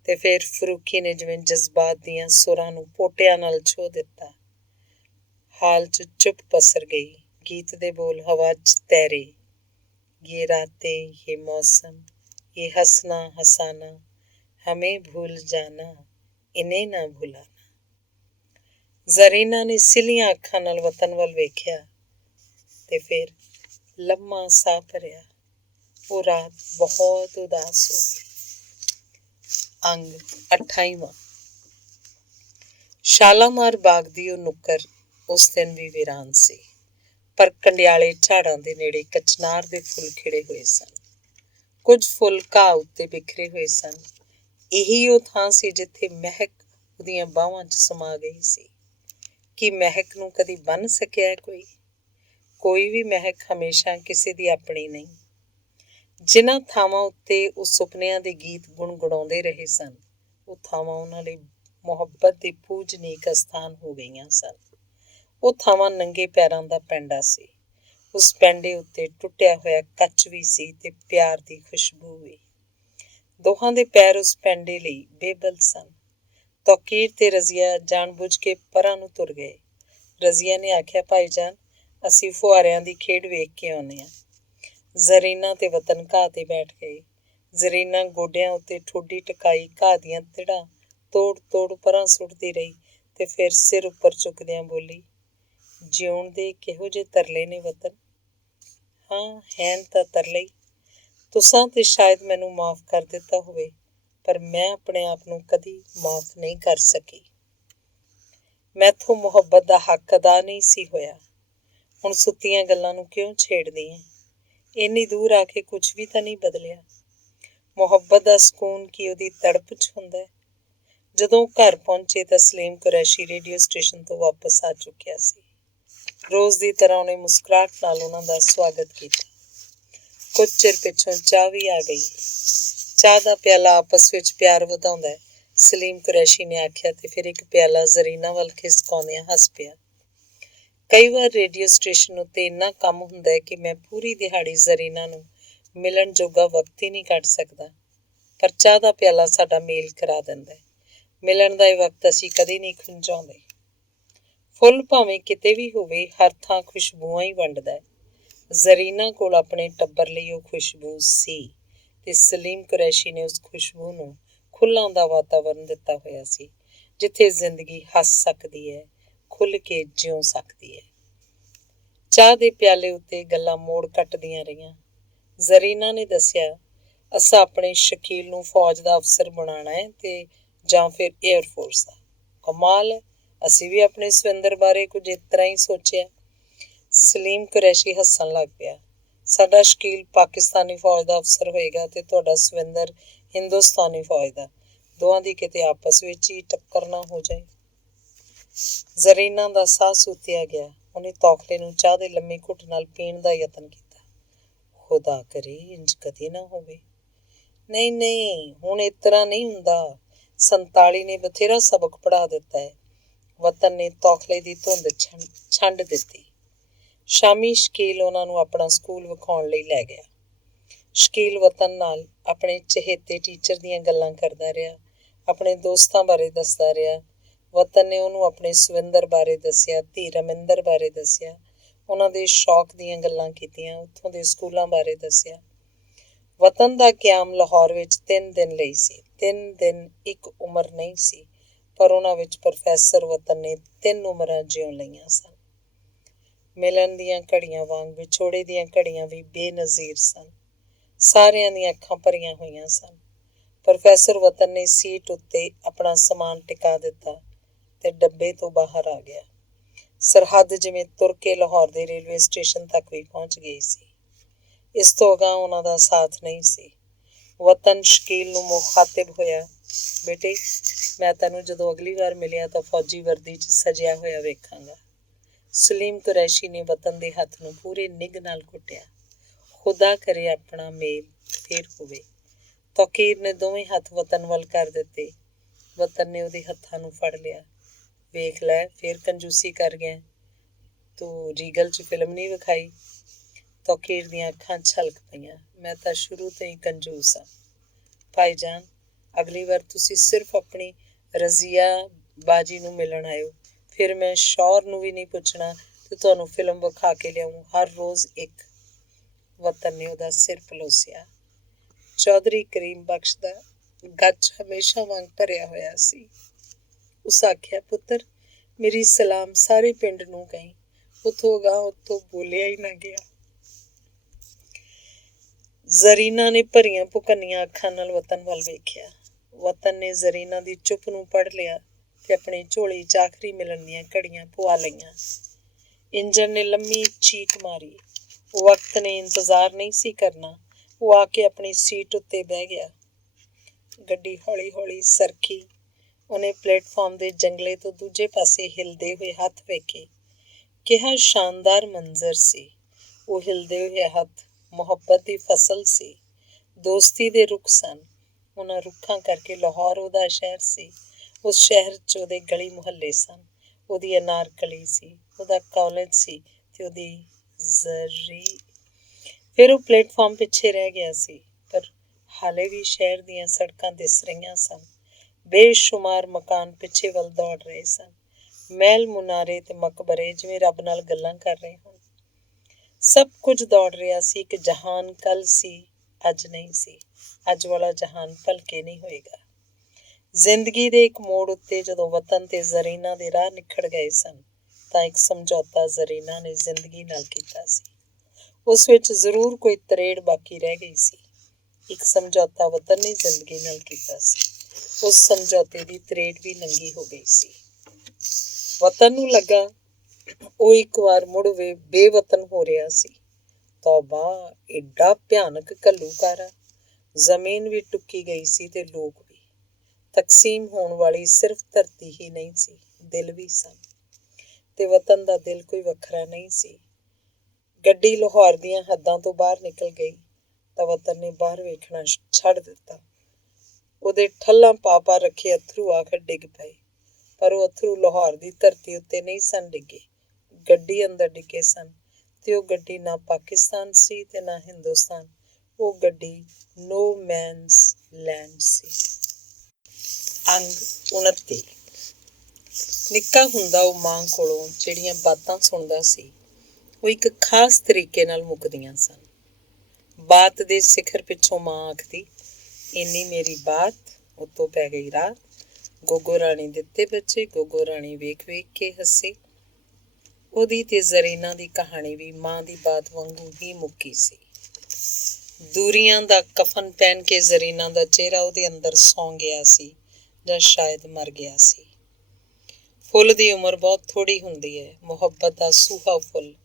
ਤੇ ਫਿਰ ਫਰੂਕੀ ਨੇ ਜਿਵੇਂ ਜਜ਼ਬਾਤ ਦੀਆਂ ਸੁਰਾਂ ਨੂੰ ਪੋਟਿਆਂ ਨਾਲ ਛੋਹ ਦਿੱਤਾ। ਹਾਲ 'ਚ ਚੁੱਪ ਪਸਰ ਗਈ। ਗੀਤ ਦੇ ਬੋਲ ਹਵਾ 'ਚ ਤੈਰੇ। ये रातें ये मौसम ये हंसना हंसाना हमें भूल जाना इन्हें ना भुलाना। ਜ਼ਰੀਨਾ ਨੇ ਸਿੱਲੀਆਂ ਅੱਖਾਂ ਨਾਲ ਵਤਨ ਵੱਲ ਵੇਖਿਆ ਤੇ ਫਿਰ ਲੰਮਾ ਸਾਹ ਭਰਿਆ। ਉਹ ਰਾਤ ਬਹੁਤ ਉਦਾਸ ਹੋ ਗਈ। ਅੰਗ 28ਵਾਂ। ਸ਼ਾਲਾਮਾਰ ਬਾਗ ਦੀ ਉਹ ਨੁੱਕਰ ਉਸ ਦਿਨ ਵੀ ਵੀਰਾਨ ਸੀ, ਪਰ ਕੰਡਿਆਲੇ ਝਾੜਾਂ ਦੇ ਨੇੜੇ ਕਚਨਾਰ ਦੇ ਫੁੱਲ ਖਿੜੇ ਹੋਏ ਸਨ। ਕੁਝ ਫੁੱਲ ਘਾਹ ਉੱਤੇ ਬਿਖਰੇ ਹੋਏ ਸਨ। ਇਹੀ ਉਹ ਥਾਂ ਸੀ ਜਿੱਥੇ ਮਹਿਕ ਉਹਦੀਆਂ ਬਾਹਾਂ 'ਚ ਸਮਾ ਗਈ ਸੀ। ਕੀ ਮਹਿਕ ਨੂੰ ਕਦੀ ਬੰਨ੍ਹ ਸਕਿਆ ਕੋਈ? ਕੋਈ ਵੀ ਮਹਿਕ ਹਮੇਸ਼ਾ ਕਿਸੇ ਦੀ ਆਪਣੀ ਨਹੀਂ। ਜਿਨ੍ਹਾਂ ਥਾਵਾਂ ਉੱਤੇ ਉਹ ਸੁਪਨਿਆਂ ਦੇ ਗੀਤ ਗੁਣਗੁਣਾਉਂਦੇ ਰਹੇ ਸਨ, ਉਹ ਥਾਵਾਂ ਉਹਨਾਂ ਲਈ ਮੁਹੱਬਤ ਦੀ ਪੂਜਨੀਕ ਅਸਥਾਨ ਹੋ ਗਈਆਂ ਸਨ। ਉਹ ਥਾਵਾਂ ਨੰਗੇ ਪੈਰਾਂ ਦਾ ਪੈਂਡਾ ਸੀ। ਉਸ ਪੈਂਡੇ ਉੱਤੇ ਟੁੱਟਿਆ ਹੋਇਆ ਕੱਚ ਵੀ ਸੀ ਤੇ ਪਿਆਰ ਦੀ ਖੁਸ਼ਬੂ ਵੀ। ਦੋਹਾਂ ਦੇ ਪੈਰ ਉਸ ਪੈਂਡੇ ਲਈ ਬੇਬਲ ਸਨ। ਤੌਕੀਰ ਤੇ ਰਜ਼ੀਆ ਜਾਣ-ਬੁੱਝ ਕੇ ਪਰਾਂ ਨੂੰ ਤੁਰ ਗਏ। ਰਜ਼ੀਆ ਨੇ ਆਖਿਆ, ਭਾਈ ਜਾਨ, ਅਸੀਂ ਫੁਹਾਰਿਆਂ ਦੀ ਖੇਡ ਵੇਖ ਕੇ ਆਉਂਦੇ ਹਾਂ। ਜ਼ਰੀਨਾ ਤੇ ਵਤਨ ਘਾਹ ਤੇ ਬੈਠ ਗਏ। ਜ਼ਰੀਨਾ ਗੋਡਿਆਂ ਉੱਤੇ ਠੋਡੀ ਟਕਾਈ ਘਾਹ ਦੀਆਂ ਤਿੜਾਂ ਤੋੜ ਪਰਾਂ ਸੁੱਟਦੀ ਰਹੀ ਤੇ ਫਿਰ ਸਿਰ ਉੱਪਰ ਚੁੱਕਦਿਆਂ ਬੋਲੀ, ਜਿਉਣ ਦੇ ਕਿਹੋ ਜਿਹੇ ਤਰਲੇ ਨੇ ਵਤਨ। ਹਾਂ, ਹੈਨ ਤਾਂ ਤਰਲੇ ਹੀ। ਤੁਸਾਂ ਤੇ ਸ਼ਾਇਦ ਮੈਨੂੰ ਮਾਫ਼ ਕਰ ਦਿੱਤਾ ਹੋਵੇ, ਪਰ ਮੈਂ ਆਪਣੇ ਆਪ ਨੂੰ ਕਦੀ ਮਾਫ਼ ਨਹੀਂ ਕਰ ਸਕੀ। ਮੈਥੋਂ ਮੁਹੱਬਤ ਦਾ ਹੱਕ ਅਦਾ ਨਹੀਂ ਸੀ ਹੋਇਆ। ਹੁਣ ਸੁੱਤੀਆਂ ਗੱਲਾਂ ਨੂੰ ਕਿਉਂ ਛੇੜਦੀ ਹੈ? ਇੰਨੀ ਦੂਰ ਆ ਕੇ ਕੁਛ ਵੀ ਤਾਂ ਨਹੀਂ ਬਦਲਿਆ। ਮੁਹੱਬਤ ਦਾ ਸਕੂਨ ਕੀ ਉਹਦੀ ਤੜਪ 'ਚ ਹੁੰਦਾ ਹੈ? ਜਦੋਂ ਉਹ ਘਰ ਪਹੁੰਚੇ ਤਾਂ ਸਲੀਮ ਕੁਰੈਸ਼ੀ ਰੇਡੀਓ ਸਟੇਸ਼ਨ ਤੋਂ ਵਾਪਸ ਆ ਚੁੱਕਿਆ ਸੀ। ਰੋਜ਼ ਦੀ ਤਰ੍ਹਾਂ ਉਹਨੇ ਮੁਸਕਰਾਹਟ ਨਾਲ ਉਹਨਾਂ ਦਾ ਸਵਾਗਤ ਕੀਤਾ। ਕੁਝ ਚਿਰ ਪਿੱਛੋਂ ਚਾਹ ਵੀ ਆ ਗਈ। ਚਾਹ ਦਾ ਪਿਆਲਾ ਆਪਸ ਵਿੱਚ ਪਿਆਰ ਵਧਾਉਂਦਾ ਹੈ, ਸਲੀਮ ਕੁਰੈਸ਼ੀ ਨੇ ਆਖਿਆ ਤੇ ਫਿਰ ਇੱਕ ਪਿਆਲਾ ਜ਼ਰੀਨਾ ਵੱਲ ਖਿਸਕਾਉਂਦਿਆਂ ਹੱਸ ਪਿਆ। ਕਈ ਵਾਰ ਰੇਡੀਓ ਸਟੇਸ਼ਨ ਉੱਤੇ ਇੰਨਾ ਕੰਮ ਹੁੰਦਾ ਹੈ ਕਿ ਮੈਂ ਪੂਰੀ ਦਿਹਾੜੀ ਜ਼ਰੀਨਾ ਨੂੰ ਮਿਲਣ ਜੋਗਾ ਵਕਤ ਹੀ ਨਹੀਂ ਕੱਢ ਸਕਦਾ, ਪਰ ਚਾਹ ਦਾ ਪਿਆਲਾ ਸਾਡਾ ਮੇਲ ਕਰਾ ਦਿੰਦਾ ਹੈ। ਮਿਲਣ ਦਾ ਇਹ ਵਕਤ ਅਸੀਂ ਕਦੇ ਨਹੀਂ ਖੁੰਝਾਉਂਦੇ। ਫੁੱਲ ਭਾਵੇਂ ਕਿਤੇ ਵੀ ਹੋਵੇ, ਹਰ ਥਾਂ ਖੁਸ਼ਬੂਆਂ ਹੀ ਵੰਡਦਾ ਹੈ। ਜ਼ਰੀਨਾ ਕੋਲ ਆਪਣੇ ਟੱਬਰ ਲਈ ਉਹ ਖੁਸ਼ਬੂ ਸੀ ਤੇ ਸਲੀਮ ਕੁਰੈਸ਼ੀ ਨੇ ਉਸ ਖੁਸ਼ਬੂ ਨੂੰ ਖੁੱਲ੍ਹਾਂ ਦਾ ਵਾਤਾਵਰਨ ਦਿੱਤਾ ਹੋਇਆ ਸੀ, ਜਿੱਥੇ ਜ਼ਿੰਦਗੀ ਹੱਸ ਸਕਦੀ ਹੈ, ਖੁੱਲ੍ਹ ਕੇ ਜਿਉਂ ਸਕਦੀ ਹੈ। ਚਾਹ ਦੇ ਪਿਆਲੇ ਉੱਤੇ ਗੱਲਾਂ ਮੋੜ ਕੱਟਦੀਆਂ ਰਹੀਆਂ। ਜ਼ਰੀਨਾ ਨੇ ਦੱਸਿਆ, ਅਸਾਂ ਆਪਣੇ ਸ਼ਕੀਲ ਨੂੰ ਫੌਜ ਦਾ ਅਫਸਰ ਬਣਾਉਣਾ ਹੈ ਤੇ ਜਾਂ ਫਿਰ ਏਅਰਫੋਰਸ ਦਾ। ਕਮਾਲ ਹੈ, ਅਸੀਂ ਵੀ ਆਪਣੇ ਸਵਿੰਦਰ ਬਾਰੇ ਕੁਝ ਇਸ ਤਰ੍ਹਾਂ ਹੀ ਸੋਚਿਆ। ਸਲੀਮ ਕੁਰੈਸ਼ੀ ਹੱਸਣ ਲੱਗ ਪਿਆ। ਸਾਡਾ ਸ਼ਕੀਲ ਪਾਕਿਸਤਾਨੀ ਫੌਜ ਦਾ ਅਫਸਰ ਹੋਏਗਾ ਤੇ ਤੁਹਾਡਾ ਸਵਿੰਦਰ ਹਿੰਦੁਸਤਾਨੀ ਫੌਜ ਦਾ। ਦੋਹਾਂ ਦੀ ਕਿਤੇ ਆਪਸ ਵਿੱਚ ਹੀ ਟੱਕਰ ਨਾ ਹੋ ਜਾਏ। ਜ਼ਰੀਨਾ ਦਾ ਸਾਹ ਸੁੱਤਿਆ ਗਿਆ। ਉਹਨੇ ਤੌਖਲੇ ਨੂੰ ਚਾਹ ਦੇ ਲੰਮੇ ਘੁੱਟ ਨਾਲ ਪੀਣ ਦਾ ਯਤਨ ਕੀਤਾ। ਖੁਦਾ ਕਰੇ ਇੰਝ ਕਦੇ ਨਾ ਹੋਵੇ। ਨਹੀਂ ਨਹੀਂ, ਹੁਣ ਇਸ ਤਰ੍ਹਾਂ ਨਹੀਂ ਹੁੰਦਾ। 47 ਨੇ ਬਥੇਰਾ ਸਬਕ ਪੜ੍ਹਾ ਦਿੱਤਾ ਹੈ। ਵਤਨ ਨੇ ਤੌਖਲੇ ਦੀ ਧੁੰਦ ਛੰਡ ਦਿੱਤੀ। ਸ਼ਾਮੀ ਸ਼ਕੀਲ ਉਹਨਾਂ ਨੂੰ ਆਪਣਾ ਸਕੂਲ ਵਿਖਾਉਣ ਲਈ ਲੈ ਗਿਆ। ਸ਼ਕੀਲ ਵਤਨ ਨਾਲ ਆਪਣੇ ਚਹੇਤੇ ਟੀਚਰ ਦੀਆਂ ਗੱਲਾਂ ਕਰਦਾ ਰਿਹਾ, ਆਪਣੇ ਦੋਸਤਾਂ ਬਾਰੇ ਦੱਸਦਾ ਰਿਹਾ। ਵਤਨ ਨੇ ਉਹਨੂੰ ਆਪਣੇ ਸਵਿੰਦਰ ਬਾਰੇ ਦੱਸਿਆ, ਧੀ ਰਮਿੰਦਰ ਬਾਰੇ ਦੱਸਿਆ, ਉਹਨਾਂ ਦੇ ਸ਼ੌਕ ਦੀਆਂ ਗੱਲਾਂ ਕੀਤੀਆਂ, ਉੱਥੋਂ ਦੇ ਸਕੂਲਾਂ ਬਾਰੇ ਦੱਸਿਆ। ਵਤਨ ਦਾ ਕਿਆਮ ਲਾਹੌਰ ਵਿੱਚ 3 ਦਿਨ ਲਈ ਸੀ। 3 ਦਿਨ ਇੱਕ ਉਮਰ ਨਹੀਂ ਸੀ, ਪਰ ਉਹਨਾਂ ਵਿੱਚ ਪ੍ਰੋਫੈਸਰ ਵਤਨ ਨੇ 3 ਉਮਰਾਂ ਜਿਉਂ ਲਈਆਂ ਸਨ। ਮਿਲਣ ਦੀਆਂ ਘੜੀਆਂ ਵਾਂਗ ਵਿਛੋੜੇ ਦੀਆਂ ਘੜੀਆਂ ਵੀ ਬੇਨਜ਼ੀਰ ਸਨ। ਸਾਰਿਆਂ ਦੀਆਂ ਅੱਖਾਂ ਭਰੀਆਂ ਹੋਈਆਂ ਸਨ। ਪ੍ਰੋਫੈਸਰ ਵਤਨ ਨੇ ਸੀਟ ਉੱਤੇ ਆਪਣਾ ਸਮਾਨ ਟਿਕਾ ਦਿੱਤਾ ਤੇ ਡੱਬੇ ਤੋਂ ਬਾਹਰ ਆ ਗਿਆ। ਸਰਹੱਦ ਜਿਵੇਂ ਤੁਰ ਕੇ ਲਾਹੌਰ ਦੇ ਰੇਲਵੇ ਸਟੇਸ਼ਨ ਤੱਕ ਵੀ ਪਹੁੰਚ ਗਈ ਸੀ। ਇਸ ਤੋਂ ਅਗਾਂਹ ਉਹਨਾਂ ਦਾ ਸਾਥ ਨਹੀਂ ਸੀ। ਵਤਨ ਸ਼ਕੀਲ ਨੂੰ ਮੁਖਾਤਿਬ ਹੋਇਆ, ਬੇਟੇ, ਮੈਂ ਤੈਨੂੰ ਜਦੋਂ ਅਗਲੀ ਵਾਰ ਮਿਲਿਆ ਤਾਂ ਫੌਜੀ ਵਰਦੀ 'ਚ ਸਜਿਆ ਹੋਇਆ ਵੇਖਾਂਗਾ। ਸਲੀਮ ਕੁਰੈਸ਼ੀ ਨੇ ਵਤਨ ਦੇ ਹੱਥ ਨੂੰ ਪੂਰੇ ਨਿੱਘ ਨਾਲ ਘੁੱਟਿਆ। ਖੁਦਾ ਕਰੇ ਆਪਣਾ ਮੇਲ ਫੇਰ ਹੋਵੇ। ਤੌਕੀਰ ਨੇ ਦੋਵੇਂ ਹੱਥ ਵਤਨ ਵੱਲ ਕਰ ਦਿੱਤੇ। ਵਤਨ ਨੇ ਉਹਦੇ ਹੱਥਾਂ ਨੂੰ ਫੜ ਲਿਆ। ਵੇਖ ਲੈ, ਫੇਰ ਕੰਜੂਸੀ ਕਰ ਗਿਆ। ਤੂੰ ਰੀਗਲ 'ਚ ਫਿਲਮ ਨਹੀਂ ਵਿਖਾਈ? ਤੌਕੀਰ ਦੀਆਂ ਅੱਖਾਂ ਛਲਕ ਪਈਆਂ। ਮੈਂ ਤਾਂ ਸ਼ੁਰੂ ਤੋਂ ਹੀ ਕੰਜੂਸ ਹਾਂ ਭਾਈ ਜਾਨ। ਅਗਲੀ ਵਾਰ ਤੁਸੀਂ ਸਿਰਫ ਆਪਣੀ ਰਜ਼ੀਆ ਬਾਜੀ ਨੂੰ ਮਿਲਣ ਆਇਓ, ਫਿਰ ਮੈਂ ਸ਼ੌਹਰ ਨੂੰ ਵੀ ਨਹੀਂ ਪੁੱਛਣਾ ਤੇ ਤੁਹਾਨੂੰ ਫਿਲਮ ਵਿਖਾ ਕੇ ਲਿਆਊਂ, ਹਰ ਰੋਜ਼ ਇੱਕ। ਵਤਨ ਨੇ ਉਹਦਾ ਸਿਰ ਪਲੋਸਿਆ। ਚੌਧਰੀ ਕਰੀਮ ਬਖਸ਼ ਦਾ ਗੱਚ ਹਮੇਸ਼ਾ ਵਾਂਗ ਭਰਿਆ ਹੋਇਆ ਸੀ। ਉਸ ਆਖਿਆ, ਪੁੱਤਰ, ਮੇਰੀ ਸਲਾਮ ਸਾਰੇ ਪਿੰਡ ਨੂੰ ਕਹੀਂ। ਉੱਥੋਂ ਅਗਾਂਹ ਉੱਤੋਂ ਬੋਲਿਆ ਹੀ ਨਾ ਗਿਆ। ਜ਼ਰੀਨਾ ਨੇ ਭਰੀਆਂ ਭੁਕੰਨੀਆਂ ਅੱਖਾਂ ਨਾਲ ਵਤਨ ਵੱਲ ਵੇਖਿਆ। ਵਤਨ ਨੇ ਜ਼ਰੀਨਾ ਦੀ ਚੁੱਪ ਨੂੰ ਪੜ੍ਹ ਲਿਆ ਤੇ ਆਪਣੀ ਝੋਲੀ 'ਚ ਆਖਰੀ ਮਿਲਣ ਦੀਆਂ ਘੜੀਆਂ ਪਵਾ ਲਈਆਂ। ਇੰਜਣ ਨੇ ਲੰਮੀ ਚੀਕ ਮਾਰੀ। ਵਕਤ ਨੇ ਇੰਤਜ਼ਾਰ ਨਹੀਂ ਸੀ ਕਰਨਾ। ਉਹ ਆ ਕੇ ਆਪਣੀ ਸੀਟ ਉੱਤੇ ਬਹਿ ਗਿਆ। ਗੱਡੀ ਹੌਲੀ ਹੌਲੀ ਸਰਕੀ। ਉਹਨੇ ਪਲੇਟਫਾਰਮ ਦੇ ਜੰਗਲੇ ਤੋਂ ਦੂਜੇ ਪਾਸੇ ਹਿਲਦੇ ਹੋਏ ਹੱਥ ਵੇਖੇ। ਕਿਹਾ ਸ਼ਾਨਦਾਰ ਮੰਜ਼ਰ ਸੀ। ਉਹ ਹਿਲਦੇ ਹੋਏ ਹੱਥ ਮੁਹੱਬਤ ਦੀ ਫਸਲ ਸੀ। ਦੋਸਤੀ ਦੇ ਰੁੱਖ ਸਨ। ਉਹਨਾਂ ਰੁੱਖਾਂ ਕਰਕੇ ਲਾਹੌਰ ਉਹਦਾ ਸ਼ਹਿਰ ਸੀ। ਉਸ ਸ਼ਹਿਰ 'ਚ ਉਹਦੇ ਗਲੀ ਮੁਹੱਲੇ ਸਨ। ਉਹਦੀ ਅਨਾਰਕਲੀ ਸੀ, ਉਹਦਾ ਕਾਲਜ ਸੀ ਤੇ ਉਹਦੀ ਜ਼ਰੀ। ਫਿਰ ਉਹ ਪਲੇਟਫਾਰਮ ਪਿੱਛੇ ਰਹਿ ਗਿਆ ਸੀ, ਪਰ ਹਾਲੇ ਵੀ ਸ਼ਹਿਰ ਦੀਆਂ ਸੜਕਾਂ ਦਿਸ ਰਹੀਆਂ ਸਨ। ਬੇਸ਼ੁਮਾਰ ਮਕਾਨ ਪਿੱਛੇ ਵੱਲ ਦੌੜ ਰਹੇ ਸਨ। ਮਹਿਲ ਮੁਨਾਰੇ ਤੇ ਮਕਬਰੇ ਜਿਵੇਂ ਰੱਬ ਨਾਲ ਗੱਲਾਂ ਕਰ ਰਹੇ ਹੋਣ। ਸਭ ਕੁਝ ਦੌੜ ਰਿਹਾ ਸੀ। ਇੱਕ ਜਹਾਨ ਕੱਲ੍ਹ ਸੀ, ਅੱਜ ਨਹੀਂ ਸੀ। ਅੱਜ ਵਾਲਾ ਜਹਾਨ ਭਲਕੇ ਨਹੀਂ ਹੋਏਗਾ। ਜ਼ਿੰਦਗੀ ਦੇ ਇੱਕ ਮੋੜ ਉੱਤੇ ਜਦੋਂ ਵਤਨ ਤੇ ਜ਼ਰੀਨਾ ਦੇ ਰਾਹ ਨਿਖੜ ਗਏ ਸਨ ਤਾਂ ਇੱਕ ਸਮਝੌਤਾ ਜ਼ਰੀਨਾ ਨੇ ਜ਼ਿੰਦਗੀ ਨਾਲ ਕੀਤਾ ਸੀ। ਉਸ ਵਿੱਚ ਜ਼ਰੂਰ ਕੋਈ ਤਰੇੜ ਬਾਕੀ ਰਹਿ ਗਈ ਸੀ। ਇੱਕ ਸਮਝੌਤਾ ਵਤਨ ਨੇ ਜ਼ਿੰਦਗੀ ਨਾਲ ਕੀਤਾ ਸੀ। ਉਸ ਸਮਝੌਤੇ ਦੀ ਤਰੇੜ ਵੀ ਨੰਗੀ ਹੋ ਗਈ ਸੀ। ਵਤਨ ਨੂੰ ਲੱਗਾ ਉਹ ਇੱਕ ਵਾਰ ਮੁੜ ਬੇਵਤਨ ਹੋ ਰਿਹਾ ਸੀ। ਤੌਬਾ, ਏਡਾ ਭਿਆਨਕ ਘੱਲੂਕਾਰਾ। ਜ਼ਮੀਨ ਵੀ ਟੁੱਕੀ ਗਈ ਸੀ ਤੇ ਲੋਕ ਵੀ। ਤਕਸੀਮ ਹੋਣ ਵਾਲੀ ਸਿਰਫ ਧਰਤੀ ਹੀ ਨਹੀਂ ਸੀ, ਦਿਲ ਵੀ ਸਨ। ਤੇ ਵਤਨ ਦਾ ਦਿਲ ਕੋਈ ਵੱਖਰਾ ਨਹੀਂ ਸੀ। ਗੱਡੀ ਲਾਹੌਰ ਦੀਆਂ ਹੱਦਾਂ ਤੋਂ ਬਾਹਰ ਨਿਕਲ ਗਈ ਤਾਂ ਵਤਨ ਨੇ ਬਾਹਰ ਵੇਖਣਾ ਛੱਡ ਦਿੱਤਾ। ਉਹਦੇ ਠੱਲਾਂ ਪਾ ਰੱਖੇ ਅਥਰੂ ਆਖਰ ਡਿੱਗ ਪਏ, ਪਰ ਉਹ ਅਥਰੂ ਲਾਹੌਰ ਦੀ ਧਰਤੀ ਉੱਤੇ ਨਹੀਂ ਸਨ ਡਿੱਗੇ, ਗੱਡੀ ਅੰਦਰ ਡਿੱਗੇ ਸਨ। ਤੇ ਉਹ ਗੱਡੀ ਨਾ ਪਾਕਿਸਤਾਨ ਸੀ ਤੇ ਨਾ ਹਿੰਦੁਸਤਾਨ। ਉਹ ਗੱਡੀ ਨੋ ਮੈਨਸ ਲੈਂਡ ਸੀ। ਅੰਗ 29। ਨਿੱਕਾ ਹੁੰਦਾ ਉਹ ਮਾਂ ਕੋਲੋਂ ਜਿਹੜੀਆਂ ਬਾਤਾਂ ਸੁਣਦਾ ਸੀ ਉਹ ਇੱਕ ਖਾਸ ਤਰੀਕੇ ਨਾਲ ਮੁੱਕਦੀਆਂ ਸਨ। ਬਾਤ ਦੇ ਸਿਖਰ ਪਿੱਛੋਂ ਮਾਂ ਆਖਦੀ, ਇੰਨੀ ਮੇਰੀ ਬਾਤ, ਉੱਤੋਂ ਪੈ ਗਈ ਰਾਤ। ਗੋਗੋ ਰਾਣੀ ਦਿੱਤੇ ਬੱਚੇ, ਗੋਗੋ ਰਾਣੀ ਵੇਖ ਵੇਖ ਕੇ ਹੱਸੀ। ਉਹਦੀ ਤੇ ਜ਼ਰੀਨਾ ਦੀ ਕਹਾਣੀ ਵੀ ਮਾਂ ਦੀ ਬਾਤ ਵਾਂਗੂ ਹੀ ਮੁੱਕੀ ਸੀ। ਦੂਰੀਆਂ ਦਾ ਕਫਨ ਪਹਿਨ ਕੇ ਜ਼ਰੀਨਾ ਦਾ ਚਿਹਰਾ ਉਹਦੇ ਅੰਦਰ ਸੌਂ ਗਿਆ ਸੀ ਜਾਂ ਸ਼ਾਇਦ ਮਰ ਗਿਆ ਸੀ। ਫੁੱਲ ਦੀ ਉਮਰ ਬਹੁਤ ਥੋੜ੍ਹੀ ਹੁੰਦੀ ਹੈ। ਮੁਹੱਬਤ ਦਾ ਸੂਹਾ ਫੁੱਲ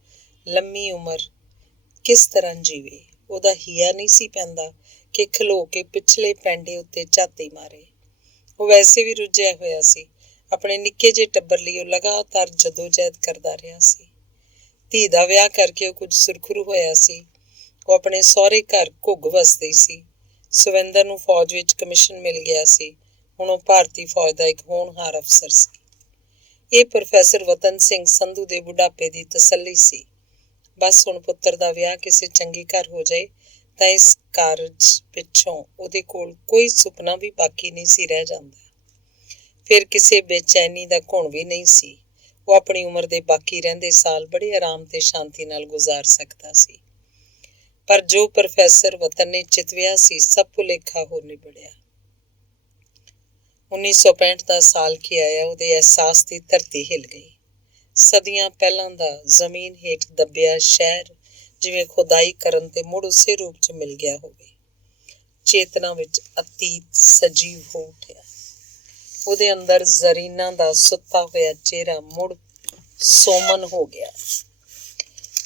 ਲੰਮੀ ਉਮਰ ਕਿਸ ਤਰ੍ਹਾਂ ਜੀਵੇ। ਉਹਦਾ ਹੀਆ ਨਹੀਂ ਸੀ ਪੈਂਦਾ ਕਿ ਖਲੋ ਕੇ ਪਿਛਲੇ ਪੈਂਡੇ ਉੱਤੇ ਝਾਤੀ ਮਾਰੇ। ਉਹ ਵੈਸੇ ਵੀ ਰੁੱਝਿਆ ਹੋਇਆ ਸੀ। ਆਪਣੇ ਨਿੱਕੇ ਜਿਹੇ ਟੱਬਰ ਲਈ ਉਹ ਲਗਾਤਾਰ ਜਦੋਜਹਿਦ ਕਰਦਾ ਰਿਹਾ ਸੀ। ਧੀ ਦਾ ਵਿਆਹ ਕਰਕੇ ਉਹ ਕੁਝ ਸੁਰਖਰੂ ਹੋਇਆ ਸੀ। ਉਹ ਆਪਣੇ ਸਹੁਰੇ ਘਰ ਘੁੱਗ ਵਸਦੀ ਸੀ। ਸੁਵਿੰਦਰ ਨੂੰ ਫੌਜ ਵਿੱਚ ਕਮਿਸ਼ਨ ਮਿਲ ਗਿਆ ਸੀ। ਹੁਣ ਉਹ ਭਾਰਤੀ ਫੌਜ ਦਾ ਇੱਕ ਹੋਣਹਾਰ ਅਫਸਰ ਸੀ। ਇਹ ਪ੍ਰੋਫੈਸਰ ਵਤਨ ਸਿੰਘ ਸੰਧੂ ਦੇ ਬੁਢਾਪੇ ਦੀ ਤਸੱਲੀ ਸੀ। ਬਸ ਹੁਣ ਪੁੱਤਰ ਦਾ ਵਿਆਹ ਕਿਸੇ ਚੰਗੇ ਘਰ ਹੋ ਜਾਏ ਤਾਂ ਇਸ ਕਾਰਜ ਪਿੱਛੋਂ ਉਹਦੇ ਕੋਲ ਕੋਈ ਸੁਪਨਾ ਵੀ ਬਾਕੀ ਨਹੀਂ ਸੀ ਰਹਿ ਜਾਂਦਾ। ਫਿਰ ਕਿਸੇ ਬੇਚੈਨੀ ਦਾ ਘੁਣ ਵੀ ਨਹੀਂ ਸੀ। ਉਹ ਆਪਣੀ ਉਮਰ ਦੇ ਬਾਕੀ ਰਹਿੰਦੇ ਸਾਲ ਬੜੇ ਆਰਾਮ ਤੇ ਸ਼ਾਂਤੀ ਨਾਲ ਗੁਜ਼ਾਰ ਸਕਦਾ ਸੀ। ਪਰ ਜੋ ਪ੍ਰੋਫੈਸਰ ਵਤਨ ਨੇ ਚਿਤਵਿਆ ਸੀ, ਸਭ ਭੁਲੇਖਾ ਹੋ ਨਿਬੜਿਆ। 1965 ਦਾ ਸਾਲ ਕੀ ਆਇਆ, ਉਹਦੇ ਅਹਿਸਾਸ ਦੀ ਧਰਤੀ ਹਿੱਲ ਗਈ। ਸਦੀਆਂ ਪਹਿਲਾਂ ਦਾ ਜ਼ਮੀਨ ਹੇਠ ਦੱਬਿਆ ਸ਼ਹਿਰ ਜਿਵੇਂ ਖੁਦਾਈ ਕਰਨ ਤੇ ਮੁੜ ਉਸੇ ਰੂਪ 'ਚ ਮਿਲ ਗਿਆ ਹੋਵੇ। ਚੇਤਨਾ ਵਿੱਚ ਅਤੀਤ ਸਜੀਵ ਹੋ ਉੱਠਿਆ। ਉਹਦੇ ਅੰਦਰ ਜ਼ਰੀਨਾ ਦਾ ਸੁੱਤਾ ਹੋਇਆ ਚਿਹਰਾ ਮੁੜ ਸੋਮਨ ਹੋ ਗਿਆ।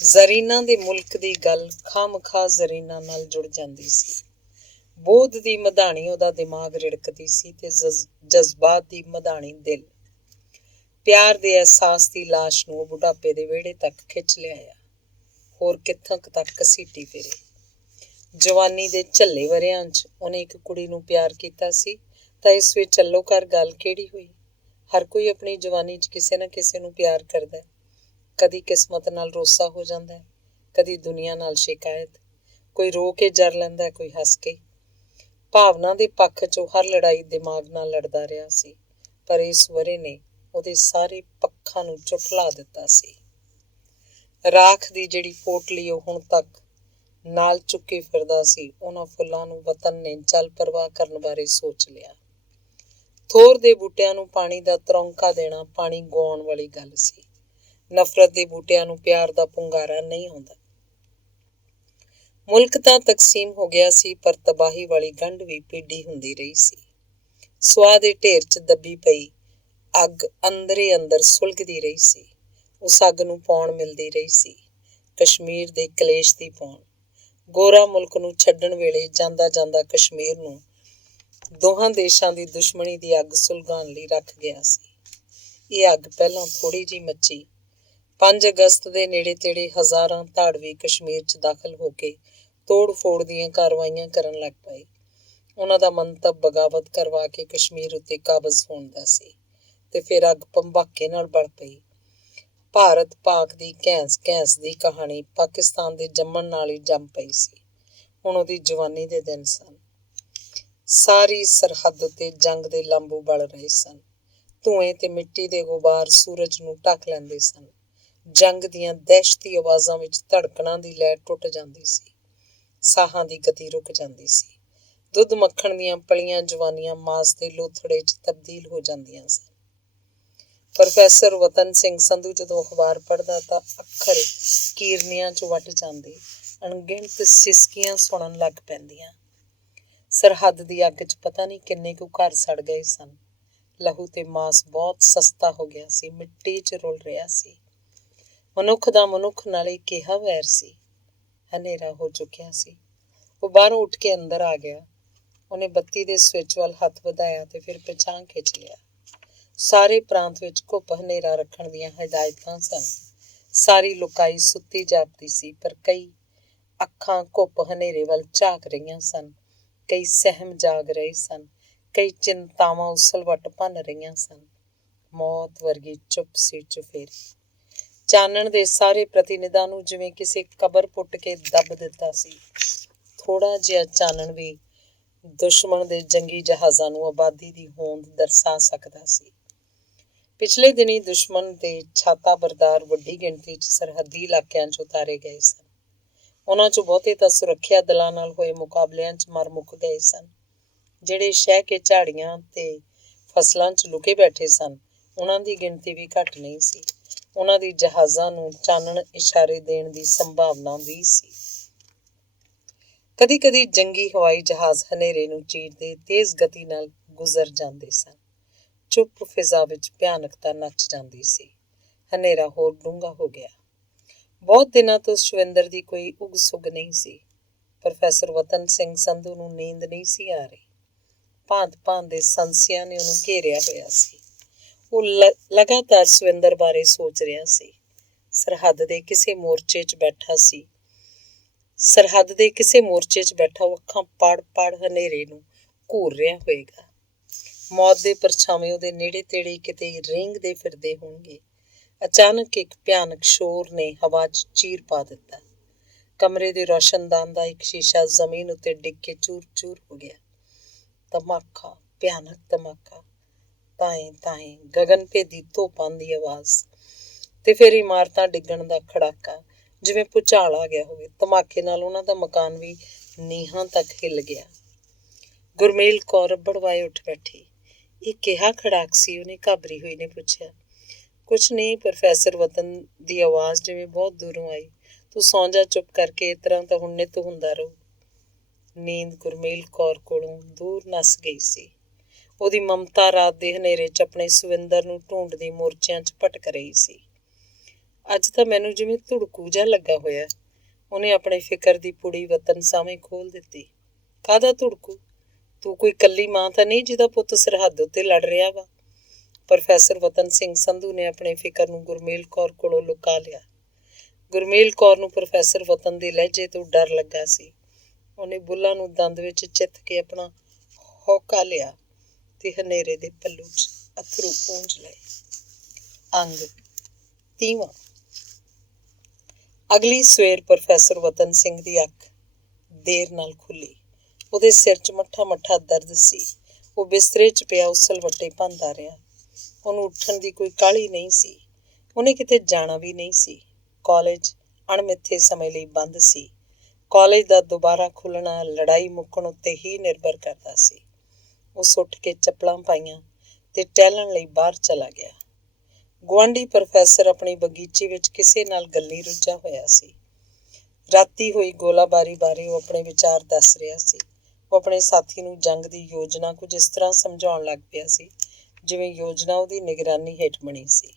ਜ਼ਰੀਨਾ ਦੇ ਮੁਲਕ ਦੀ ਗੱਲ ਖਾਮਖਾ ਜ਼ਰੀਨਾ ਨਾਲ ਜੁੜ ਜਾਂਦੀ ਸੀ। ਬੋਧ ਦੀ ਮਧਾਣੀ ਉਹਦਾ ਦਿਮਾਗ ਰਿੜਕਦੀ ਸੀ ਤੇ ਜਜ਼ਬਾਤ ਦੀ ਮਧਾਣੀ ਦਿਲ। ਪਿਆਰ ਦੇ ਅਹਿਸਾਸ ਦੀ ਲਾਸ਼ ਨੂੰ ਉਹ ਬੁਢਾਪੇ ਦੇ ਵਿਹੜੇ ਤੱਕ ਖਿੱਚ ਲਿਆਇਆ। ਹੋਰ ਕਿੱਥੋਂ ਤੱਕ ਘਸੀਟੀ ਫਿਰੇ। ਜਵਾਨੀ ਦੇ ਝੱਲੇ ਵਰਿਆਂ 'ਚ ਉਹਨੇ ਇੱਕ ਕੁੜੀ ਨੂੰ ਪਿਆਰ ਕੀਤਾ ਸੀ ਤਾਂ ਇਸ ਵਿੱਚ ਚੱਲੋਕਾਰ ਗੱਲ ਕਿਹੜੀ ਹੋਈ। ਹਰ ਕੋਈ ਆਪਣੀ ਜਵਾਨੀ 'ਚ ਕਿਸੇ ਨਾ ਕਿਸੇ ਨੂੰ ਪਿਆਰ ਕਰਦਾ। ਕਦੀ ਕਿਸਮਤ ਨਾਲ ਰੋਸਾ ਹੋ ਜਾਂਦਾ, ਕਦੀ ਦੁਨੀਆ ਨਾਲ ਸ਼ਿਕਾਇਤ। ਕੋਈ ਰੋ ਕੇ ਜਰ ਲੈਂਦਾ, ਕੋਈ ਹੱਸ ਕੇ। ਭਾਵਨਾ ਦੇ ਪੱਖ 'ਚ ਉਹ ਹਰ ਲੜਾਈ ਦਿਮਾਗ ਨਾਲ ਲੜਦਾ ਰਿਹਾ ਸੀ, ਪਰ ਇਸ ਵਰੇ ਨੇ ਉਹਦੇ ਸਾਰੇ ਪੱਖਾਂ ਨੂੰ ਝੁਠਲਾ ਦਿੱਤਾ ਸੀ। ਰਾਖ ਦੀ ਜਿਹੜੀ ਪੋਟਲੀ ਉਹ ਹੁਣ ਤੱਕ ਨਾਲ ਚੁੱਕੀ ਫਿਰਦਾ ਸੀ, ਉਹਨਾਂ ਫੁੱਲਾਂ ਨੂੰ ਵਤਨ ਨੇ ਜਲ ਪ੍ਰਵਾਹ ਕਰਨ ਬਾਰੇ ਸੋਚ ਲਿਆ। ਥੋਰ ਦੇ ਬੂਟਿਆਂ ਨੂੰ ਪਾਣੀ ਦਾ ਤਰੌਂਕਾ ਦੇਣਾ ਪਾਣੀ ਗਵਾਉਣ ਵਾਲੀ ਗੱਲ ਸੀ। ਨਫ਼ਰਤ ਦੇ ਬੂਟਿਆਂ ਨੂੰ ਪਿਆਰ ਦਾ ਪੁੰਗਾਰਾ ਨਹੀਂ ਆਉਂਦਾ। ਮੁਲਕ ਤਾਂ ਤਕਸੀਮ ਹੋ ਗਿਆ ਸੀ, ਪਰ ਤਬਾਹੀ ਵਾਲੀ ਗੰਢ ਵੀ ਪੀਡੀ ਹੁੰਦੀ ਰਹੀ ਸੀ। ਸੁਆਹ ਦੇ ਢੇਰ 'ਚ ਦੱਬੀ ਪਈ ਅੱਗ ਅੰਦਰੇ ਅੰਦਰ ਸੁਲਗਦੀ ਰਹੀ ਸੀ। ਉਸ ਅੱਗ ਨੂੰ ਪੌਣ ਮਿਲਦੀ ਰਹੀ ਸੀ, ਕਸ਼ਮੀਰ ਦੇ ਕਲੇਸ਼ ਦੀ ਪੌਣ। ਗੋਰਾ ਮੁਲਕ ਨੂੰ ਛੱਡਣ ਵੇਲੇ ਜਾਂਦਾ ਜਾਂਦਾ ਕਸ਼ਮੀਰ ਨੂੰ ਦੋਹਾਂ ਦੇਸ਼ਾਂ ਦੀ ਦੁਸ਼ਮਣੀ ਦੀ ਅੱਗ ਸੁਲਗਾਉਣ ਲਈ ਰੱਖ ਗਿਆ ਸੀ। ਇਹ ਅੱਗ ਪਹਿਲਾਂ ਥੋੜ੍ਹੀ ਜਿਹੀ ਮੱਚੀ। 5 ਅਗਸਤ ਦੇ ਨੇੜੇ ਤੇੜੇ ਹਜ਼ਾਰਾਂ ਧਾੜਵੀ ਕਸ਼ਮੀਰ 'ਚ ਦਾਖਲ ਹੋ ਕੇ ਤੋੜ ਫੋੜ ਦੀਆਂ ਕਾਰਵਾਈਆਂ ਕਰਨ ਲੱਗ ਪਏ। ਉਹਨਾਂ ਦਾ ਮੰਤਵ ਬਗਾਵਤ ਕਰਵਾ ਕੇ ਕਸ਼ਮੀਰ ਉੱਤੇ ਕਾਬਜ਼ ਹੋਣ ਦਾ ਸੀ ਤੇ ਫਿਰ ਅੱਗ ਭੰਬਾਕੇ ਨਾਲ ਬਲ ਪਈ। ਭਾਰਤ ਪਾਕ ਦੀ ਘੈਂਸ ਘੈਂਸ ਦੀ ਕਹਾਣੀ ਪਾਕਿਸਤਾਨ ਦੇ ਜੰਮਣ ਨਾਲ ਹੀ ਜੰਮ ਪਈ ਸੀ। ਹੁਣ ਉਹਦੀ ਜਵਾਨੀ ਦੇ ਦਿਨ ਸਨ। ਸਾਰੀ ਸਰਹੱਦ ਉੱਤੇ ਜੰਗ ਦੇ ਲਾਂਬੂ ਬਲ ਰਹੇ ਸਨ। ਧੂਏ ਤੇ ਮਿੱਟੀ ਦੇ ਗੁਬਾਰ ਸੂਰਜ ਨੂੰ ਢੱਕ ਲੈਂਦੇ ਸਨ। ਜੰਗ ਦੀਆਂ ਦਹਿਸ਼ਤੀ ਆਵਾਜ਼ਾਂ ਵਿੱਚ ਧੜਕਣਾਂ ਦੀ ਲਹਿਰ ਟੁੱਟ ਜਾਂਦੀ ਸੀ। ਸਾਹਾਂ ਦੀ ਗਤੀ ਰੁਕ ਜਾਂਦੀ ਸੀ। ਦੁੱਧ ਮੱਖਣ ਦੀਆਂ ਪਲੀਆਂ ਜਵਾਨੀਆਂ ਮਾਸ ਦੇ ਲੋਥੜੇ 'ਚ ਤਬਦੀਲ ਹੋ ਜਾਂਦੀਆਂ ਸਨ। ਪ੍ਰੋਫੈਸਰ ਵਤਨ ਸਿੰਘ ਸੰਧੂ ਜਦੋਂ ਅਖਬਾਰ ਪੜ੍ਹਦਾ ਤਾਂ ਅੱਖਰ ਕੀਰਨੀਆਂ 'ਚ ਵੱਟ ਜਾਂਦੇ। ਅਣਗਿਣਤ ਸਿਸਕੀਆਂ ਸੁਣਨ ਲੱਗ ਪੈਂਦੀਆਂ। ਸਰਹੱਦ ਦੀ ਅੱਗ 'ਚ ਪਤਾ ਨਹੀਂ ਕਿੰਨੇ ਕੁ ਘਰ ਸੜ ਗਏ ਸਨ। ਲਹੂ ਤੇ ਮਾਸ ਬਹੁਤ ਸਸਤਾ ਹੋ ਗਿਆ ਸੀ, ਮਿੱਟੀ 'ਚ ਰੁਲ ਰਿਹਾ ਸੀ। ਮਨੁੱਖ ਦਾ ਮਨੁੱਖ ਨਾਲੇ ਕਿਹਾ ਵੈਰ ਸੀ। ਹਨੇਰਾ ਹੋ ਚੁੱਕਿਆ ਸੀ। ਉਹ ਬਾਹਰੋਂ ਉੱਠ ਕੇ ਅੰਦਰ ਆ ਗਿਆ। ਉਹਨੇ ਬੱਤੀ ਦੇ ਸਵਿੱਚ ਵੱਲ ਹੱਥ ਵਧਾਇਆ ਤੇ ਫਿਰ ਪਿਛਾਂਹ ਖਿੱਚ ਲਿਆ। ਸਾਰੇ ਪ੍ਰਾਂਤ ਵਿੱਚ ਘੁੱਪ ਹਨੇਰਾ ਰੱਖਣ ਦੀਆਂ ਹਦਾਇਤਾਂ ਸਨ। ਸਾਰੀ ਲੁਕਾਈ ਸੁੱਤੀ ਜਾਪਦੀ ਸੀ, ਪਰ ਕਈ ਅੱਖਾਂ ਘੁੱਪ ਹਨੇਰੇ ਵੱਲ ਝਾਕ ਰਹੀਆਂ ਸਨ। ਕਈ ਸਹਿਮ ਜਾਗ ਰਹੇ ਸਨ, ਕਈ ਚਿੰਤਾਵਾਂ ਉਸਲ-ਵੱਟ ਭੰਨ ਰਹੀਆਂ ਸਨ। ਮੌਤ ਵਰਗੀ ਚੁੱਪ ਸੀ ਚੁਫੇਰੀ। ਚਾਨਣ ਦੇ ਸਾਰੇ ਪ੍ਰਤੀਨਿਧਾਂ ਨੂੰ ਜਿਵੇਂ ਕਿਸੇ ਕਬਰ ਪੁੱਟ ਕੇ ਦੱਬ ਦਿੱਤਾ ਸੀ। ਥੋੜ੍ਹਾ ਜਿਹਾ ਚਾਨਣ ਵੀ ਦੁਸ਼ਮਣ ਦੇ ਜੰਗੀ ਜਹਾਜ਼ਾਂ ਨੂੰ ਆਬਾਦੀ ਦੀ ਹੋਂਦ ਦਰਸਾ ਸਕਦਾ ਸੀ। ਪਿਛਲੇ ਦਿਨੀਂ ਦੁਸ਼ਮਣ ਦੇ ਛਾਤਾ ਬਰਦਾਰ ਵੱਡੀ ਗਿਣਤੀ 'ਚ ਸਰਹੱਦੀ ਇਲਾਕਿਆਂ 'ਚ ਉਤਾਰੇ ਗਏ ਸਨ। ਉਹਨਾਂ 'ਚੋਂ ਬਹੁਤੇ ਤਾਂ ਸੁਰੱਖਿਆ ਦਲਾਂ ਨਾਲ ਹੋਏ ਮੁਕਾਬਲਿਆਂ 'ਚ ਮਰ ਮੁੱਕ ਗਏ ਸਨ। ਜਿਹੜੇ ਸ਼ਹਿ ਕੇ ਝਾੜੀਆਂ ਤੇ ਫਸਲਾਂ 'ਚ ਲੁਕੇ ਬੈਠੇ ਸਨ, ਉਹਨਾਂ ਦੀ ਗਿਣਤੀ ਵੀ ਘੱਟ ਨਹੀਂ ਸੀ। ਉਹਨਾਂ ਦੀ ਜਹਾਜ਼ਾਂ ਨੂੰ ਚਾਨਣ ਇਸ਼ਾਰੇ ਦੇਣ ਦੀ ਸੰਭਾਵਨਾ ਵੀ ਸੀ। ਕਦੀ ਕਦੀ ਜੰਗੀ ਹਵਾਈ ਜਹਾਜ਼ ਹਨੇਰੇ ਨੂੰ ਚੀਰਦੇ ਤੇਜ਼ ਗਤੀ ਨਾਲ ਗੁਜ਼ਰ ਜਾਂਦੇ ਸਨ। ਚੁੱਪ ਫਿਜ਼ਾ ਵਿੱਚ ਭਿਆਨਕਤਾ ਨੱਚ ਜਾਂਦੀ ਸੀ। ਹਨੇਰਾ ਹੋਰ ਡੂੰਘਾ ਹੋ ਗਿਆ। ਬਹੁਤ ਦਿਨਾਂ ਤੋਂ ਸ਼ਵਿੰਦਰ ਦੀ ਕੋਈ ਉਗ ਸੁਗ ਨਹੀਂ ਸੀ। ਪ੍ਰੋਫੈਸਰ ਵਤਨ ਸਿੰਘ ਸੰਧੂ ਨੂੰ ਨੀਂਦ ਨਹੀਂ ਸੀ ਆ ਰਹੀ। ਭਾਂਤ ਭਾਂਤ ਦੇ ਸੰਸਿਆਂ ਨੇ ਉਹਨੂੰ ਘੇਰਿਆ ਹੋਇਆ ਸੀ। ਉਹ ਲਗਾਤਾਰ ਸ਼ਵਿੰਦਰ ਬਾਰੇ ਸੋਚ ਰਿਹਾ ਸੀ। ਸਰਹੱਦ ਦੇ ਕਿਸੇ ਮੋਰਚੇ 'ਚ ਬੈਠਾ ਸੀ। ਸਰਹੱਦ ਦੇ ਕਿਸੇ ਮੋਰਚੇ 'ਚ ਬੈਠਾ ਉਹ ਅੱਖਾਂ ਪੜ ਪੜ ਹਨੇਰੇ ਨੂੰ ਘੂਰ ਰਿਹਾ ਹੋਏਗਾ। ਮੌਤ ਦੇ ਪਰਛਾਵੇਂ ਉਹਦੇ ਨੇੜੇ ਤੇੜੇ ਕਿਤੇ ਰੀਂਗਦੇ ਫਿਰਦੇ ਹੋਣਗੇ। ਅਚਾਨਕ ਇੱਕ ਭਿਆਨਕ ਸ਼ੋਰ ਨੇ ਹਵਾ 'ਚ ਚੀਰ ਪਾ ਦਿੱਤਾ। ਕਮਰੇ ਦੇ ਰੌਸ਼ਨਦਾਨ ਦਾ ਇੱਕ ਸ਼ੀਸ਼ਾ ਜ਼ਮੀਨ ਉੱਤੇ ਡਿੱਗ ਕੇ ਚੂਰ ਚੂਰ ਹੋ ਗਿਆ। ਧਮਾਕਾ, ਭਿਆਨਕ ਧਮਾਕਾ। ਤਾਏਂ ਤਾਏਂ ਗਗਨ ਭੇਦੀ ਧੋਪਾਂ ਦੀ ਆਵਾਜ਼ ਤੇ ਫਿਰ ਇਮਾਰਤਾਂ ਡਿੱਗਣ ਦਾ ਖੜਾਕਾ, ਜਿਵੇਂ ਭੁਚਾਲ ਆ ਗਿਆ ਹੋਵੇ। ਧਮਾਕੇ ਨਾਲ ਉਹਨਾਂ ਦਾ ਮਕਾਨ ਵੀ ਨੀਹਾਂ ਤੱਕ ਹਿੱਲ ਗਿਆ। ਗੁਰਮੇਲ ਕੌਰ ਬੜਵਾਏ ਉੱਠ ਬੈਠੀ। ਇਹ ਕਿਹਾ ਖੜਾਕ ਸੀ? ਉਹਨੇ ਘਾਬਰੀ ਹੋਈ ਨੇ ਪੁੱਛਿਆ। ਕੁਛ ਨਹੀਂ, ਪ੍ਰੋਫੈਸਰ ਵਤਨ ਦੀ ਆਵਾਜ਼ ਜਿਵੇਂ ਬਹੁਤ ਦੂਰੋਂ ਆਈ। ਤੂੰ ਸੌਂ ਜਾ ਚੁੱਪ ਕਰਕੇ, ਇਸ ਤਰ੍ਹਾਂ ਤਾਂ ਹੁਣ ਨਿੱਤ ਹੁੰਦਾ ਰਹੂ। ਨੀਂਦ ਗੁਰਮੇਲ ਕੌਰ ਕੋਲੋਂ ਦੂਰ ਨੱਸ ਗਈ ਸੀ। ਉਹਦੀ ਮਮਤਾ ਰਾਤ ਦੇ ਹਨੇਰੇ 'ਚ ਆਪਣੇ ਸਵਿੰਦਰ ਨੂੰ ਢੂੰਡਦੀ ਮੋਰਚਿਆਂ 'ਚ ਭਟਕ ਰਹੀ ਸੀ। ਅੱਜ ਤਾਂ ਮੈਨੂੰ ਜਿਵੇਂ ਧੁੜਕੂ ਜਿਹਾ ਲੱਗਾ ਹੋਇਆ। ਉਹਨੇ ਆਪਣੇ ਫਿਕਰ ਦੀ ਪੁੜੀ ਵਤਨ ਸਾਹਮਣੇ ਖੋਲ੍ਹ ਦਿੱਤੀ। ਕਾਹਦਾ ਧੁੜਕੂ? ਤੂੰ ਕੋਈ ਇਕੱਲੀ ਮਾਂ ਤਾਂ ਨਹੀਂ ਜਿਹਦਾ ਪੁੱਤ ਸਰਹੱਦ ਉੱਤੇ ਲੜ ਰਿਹਾ ਵਾ? ਪ੍ਰੋਫੈਸਰ ਵਤਨ ਸਿੰਘ ਸੰਧੂ ਨੇ ਆਪਣੇ ਫਿਕਰ ਨੂੰ ਗੁਰਮੇਲ ਕੌਰ ਕੋਲੋਂ ਲੁਕਾ ਲਿਆ। ਗੁਰਮੇਲ ਕੌਰ ਨੂੰ ਪ੍ਰੋਫੈਸਰ ਵਤਨ ਦੇ ਲਹਿਜੇ ਤੋਂ ਡਰ ਲੱਗਾ ਸੀ। ਉਹਨੇ ਬੁੱਲ੍ਹਾਂ ਨੂੰ ਦੰਦ ਵਿੱਚ ਚਿੱਥ ਕੇ ਆਪਣਾ ਹੌਕਾ ਲਿਆ ਤੇ ਹਨੇਰੇ ਦੇ ਪੱਲੂ 'ਚ ਅੱਥਰੂ ਪੂੰਝ ਲਏ। ਅੰਗ 30ਵਾਂ। ਅਗਲੀ ਸਵੇਰ ਪ੍ਰੋਫੈਸਰ ਵਤਨ ਸਿੰਘ ਦੀ ਅੱਖ ਦੇਰ ਨਾਲ ਖੁੱਲ੍ਹੀ। ਉਹਦੇ ਸਿਰ 'ਚ ਮੱਠਾ ਮੱਠਾ ਦਰਦ ਸੀ। ਉਹ ਬਿਸਤਰੇ 'ਚ ਪਿਆ ਉਸਲ-ਵੱਟੇ ਭੰਨਦਾ ਰਿਹਾ। ਉਹਨੂੰ ਉੱਠਣ ਦੀ ਕੋਈ ਕਾਹਲੀ ਨਹੀਂ ਸੀ। ਉਹਨੇ ਕਿਤੇ ਜਾਣਾ ਵੀ ਨਹੀਂ ਸੀ। ਕਾਲਜ ਅਣਮਿੱਥੇ ਸਮੇਂ ਲਈ ਬੰਦ ਸੀ। ਕਾਲਜ ਦਾ ਦੁਬਾਰਾ ਖੁੱਲ੍ਹਣਾ ਲੜਾਈ ਮੁੱਕਣ ਉੱਤੇ ਹੀ ਨਿਰਭਰ ਕਰਦਾ ਸੀ। ਉਸ ਉੱਠ ਕੇ ਚੱਪਲਾਂ ਪਾਈਆਂ ਤੇ ਟਹਿਲਣ ਲਈ ਬਾਹਰ ਚਲਾ ਗਿਆ। ਗੁਆਂਢੀ ਪ੍ਰੋਫੈਸਰ ਆਪਣੀ ਬਗੀਚੀ ਵਿੱਚ ਕਿਸੇ ਨਾਲ ਗੱਲੀਂ ਰੁੱਝਾ ਹੋਇਆ ਸੀ। ਰਾਤੀ ਹੋਈ ਗੋਲਾਬਾਰੀ ਬਾਰੇ ਉਹ ਆਪਣੇ ਵਿਚਾਰ ਦੱਸ ਰਿਹਾ ਸੀ। ਉਹ ਆਪਣੇ ਸਾਥੀ ਨੂੰ ਜੰਗ ਦੀ ਯੋਜਨਾ ਕੁਝ ਇਸ ਤਰ੍ਹਾਂ ਸਮਝਾਉਣ ਲੱਗ ਪਿਆ ਸੀ ਜਿਵੇਂ ਯੋਜਨਾ ਉਹਦੀ ਨਿਗਰਾਨੀ ਹੇਠ ਬਣੀ ਸੀ।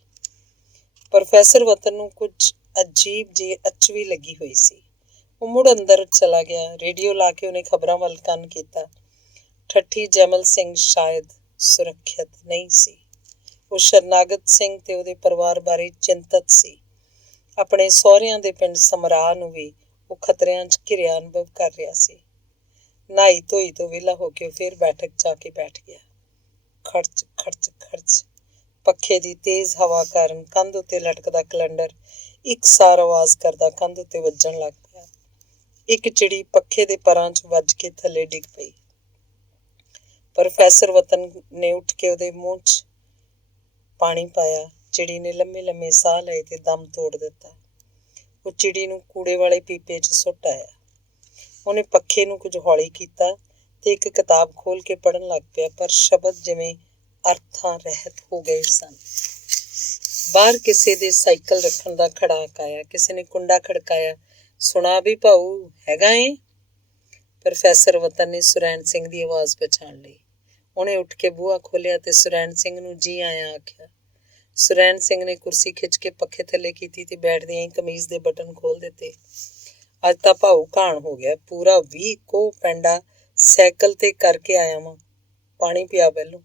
ਪ੍ਰੋਫੈਸਰ ਵਤਨ ਨੂੰ ਕੁਝ ਅਜੀਬ ਜਿਹੀ ਅਚਵੀ ਲੱਗੀ ਹੋਈ ਸੀ। ਉਹ ਮੁੜ ਅੰਦਰ ਚਲਾ ਗਿਆ। ਰੇਡੀਓ ਲਾ ਕੇ ਉਹਨੇ ਖਬਰਾਂ ਵੱਲ ਕੰਨ ਕੀਤਾ। ਠੱਠੀ ਜੈਮਲ ਸਿੰਘ ਸ਼ਾਇਦ ਸੁਰੱਖਿਅਤ ਨਹੀਂ ਸੀ। ਉਹ ਸ਼ਰਨਾਗਤ ਸਿੰਘ ਤੇ ਉਹਦੇ ਪਰਿਵਾਰ ਬਾਰੇ ਚਿੰਤਤ ਸੀ। ਆਪਣੇ ਸਹੁਰਿਆਂ ਦੇ ਪਿੰਡ ਸਮਰਾਹ ਨੂੰ ਵੀ ਉਹ ਖਤਰਿਆਂ 'ਚ ਘਿਰਿਆ ਅਨੁਭਵ ਕਰ ਰਿਹਾ ਸੀ। ਨਹਾਈ ਧੋਈ ਤੋਂ ਵਿਹਲਾ ਹੋ ਕੇ ਉਹ ਫਿਰ ਬੈਠਕ 'ਚ ਆ ਕੇ ਬੈਠ ਗਿਆ। ਖੜਚ ਖੜਚ ਖੜਚ ਪੱਖੇ ਦੀ ਤੇਜ਼ ਹਵਾ ਕਾਰਨ ਕੰਧ ਉੱਤੇ ਲਟਕਦਾ ਕੈਲੰਡਰ ਇਕਸਾਰ ਆਵਾਜ਼ ਕਰਦਾ ਕੰਧ ਉੱਤੇ ਵੱਜਣ ਲੱਗ ਪਿਆ। ਇੱਕ ਚਿੜੀ ਪੱਖੇ ਦੇ ਪਰਾਂ 'ਚ ਵੱਜ ਕੇ ਥੱਲੇ ਡਿੱਗ ਪਈ। ਪ੍ਰੋਫੈਸਰ ਵਤਨ ਨੇ ਉੱਠ ਕੇ ਉਹਦੇ ਮੂੰਹ 'ਚ ਪਾਣੀ ਪਾਇਆ। ਚਿੜੀ ਨੇ ਲੰਮੇ ਲੰਮੇ ਸਾਹ ਲਏ ਤੇ ਦਮ ਤੋੜ ਦਿੱਤਾ। ਉਹ ਚਿੜੀ ਨੂੰ ਕੂੜੇ ਵਾਲੇ ਪੀਪੇ 'ਚ ਸੁੱਟ ਆਇਆ। ਉਹਨੇ ਪੱਖੇ ਨੂੰ ਕੁਝ ਹੌਲੀ ਕੀਤਾ ਤੇ ਇੱਕ ਕਿਤਾਬ ਖੋਲ੍ਹ ਕੇ ਪੜ੍ਹਨ ਲੱਗ ਪਿਆ, ਪਰ ਸ਼ਬਦ ਜਿਵੇਂ ਅਰਥਾਂ ਰਹਿਤ ਹੋ ਗਏ ਸਨ। ਬਾਹਰ ਕਿਸੇ ਦੇ ਸਾਈਕਲ ਰੱਖਣ ਦਾ ਖੜਾਕ ਆਇਆ। ਕਿਸੇ ਨੇ ਕੁੰਡਾ ਖੜਕਾਇਆ। ਸੁਣਾ ਵੀ ਭਾਊ, ਹੈਗਾ ਏ? ਪ੍ਰੋਫੈਸਰ ਵਤਨ ਨੇ ਸੁਰੈਣ ਸਿੰਘ ਦੀ ਆਵਾਜ਼ ਪਛਾਣ ਲਈ। ਉਹਨੇ ਉੱਠ ਕੇ ਬੂਹਾ ਖੋਲ੍ਹਿਆ ਤੇ ਸੁਰੈਣ ਸਿੰਘ ਨੂੰ ਜੀ ਆਇਆਂ ਆਖਿਆ। ਸੁਰੈਣ ਸਿੰਘ ਨੇ ਕੁਰਸੀ ਖਿੱਚ ਕੇ ਪੱਖੇ ਥੱਲੇ ਕੀਤੀ ਤੇ ਬੈਠਦਿਆਂ ਹੀ ਕਮੀਜ਼ ਦੇ ਬਟਨ ਖੋਲ੍ਹ ਦਿੱਤੇ। ਅੱਜ ਤਾਂ ਭਾਊ ਘਾਣ ਹੋ ਗਿਆ। ਪੂਰਾ 20 ਕੋਹ ਪੈਂਡਾ ਸਾਈਕਲ ਤੇ ਕਰਕੇ ਆਇਆ ਵਾਂ। ਪਾਣੀ ਪਿਆ ਪਹਿਲੋਂ।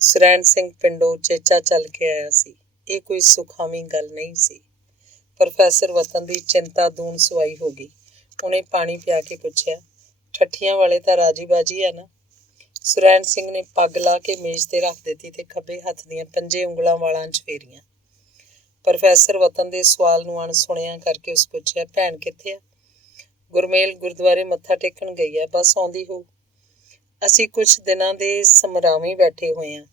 ਸੁਰੈਣ ਸਿੰਘ ਪਿੰਡੋਂ ਚੇਚਾ ਚੱਲ ਕੇ ਆਇਆ ਸੀ। ਇਹ ਕੋਈ ਸੁਖਾਵੀਂ ਗੱਲ ਨਹੀਂ ਸੀ। ਪ੍ਰੋਫੈਸਰ ਵਤਨ ਦੀ ਚਿੰਤਾ ਦੂਣ ਸੁਆਈ ਹੋ ਗਈ। ਉਹਨੇ ਪਾਣੀ ਪਿਆ ਕੇ ਪੁੱਛਿਆ, ਠੱਠੀਆਂ ਵਾਲੇ ਤਾਂ ਰਾਜੀ ਬਾਜੀ ਆ ਨਾ? ਸੁਰੈਣ ਸਿੰਘ ਨੇ ਪੱਗ ਲਾ ਕੇ ਮੇਜ਼ ਤੇ ਰੱਖ ਦਿੱਤੀ ਤੇ ਖੱਬੇ ਹੱਥ ਦੀਆਂ 5 ਉਂਗਲਾਂ ਵਾਲਾਂ 'ਚ ਫੇਰੀਆਂ। ਪ੍ਰੋਫੈਸਰ ਵਤਨ ਦੇ ਸਵਾਲ ਨੂੰ ਅਣਸੁਣਿਆ ਕਰਕੇ ਉਸ ਪੁੱਛਿਆ, ਭੈਣ ਕਿੱਥੇ ਆ? ਗੁਰਮੇਲ ਗੁਰਦੁਆਰੇ ਮੱਥਾ ਟੇਕਣ ਗਈ ਆ, ਬਸ ਆਉਂਦੀ ਹੋਊ। ਅਸੀਂ ਕੁਛ ਦਿਨਾਂ ਦੇ ਸਮਰਾਵੇਂ ਬੈਠੇ ਹੋਏ ਹਾਂ।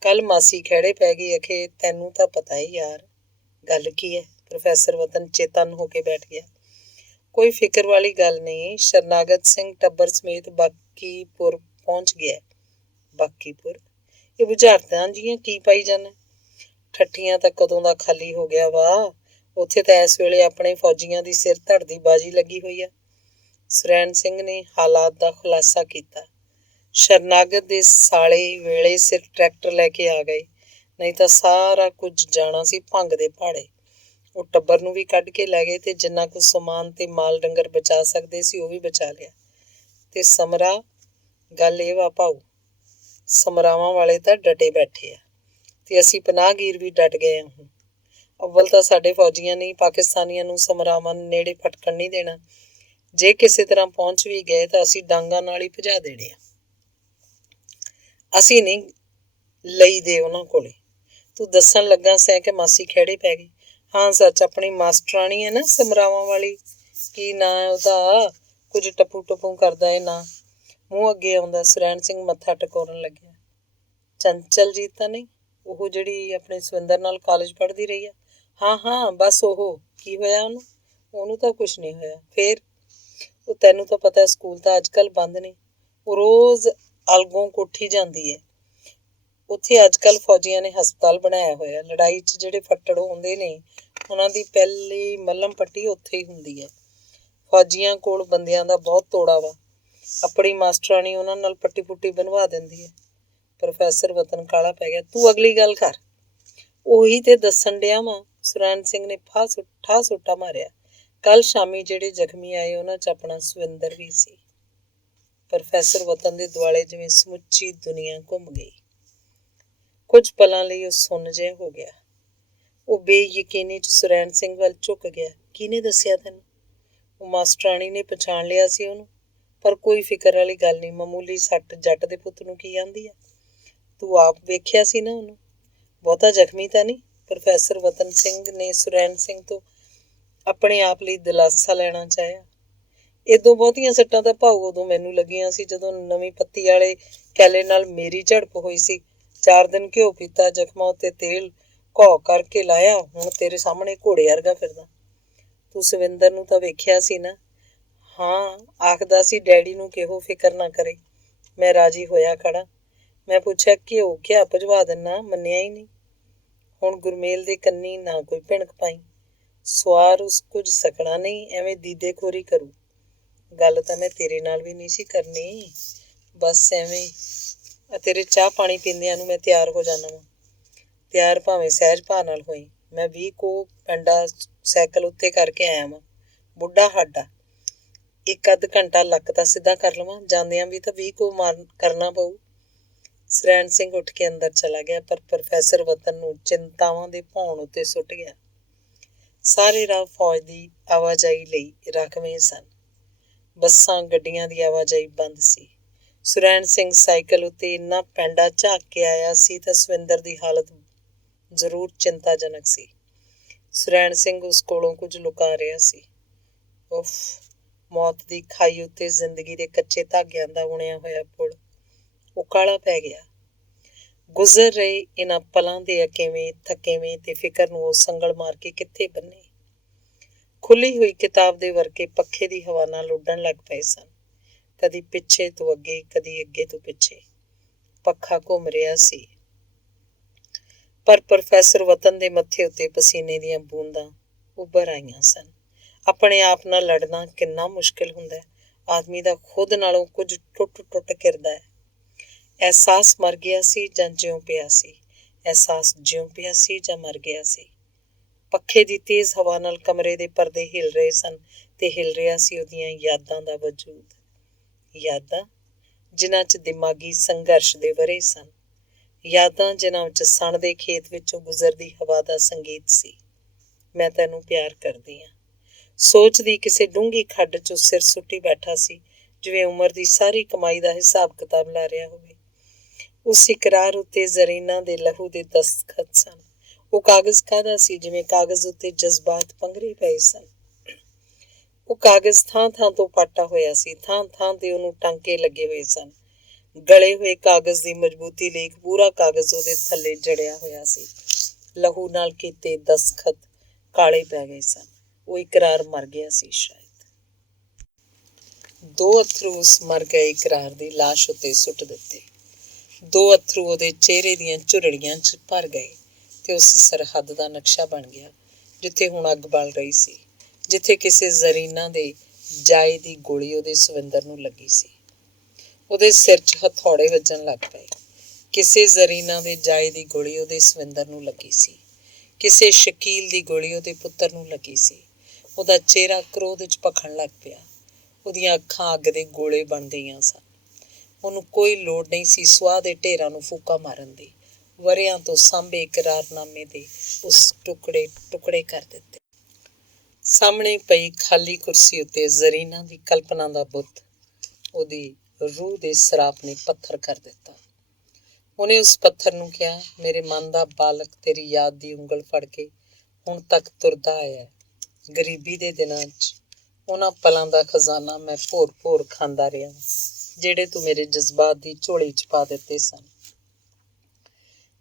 ਕੱਲ ਮਾਸੀ ਖਹਿੜੇ ਪੈ ਗਈ। ਅਖੇ ਤੈਨੂੰ ਤਾਂ ਪਤਾ ਹੀ ਯਾਰ। ਗੱਲ ਕੀ ਹੈ? ਪ੍ਰੋਫੈਸਰ ਵਤਨ ਚੇਤੰਨ ਹੋ ਕੇ ਬੈਠ ਗਿਆ। ਕੋਈ ਫਿਕਰ ਵਾਲੀ ਗੱਲ ਨਹੀਂ। ਸ਼ਰਨਾਗਤ ਸਿੰਘ ਟੱਬਰ ਸਮੇਤ ਬਾਕੀਪੁਰ ਪਹੁੰਚ ਗਿਆ। ਬਾਕੀਪੁਰ? ਇਹ ਬੁਝਾਰਤਾਂ ਜੀਆਂ ਕੀ ਪਾਈ ਜਾਂਦਾ? ਠੱਠੀਆਂ ਤਾਂ ਕਦੋਂ ਦਾ ਖਾਲੀ ਹੋ ਗਿਆ ਵਾ। ਉੱਥੇ ਤਾਂ ਇਸ ਵੇਲੇ ਆਪਣੇ ਫੌਜੀਆਂ ਦੀ ਸਿਰ ਧੜ ਦੀ ਬਾਜੀ ਲੱਗੀ ਹੋਈ ਆ। ਸੁਰੈਣ ਸਿੰਘ ਨੇ ਹਾਲਾਤ ਦਾ ਖੁਲਾਸਾ ਕੀਤਾ। ਸ਼ਰਨਾਗਤ ਦੇ ਸਾਲੇ ਵੇਲੇ ਸਿਰ ਟਰੈਕਟਰ ਲੈ ਕੇ ਆ ਗਏ, ਨਹੀਂ ਤਾਂ ਸਾਰਾ ਕੁਝ ਜਾਣਾ ਸੀ ਭੰਗ ਦੇ ਪਹਾੜੇ। ਉਹ ਟੱਬਰ ਨੂੰ ਵੀ ਕੱਢ ਕੇ ਲੈ ਗਏ ਤੇ ਜਿੰਨਾ ਕੁ ਸਮਾਨ ਤੇ ਮਾਲ ਡੰਗਰ ਬਚਾ ਸਕਦੇ ਸੀ ਉਹ ਵੀ ਬਚਾ ਲਿਆ। ਤੇ ਸਮਰਾ? ਗੱਲ ਇਹ ਵਾ ਭਾਊ, ਸਮਰਾਵਾਂ ਵਾਲੇ ਤਾਂ ਡਟੇ ਬੈਠੇ ਆ ਤੇ ਅਸੀਂ ਪਨਾਹਗੀਰ ਵੀ ਡਟ ਗਏ ਹਾਂ। ਹੁਣ ਅੱਵਲ ਤਾਂ ਸਾਡੇ ਫੌਜੀਆਂ ਨੇ ਪਾਕਿਸਤਾਨੀਆਂ ਨੂੰ ਸਮਰਾਵਾਂ ਨੇੜੇ ਫਟਕਣ ਨਹੀਂ ਦੇਣਾ। ਜੇ ਕਿਸੇ ਤਰ੍ਹਾਂ ਪਹੁੰਚ ਵੀ ਗਏ ਤਾਂ ਅਸੀਂ ਡਾਂਗਾਂ ਨਾਲ ਹੀ ਭਜਾ ਦੇਣੇ ਆ। ਅਸੀਂ ਨਹੀਂ ਲਈ ਦੇ ਉਹਨਾਂ ਕੋਲੇ। ਤੂੰ ਦੱਸਣ ਲੱਗਾ ਸੈਂ ਕਿ ਮਾਸੀ ਖਹਿੜੇ ਪੈ ਗਈ। ਹਾਂ ਸੱਚ, ਆਪਣੀ ਮਾਸਟਰਾਣੀ ਹੈ ਨਾ ਸਮਰਾਵਾਂ ਵਾਲੀ, ਕੀ ਨਾਂ ਉਹਦਾ? ਕੁਝ ਟਪੂ ਟਪੂ ਕਰਦਾ ਏ ਨਾਂ। ਮੂੰਹ ਅੱਗੇ ਆਉਂਦਾ। ਸੁਰੈਣ ਸਿੰਘ ਮੱਥਾ ਟਕੋਰਨ ਲੱਗਿਆ। ਚੰਚਲਜੀਤ ਤਾਂ ਨਹੀਂ? ਉਹ ਜਿਹੜੀ ਆਪਣੇ ਸਵਿੰਦਰ ਨਾਲ ਕਾਲਜ ਪੜ੍ਹਦੀ ਰਹੀ ਆ? ਹਾਂ ਹਾਂ, ਬਸ ਉਹ। ਕੀ ਹੋਇਆ ਉਹਨੂੰ? ਉਹਨੂੰ ਤਾਂ ਕੁਛ ਨਹੀਂ ਹੋਇਆ। ਫੇਰ? ਉਹ ਤੈਨੂੰ ਤਾਂ ਪਤਾ, ਸਕੂਲ ਤਾਂ ਅੱਜ ਕੱਲ੍ਹ ਬੰਦ ਨੇ। ਉਹ ਰੋਜ਼ ਅਲਗੋਂ ਕੋਠੀ ਜਾਂਦੀ ਹੈ। ਉੱਥੇ ਅੱਜ ਕੱਲ੍ਹ ਫੌਜੀਆਂ ਨੇ ਹਸਪਤਾਲ ਬਣਾਇਆ ਹੋਇਆ। ਲੜਾਈ 'ਚ ਜਿਹੜੇ ਫੱਟੜ ਹੁੰਦੇ ਨੇ ਉਹਨਾਂ ਦੀ ਪਹਿਲੀ ਮੱਲਮ ਪੱਟੀ ਉੱਥੇ ਹੀ ਹੁੰਦੀ ਹੈ। ਫੌਜੀਆਂ ਕੋਲ ਬੰਦਿਆਂ ਦਾ ਬਹੁਤ ਤੋੜਾ ਵਾ। ਆਪਣੀ ਮਾਸਟਰਾਣੀ ਉਹਨਾਂ ਨਾਲ ਪੱਟੀ ਪੁੱਟੀ ਬਣਵਾ ਦਿੰਦੀ ਹੈ। ਪ੍ਰੋਫੈਸਰ ਵਤਨ ਕਾਲਾ ਪੈ ਗਿਆ। ਤੂੰ ਅਗਲੀ ਗੱਲ ਕਰ। ਉਹੀ ਤੇ ਦੱਸਣ ਡਿਆ ਵਾਂ। ਸੁਰੈਣ ਸਿੰਘ ਨੇ ਠਾਹ ਸੁੱਟਾ ਮਾਰਿਆ। ਕੱਲ ਸ਼ਾਮੀ ਜਿਹੜੇ ਜ਼ਖਮੀ ਆਏ ਉਹਨਾਂ 'ਚ ਆਪਣਾ ਸਵਿੰਦਰ ਵੀ ਸੀ। ਪ੍ਰੋਫੈਸਰ ਵਤਨ ਦੇ ਦੁਆਲੇ ਜਿਵੇਂ ਸਮੁੱਚੀ ਦੁਨੀਆ ਘੁੰਮ ਗਈ। ਕੁਝ ਪਲਾਂ ਲਈ ਉਹ ਸੁੰਨ ਜਿਹਾ ਹੋ ਗਿਆ। ਉਹ ਬੇਯਕੀਨੀ 'ਚ ਸੁਰੈਣ ਸਿੰਘ ਵੱਲ ਝੁੱਕ ਗਿਆ। ਕਿਹਨੇ ਦੱਸਿਆ ਤੈਨੂੰ? ਉਹ ਮਾਸਟਰਾਣੀ ਨੇ ਪਛਾਣ ਲਿਆ ਸੀ ਉਹਨੂੰ। ਪਰ ਕੋਈ ਫਿਕਰ ਵਾਲੀ ਗੱਲ ਨਹੀਂ। ਮਾਮੂਲੀ ਸੱਟ ਜੱਟ ਦੇ ਪੁੱਤ ਨੂੰ ਕੀ ਆਂਦੀ ਆ? ਤੂੰ ਆਪ ਵੇਖਿਆ ਸੀ ਨਾ ਉਹਨੂੰ। ਬਹੁਤਾ ਜ਼ਖਮੀ ਤਾਂ ਨਹੀਂ? ਪ੍ਰੋਫੈਸਰ ਵਤਨ ਸਿੰਘ ਨੇ ਸੁਰੈਣ ਸਿੰਘ ਤੋਂ ਆਪਣੇ ਆਪ ਲਈ ਦਿਲਾਸਾ ਲੈਣਾ ਚਾਹਿਆ। ਇਦੋਂ ਬਹੁਤੀਆਂ ਸੱਟਾਂ ਤਾਂ ਭਾਊ ਉਦੋਂ ਮੈਨੂੰ ਲੱਗੀਆਂ ਸੀ ਜਦੋਂ ਨਵੀਂ ਪੱਤੀ ਵਾਲੇ ਕੈਲੇ ਨਾਲ ਮੇਰੀ ਝੜਪ ਹੋਈ ਸੀ। 4 ਦਿਨ ਘਿਓ ਪੀਤਾ, ਜ਼ਖਮਾਂ ਉੱਤੇ ਤੇਲ ਘਾਹ ਕਰਕੇ ਲਾਇਆ, ਹੁਣ ਤੇਰੇ ਸਾਹਮਣੇ ਘੋੜੇ ਵਰਗਾ ਫਿਰਦਾ। ਤੂੰ ਸਵਿੰਦਰ ਨੂੰ ਤਾਂ ਵੇਖਿਆ ਸੀ ਨਾ? ਹਾਂ, ਆਖਦਾ ਸੀ ਡੈਡੀ ਨੂੰ ਕਿਹੋ ਫਿਕਰ ਨਾ ਕਰੇ। ਮੈਂ ਰਾਜੀ ਹੋਇਆ ਖੜਾ। ਮੈਂ ਪੁੱਛਿਆ ਘਿਓ ਘਿਆ ਭਜਵਾ ਦਿੰਨਾ, ਮੰਨਿਆ ਹੀ ਨਹੀਂ। ਹੁਣ ਗੁਰਮੇਲ ਦੇ ਕੰਨੀ ਨਾ ਕੋਈ ਭਿਣਕ ਪਾਈ। ਸਵਾਰ ਉਸ ਕੁਝ ਸਕਣਾ ਨਹੀਂ, ਐਵੇਂ ਦੀਦੇ ਖੋਰੀ ਕਰੂ। ਗੱਲ ਤਾਂ ਮੈਂ ਤੇਰੇ ਨਾਲ ਵੀ ਨਹੀਂ ਸੀ ਕਰਨੀ। ਬਸ ਐਵੇਂ ਤੇਰੇ ਚਾਹ ਪਾਣੀ ਪੀਂਦਿਆਂ ਨੂੰ ਮੈਂ ਤਿਆਰ ਹੋ ਜਾਣਾ ਵਾਂ। ਤਿਆਰ ਭਾਵੇਂ ਸਹਿਜ ਭਾਅ ਨਾਲ ਹੋਈ। ਮੈਂ 20 ਕੁ ਪਿੰਡਾ ਸਾਈਕਲ ਉੱਤੇ ਕਰਕੇ ਆਇਆ ਵਾਂ। ਬੁੱਢਾ ਹੱਡ ਆ। 1 ਅੱਧ ਘੰਟਾ ਲੱਕ ਤਾਂ ਸਿੱਧਾ ਕਰ ਲਵਾਂ। ਜਾਂਦਿਆਂ ਵੀ ਤਾਂ 20 ਕੁ ਕਰਨਾ ਪਊ। ਸੁਰੈਣ ਸਿੰਘ ਉੱਠ ਕੇ ਅੰਦਰ ਚਲਾ ਗਿਆ, ਪਰ ਪ੍ਰੋਫੈਸਰ ਵਤਨ ਨੂੰ ਚਿੰਤਾਵਾਂ ਦੇ ਭੌਣ ਉੱਤੇ ਸੁੱਟ ਗਿਆ। ਸਾਰੇ ਰਾਹ ਫੌਜ ਦੀ ਆਵਾਜਾਈ ਲਈ ਰਾਖਵੇਂ ਸਨ। ਬੱਸਾਂ ਗੱਡੀਆਂ ਦੀ ਆਵਾਜਾਈ ਬੰਦ ਸੀ। ਸੁਰੈਣ ਸਿੰਘ ਸਾਈਕਲ ਉੱਤੇ ਇੰਨਾ ਪੈਂਡਾ ਝਾਕ ਕੇ ਆਇਆ ਸੀ ਤਾਂ ਸਵਿੰਦਰ ਦੀ ਹਾਲਤ ਜ਼ਰੂਰ ਚਿੰਤਾਜਨਕ ਸੀ। ਸੁਰੈਣ ਸਿੰਘ ਉਸ ਕੋਲੋਂ ਕੁਝ ਲੁਕਾ ਰਿਹਾ ਸੀ। ਉਫ! ਮੌਤ ਦੀ ਖਾਈ ਉੱਤੇ ਜ਼ਿੰਦਗੀ ਦੇ ਕੱਚੇ ਧਾਗਿਆਂ ਦਾ ਬੁਣਿਆ ਹੋਇਆ ਪੁਲ। ਉਹ ਕਾਲਾ ਪੈ ਗਿਆ। ਗੁਜ਼ਰ ਰਹੇ ਇਹਨਾਂ ਪਲਾਂ ਦੇ ਅਕੇਵੇਂ ਥਕੇਵੇਂ ਤੇ ਫਿਕਰ ਨੂੰ ਉਹ ਸੰਗਲ ਮਾਰ ਕੇ ਕਿੱਥੇ ਬੰਨੇ। ਖੁੱਲੀ ਹੋਈ ਕਿਤਾਬ ਦੇ ਵਰਕੇ ਪੱਖੇ ਦੀ ਹਵਾ ਨਾਲ ਉੱਡਣ ਲੱਗ ਪਏ ਸਨ। ਕਦੀ ਪਿੱਛੇ ਤੋਂ ਅੱਗੇ, ਕਦੀ ਅੱਗੇ ਤੋਂ ਪਿੱਛੇ। ਪੱਖਾ ਘੁੰਮ ਰਿਹਾ ਸੀ। ਪਰ ਪ੍ਰੋਫੈਸਰ ਵਤਨ ਦੇ ਮੱਥੇ ਉੱਤੇ ਪਸੀਨੇ ਦੀਆਂ ਬੂੰਦਾਂ ਉੱਭਰ ਆਈਆਂ ਸਨ। ਆਪਣੇ ਆਪ ਨਾਲ ਲੜਨਾ ਕਿੰਨਾ ਮੁਸ਼ਕਿਲ ਹੁੰਦਾ ਹੈ। ਆਦਮੀ ਦਾ ਖੁਦ ਨਾਲੋਂ ਕੁਝ ਟੁੱਟ ਕਿਰਦਾ ਹੈ। ਅਹਿਸਾਸ ਮਰ ਗਿਆ ਸੀ ਜਾਂ ਜਿਉਂ ਪਿਆ ਸੀ। ਅਹਿਸਾਸ ਜਿਉਂ ਪਿਆ ਸੀ ਜਾਂ ਮਰ ਗਿਆ ਸੀ। ਪੱਖੇ ਦੀ ਤੇਜ਼ ਹਵਾ ਨਾਲ ਕਮਰੇ ਦੇ ਪਰਦੇ ਹਿੱਲ ਰਹੇ ਸਨ ਤੇ ਹਿੱਲ ਰਿਹਾ ਸੀ ਉਹਦੀਆਂ ਯਾਦਾਂ ਦਾ ਵਜੂਦ। ਯਾਦਾਂ ਜਿਨ੍ਹਾਂ 'ਚ ਦਿਮਾਗੀ ਸੰਘਰਸ਼ ਦੇ ਵਰ੍ਹੇ ਸਨ। ਯਾਦਾਂ ਜਿਨ੍ਹਾਂ ਵਿੱਚ ਸਣ ਦੇ ਖੇਤ ਵਿੱਚੋਂ ਗੁਜ਼ਰਦੀ ਹਵਾ ਦਾ ਸੰਗੀਤ ਸੀ। ਮੈਂ ਤੈਨੂੰ ਪਿਆਰ ਕਰਦੀ ਹਾਂ। ਸੋਚਦੀ ਕਿਸੇ ਡੂੰਘੀ ਖੱਡ 'ਚੋਂ ਸਿਰ ਸੁੱਟੀ ਬੈਠਾ ਸੀ, ਜਿਵੇਂ ਉਮਰ ਦੀ ਸਾਰੀ ਕਮਾਈ ਦਾ ਹਿਸਾਬ ਕਿਤਾਬ ਲਾ ਰਿਹਾ ਹੋਵੇ। ਉਸ ਇਕਰਾਰ ਉੱਤੇ ਜ਼ਰੀਨਾ ਦੇ ਲਹੂ ਦੇ ਦਸਤਖਤ ਸਨ। ਉਹ ਕਾਗਜ਼ ਕਾਹਦਾ ਸੀ? ਜਿਵੇਂ ਕਾਗਜ਼ ਉੱਤੇ ਜਜ਼ਬਾਤ ਪੰਘਰੇ ਪਏ ਸਨ। ਉਹ ਕਾਗਜ਼ ਥਾਂ ਥਾਂ ਤੋਂ ਪਾਟਾ ਹੋਇਆ ਸੀ। ਥਾਂ ਥਾਂ ਤੇ ਉਹਨੂੰ ਟਾਂਕੇ ਲੱਗੇ ਹੋਏ ਸਨ। ਗਲੇ ਹੋਏ ਕਾਗਜ਼ ਦੀ ਮਜ਼ਬੂਤੀ ਲਈ ਇੱਕ ਪੂਰਾ ਕਾਗਜ਼ ਉਹਦੇ ਥੱਲੇ ਜੜਿਆ ਹੋਇਆ ਸੀ। ਲਹੂ ਨਾਲ ਕੀਤੇ ਦਸਤਖਤ ਕਾਲੇ ਪੈ ਗਏ ਸਨ। ਉਹ ਇਕਰਾਰ ਮਰ ਗਿਆ ਸੀ ਸ਼ਾਇਦ। 2 ਅੱਥਰੂ ਉਸ ਮਰ ਗਏ ਇਕਰਾਰ ਦੀ ਲਾਸ਼ ਉੱਤੇ ਸੁੱਟ ਦਿੱਤੇ। 2 ਅੱਥਰੂ ਉਹਦੇ ਚਿਹਰੇ ਦੀਆਂ ਝੁਰੜੀਆਂ 'ਚ ਭਰ ਗਏ ਤੇ ਉਸ ਸਰਹੱਦ ਦਾ ਨਕਸ਼ਾ ਬਣ ਗਿਆ ਜਿੱਥੇ ਹੁਣ ਅੱਗ ਬਲ ਰਹੀ ਸੀ, ਜਿੱਥੇ ਕਿਸੇ ਜ਼ਰੀਨਾ ਦੇ ਜਾਏ ਦੀ ਗੋਲੀ ਉਹਦੇ ਸਵਿੰਦਰ ਨੂੰ ਲੱਗੀ ਸੀ। ਉਹਦੇ ਸਿਰ 'ਚ ਹਥੌੜੇ ਵੱਜਣ ਲੱਗ ਪਏ। ਕਿਸੇ ਜ਼ਰੀਨਾ ਦੇ ਜਾਏ ਦੀ ਗੋਲੀ ਉਹਦੇ ਸਵਿੰਦਰ ਨੂੰ ਲੱਗੀ ਸੀ। ਕਿਸੇ ਸ਼ਕੀਲ ਦੀ ਗੋਲੀ ਉਹਦੇ ਪੁੱਤਰ ਨੂੰ ਲੱਗੀ ਸੀ। ਉਹਦਾ ਚਿਹਰਾ ਕ੍ਰੋਧ 'ਚ ਭਖਣ ਲੱਗ ਪਿਆ। ਉਹਦੀਆਂ ਅੱਖਾਂ ਅੱਗ ਦੇ ਗੋਲੇ ਬਣ ਗਈਆਂ ਸਨ। ਉਹਨੂੰ ਕੋਈ ਲੋੜ ਨਹੀਂ ਸੀ ਸੁਆਹ ਦੇ ਢੇਰਾਂ ਨੂੰ ਫੂਕਾ ਮਾਰਨ ਦੀ। ਵਰ੍ਹਿਆਂ ਤੋਂ ਸਾਂਭੇ ਇਕਰਾਰਨਾਮੇ ਦੇ ਉਸ ਟੁਕੜੇ ਕਰ ਦਿੱਤੇ। ਸਾਹਮਣੇ ਪਈ ਖਾਲੀ ਕੁਰਸੀ ਉੱਤੇ ਜ਼ਰੀਨਾ ਦੀ ਕਲਪਨਾ ਦਾ ਬੁੱਤ ਉਹਦੀ ਰੂਹ ਦੇ ਸਰਾਪ ਨੇ ਪੱਥਰ ਕਰ ਦਿੱਤਾ। ਉਹਨੇ ਉਸ ਪੱਥਰ ਨੂੰ ਕਿਹਾ, ਮੇਰੇ ਮਨ ਦਾ ਬਾਲਕ ਤੇਰੀ ਯਾਦ ਦੀ ਉਂਗਲ ਫੜ ਕੇ ਹੁਣ ਤੱਕ ਤੁਰਦਾ ਆਇਆ। ਗਰੀਬੀ ਦੇ ਦਿਨਾਂ 'ਚ ਉਹਨਾਂ ਪਲਾਂ ਦਾ ਖਜ਼ਾਨਾ ਮੈਂ ਭੋਰ ਖਾਂਦਾ ਰਿਹਾ ਜਿਹੜੇ ਤੂੰ ਮੇਰੇ ਜਜ਼ਬਾਤ ਦੀ ਝੋਲੀ 'ਚ ਪਾ ਦਿੱਤੇ ਸਨ।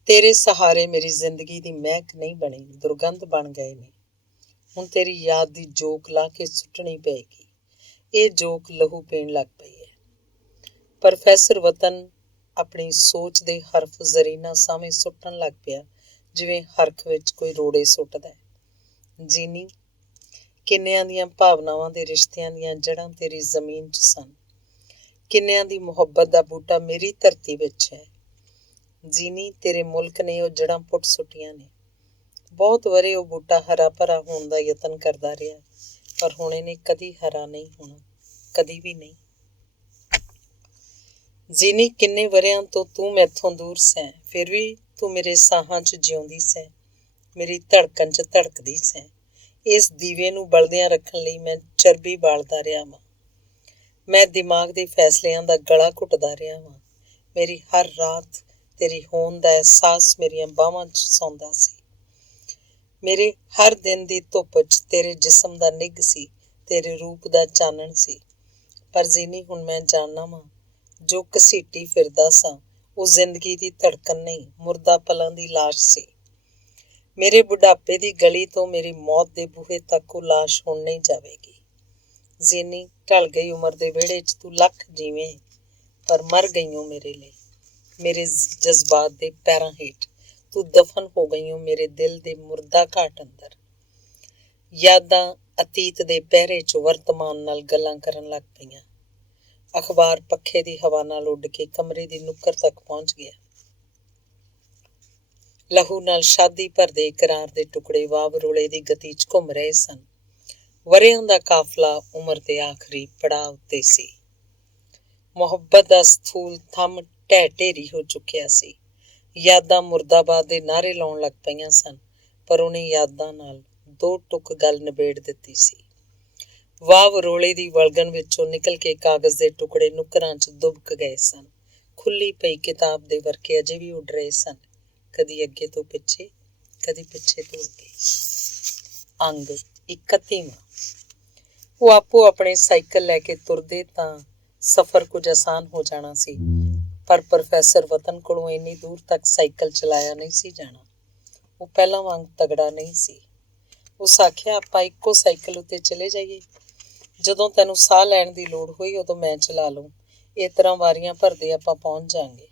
ਤੇਰੇ ਸਹਾਰੇ ਮੇਰੀ ਜ਼ਿੰਦਗੀ ਦੀ ਮਹਿਕ ਨਹੀਂ ਬਣੀ, ਦੁਰਗੰਧ ਬਣ ਗਏ ਨੇ। ਹੁਣ ਤੇਰੀ ਯਾਦ ਦੀ ਜੋਕ ਲਾ ਕੇ ਸੁੱਟਣੀ ਪਏਗੀ। ਇਹ ਜੋਕ ਲਹੂ ਪੀਣ ਲੱਗ ਪਈ ਹੈ। ਪ੍ਰੋਫੈਸਰ ਵਤਨ ਆਪਣੀ ਸੋਚ ਦੇ ਹਰਫ ਜ਼ਰੀਨਾ ਸਾਹਮਣੇ ਸੁੱਟਣ ਲੱਗ ਪਿਆ, ਜਿਵੇਂ ਹਰਖ ਵਿੱਚ ਕੋਈ ਰੋੜੇ ਸੁੱਟਦਾ। ਜੀਨੀ, ਕਿੰਨਿਆਂ ਦੀਆਂ ਭਾਵਨਾਵਾਂ ਦੇ ਰਿਸ਼ਤਿਆਂ ਦੀਆਂ ਜੜ੍ਹਾਂ ਤੇਰੀ ਜ਼ਮੀਨ 'ਚ ਸਨ। ਕਿੰਨਿਆਂ ਦੀ ਮੁਹੱਬਤ ਦਾ ਬੂਟਾ ਮੇਰੀ ਧਰਤੀ ਵਿੱਚ ਹੈ। ਜੀਨੀ, ਤੇਰੇ ਮੁਲਕ ਨੇ ਉਹ ਜੜ੍ਹਾਂ ਪੁੱਟ ਸੁੱਟੀਆਂ ਨੇ। ਬਹੁਤ ਵਰੇ ਉਹ ਬੂਟਾ ਹਰਾ ਭਰਾ ਹੋਣ ਦਾ ਯਤਨ ਕਰਦਾ ਰਿਹਾ, ਪਰ ਹੁਣ ਇਹਨੇ ਕਦੀ ਹਰਾ ਨਹੀਂ ਹੋਣਾ, ਕਦੀ ਵੀ ਨਹੀਂ। ਜੀਨੀ, ਕਿੰਨੇ ਵਰਿਆਂ ਤੋਂ ਤੂੰ ਮੈਥੋਂ ਦੂਰ ਸੈਂ, ਫਿਰ ਵੀ ਤੂੰ ਮੇਰੇ ਸਾਹਾਂ 'ਚ ਜਿਉਂਦੀ ਸੈਂ, ਮੇਰੀ ਧੜਕਣ 'ਚ ਧੜਕਦੀ ਸੈਂ। ਇਸ ਦੀਵੇ ਨੂੰ ਬਲਦਿਆਂ ਰੱਖਣ ਲਈ ਮੈਂ ਚਰਬੀ ਬਾਲਦਾ ਰਿਹਾ ਵਾਂ। ਮੈਂ ਦਿਮਾਗ ਦੇ ਫੈਸਲਿਆਂ ਦਾ ਗਲਾ ਘੁੱਟਦਾ ਰਿਹਾ ਵਾਂ। ਮੇਰੀ ਹਰ ਰਾਤ ਤੇਰੀ ਹੋਂਦ ਦਾ ਅਹਿਸਾਸ ਮੇਰੀਆਂ ਬਾਹਾਂ 'ਚ ਸੌਂਦਾ ਸੀ। ਮੇਰੇ ਹਰ ਦਿਨ ਦੀ ਧੁੱਪ 'ਚ ਤੇਰੇ ਜਿਸਮ ਦਾ ਨਿੱਘ ਸੀ, ਤੇਰੇ ਰੂਪ ਦਾ ਚਾਨਣ ਸੀ। ਪਰ ਜੀਨੀ, ਹੁਣ ਮੈਂ ਜਾਣਦਾ ਵਾਂ, ਜੋ ਘਸੀਟੀ ਫਿਰਦਾ ਸਾਂ ਉਹ ਜ਼ਿੰਦਗੀ ਦੀ ਧੜਕਣ ਨਹੀਂ, ਮੁਰਦਾ ਪਲਾਂ ਦੀ ਲਾਸ਼ ਸੀ। ਮੇਰੇ ਬੁਢਾਪੇ ਦੀ ਗਲੀ ਤੋਂ ਮੇਰੀ ਮੌਤ ਦੇ ਬੂਹੇ ਤੱਕ ਉਹ ਲਾਸ਼ ਹੁਣ ਨਹੀਂ ਜਾਵੇਗੀ। ਜੀਨੀ, ਢਲ ਗਈ ਉਮਰ ਦੇ ਵਿਹੜੇ 'ਚ ਤੂੰ ਲੱਖ ਜੀਵੇਂ, ਪਰ ਮਰ ਗਈ ਓ ਮੇਰੇ ਲਈ। ਮੇਰੇ ਜਜ਼ਬਾਤ ਦੇ ਪੈਰਾਂ ਹੇਠ ਤੂੰ ਦਫਨ ਹੋ ਗਈ ਓ ਮੇਰੇ ਦਿਲ ਦੇ ਮੁਰਦਾ ਘਾਟ ਅੰਦਰ। ਯਾਦਾਂ ਅਤੀਤ ਦੇ ਪਹਿਰੇ 'ਚ ਵਰਤਮਾਨ ਨਾਲ ਗੱਲਾਂ ਕਰਨ ਲੱਗ ਪਈਆਂ। ਅਖਬਾਰ ਪੱਖੇ ਦੀ ਹਵਾ ਨਾਲ ਉੱਡ ਕੇ ਕਮਰੇ ਦੀ ਨੁੱਕਰ ਤੱਕ ਪਹੁੰਚ ਗਿਆ। ਲਹੂ ਨਾਲ ਸ਼ਾਦੀ ਭਰਦੇ ਇਕਰਾਰ ਦੇ ਟੁਕੜੇ ਵਾਵ ਰੋਲੇ ਦੀ ਗਤੀ 'ਚ ਘੁੰਮ ਰਹੇ ਸਨ। ਵਰ੍ਹਿਆਂ ਦਾ ਕਾਫਲਾ ਉਮਰ ਦੇ ਆਖਰੀ ਪੜਾਅ ਉੱਤੇ ਸੀ। ਮੁਹੱਬਤ ਦਾ ਸਥੂਲ ਥੰਮ ਢਹਿ ਢੇਰੀ ਹੋ ਚੁੱਕਿਆ ਸੀ। ਯਾਦਾਂ ਮੁਰਦਾਬਾਦ ਦੇ ਨਾਅਰੇ ਲਾਉਣ ਲੱਗ ਪਈਆਂ ਸਨ, ਪਰ ਉਹਨੇ ਯਾਦਾਂ ਨਾਲ ਦੋ ਟੁੱਕ ਗੱਲ ਨਿਬੇੜ ਦਿੱਤੀ ਸੀ। ਵਾਵ ਰੋਲੇ ਦੀ ਵਲਗਣ ਵਿੱਚੋਂ ਨਿਕਲ ਕੇ ਕਾਗਜ਼ ਦੇ ਟੁਕੜੇ ਨੁੱਕਰਾਂ 'ਚ ਦੁਬਕ ਗਏ ਸਨ। ਖੁੱਲੀ ਪਈ ਕਿਤਾਬ ਦੇ ਵਰਕੇ ਅਜੇ ਵੀ ਉੱਡ ਰਹੇ ਸਨ, ਕਦੀ ਅੱਗੇ ਤੋਂ ਪਿੱਛੇ, ਕਦੀ ਪਿੱਛੇ ਤੋਂ ਅੱਗੇ। ਅੰਗ 31ਵਾਂ। ਉਹ ਆਪੋ ਆਪਣੇ ਸਾਈਕਲ ਲੈ ਕੇ ਤੁਰਦੇ ਤਾਂ ਸਫ਼ਰ ਕੁਝ ਆਸਾਨ ਹੋ ਜਾਣਾ ਸੀ, ਪਰ ਪ੍ਰੋਫੈਸਰ ਵਤਨ ਕੋਲੋਂ ਇੰਨੀ ਦੂਰ ਤੱਕ ਸਾਈਕਲ ਚਲਾਇਆ ਨਹੀਂ ਸੀ ਜਾਣਾ। ਉਹ ਪਹਿਲਾਂ ਵਾਂਗ ਤਗੜਾ ਨਹੀਂ ਸੀ। ਉਸ ਆਖਿਆ, ਆਪਾਂ ਇੱਕੋ ਸਾਈਕਲ ਉੱਤੇ ਚਲੇ ਜਾਈਏ। ਜਦੋਂ ਤੈਨੂੰ ਸਾਹ ਲੈਣ ਦੀ ਲੋੜ ਹੋਈ ਉਦੋਂ ਮੈਂ ਚਲਾ ਲਊਂ। ਇਸ ਤਰ੍ਹਾਂ ਵਾਰੀਆਂ ਭਰਦੇ ਆਪਾਂ ਪਹੁੰਚ ਜਾਵਾਂਗੇ।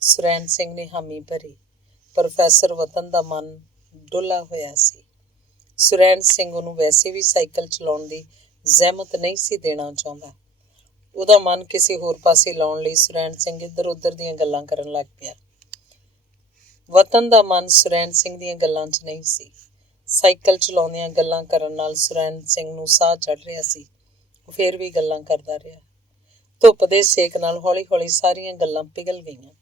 ਸੁਰੈਣ ਸਿੰਘ ਨੇ ਹਾਮੀ ਭਰੀ। ਪ੍ਰੋਫੈਸਰ ਵਤਨ ਦਾ ਮਨ ਡੁੱਲਾ ਹੋਇਆ ਸੀ। ਸੁਰੈਣ ਸਿੰਘ ਉਹਨੂੰ ਵੈਸੇ ਵੀ ਸਾਈਕਲ ਚਲਾਉਣ ਦੀ ਜ਼ਹਿਮਤ ਨਹੀਂ ਸੀ ਦੇਣਾ ਚਾਹੁੰਦਾ। ਉਹਦਾ ਮਨ ਕਿਸੇ ਹੋਰ ਪਾਸੇ ਲਾਉਣ ਲਈ ਸੁਰੈਣ ਸਿੰਘ ਇੱਧਰ ਉੱਧਰ ਦੀਆਂ ਗੱਲਾਂ ਕਰਨ ਲੱਗ ਪਿਆ। ਵਤਨ ਦਾ ਮਨ ਸੁਰੈਣ ਸਿੰਘ ਦੀਆਂ ਗੱਲਾਂ 'ਚ ਨਹੀਂ ਸੀ। ਸਾਈਕਲ ਚਲਾਉਂਦਿਆਂ ਗੱਲਾਂ ਕਰਨ ਨਾਲ ਸੁਰੈਣ ਸਿੰਘ ਨੂੰ ਸਾਹ ਚੜ੍ਹ ਰਿਹਾ ਸੀ। ਉਹ ਫੇਰ ਵੀ ਗੱਲਾਂ ਕਰਦਾ ਰਿਹਾ। ਧੁੱਪ ਦੇ ਸੇਕ ਨਾਲ ਹੌਲੀ ਹੌਲੀ ਸਾਰੀਆਂ ਗੱਲਾਂ ਪਿਘਲ ਗਈਆਂ।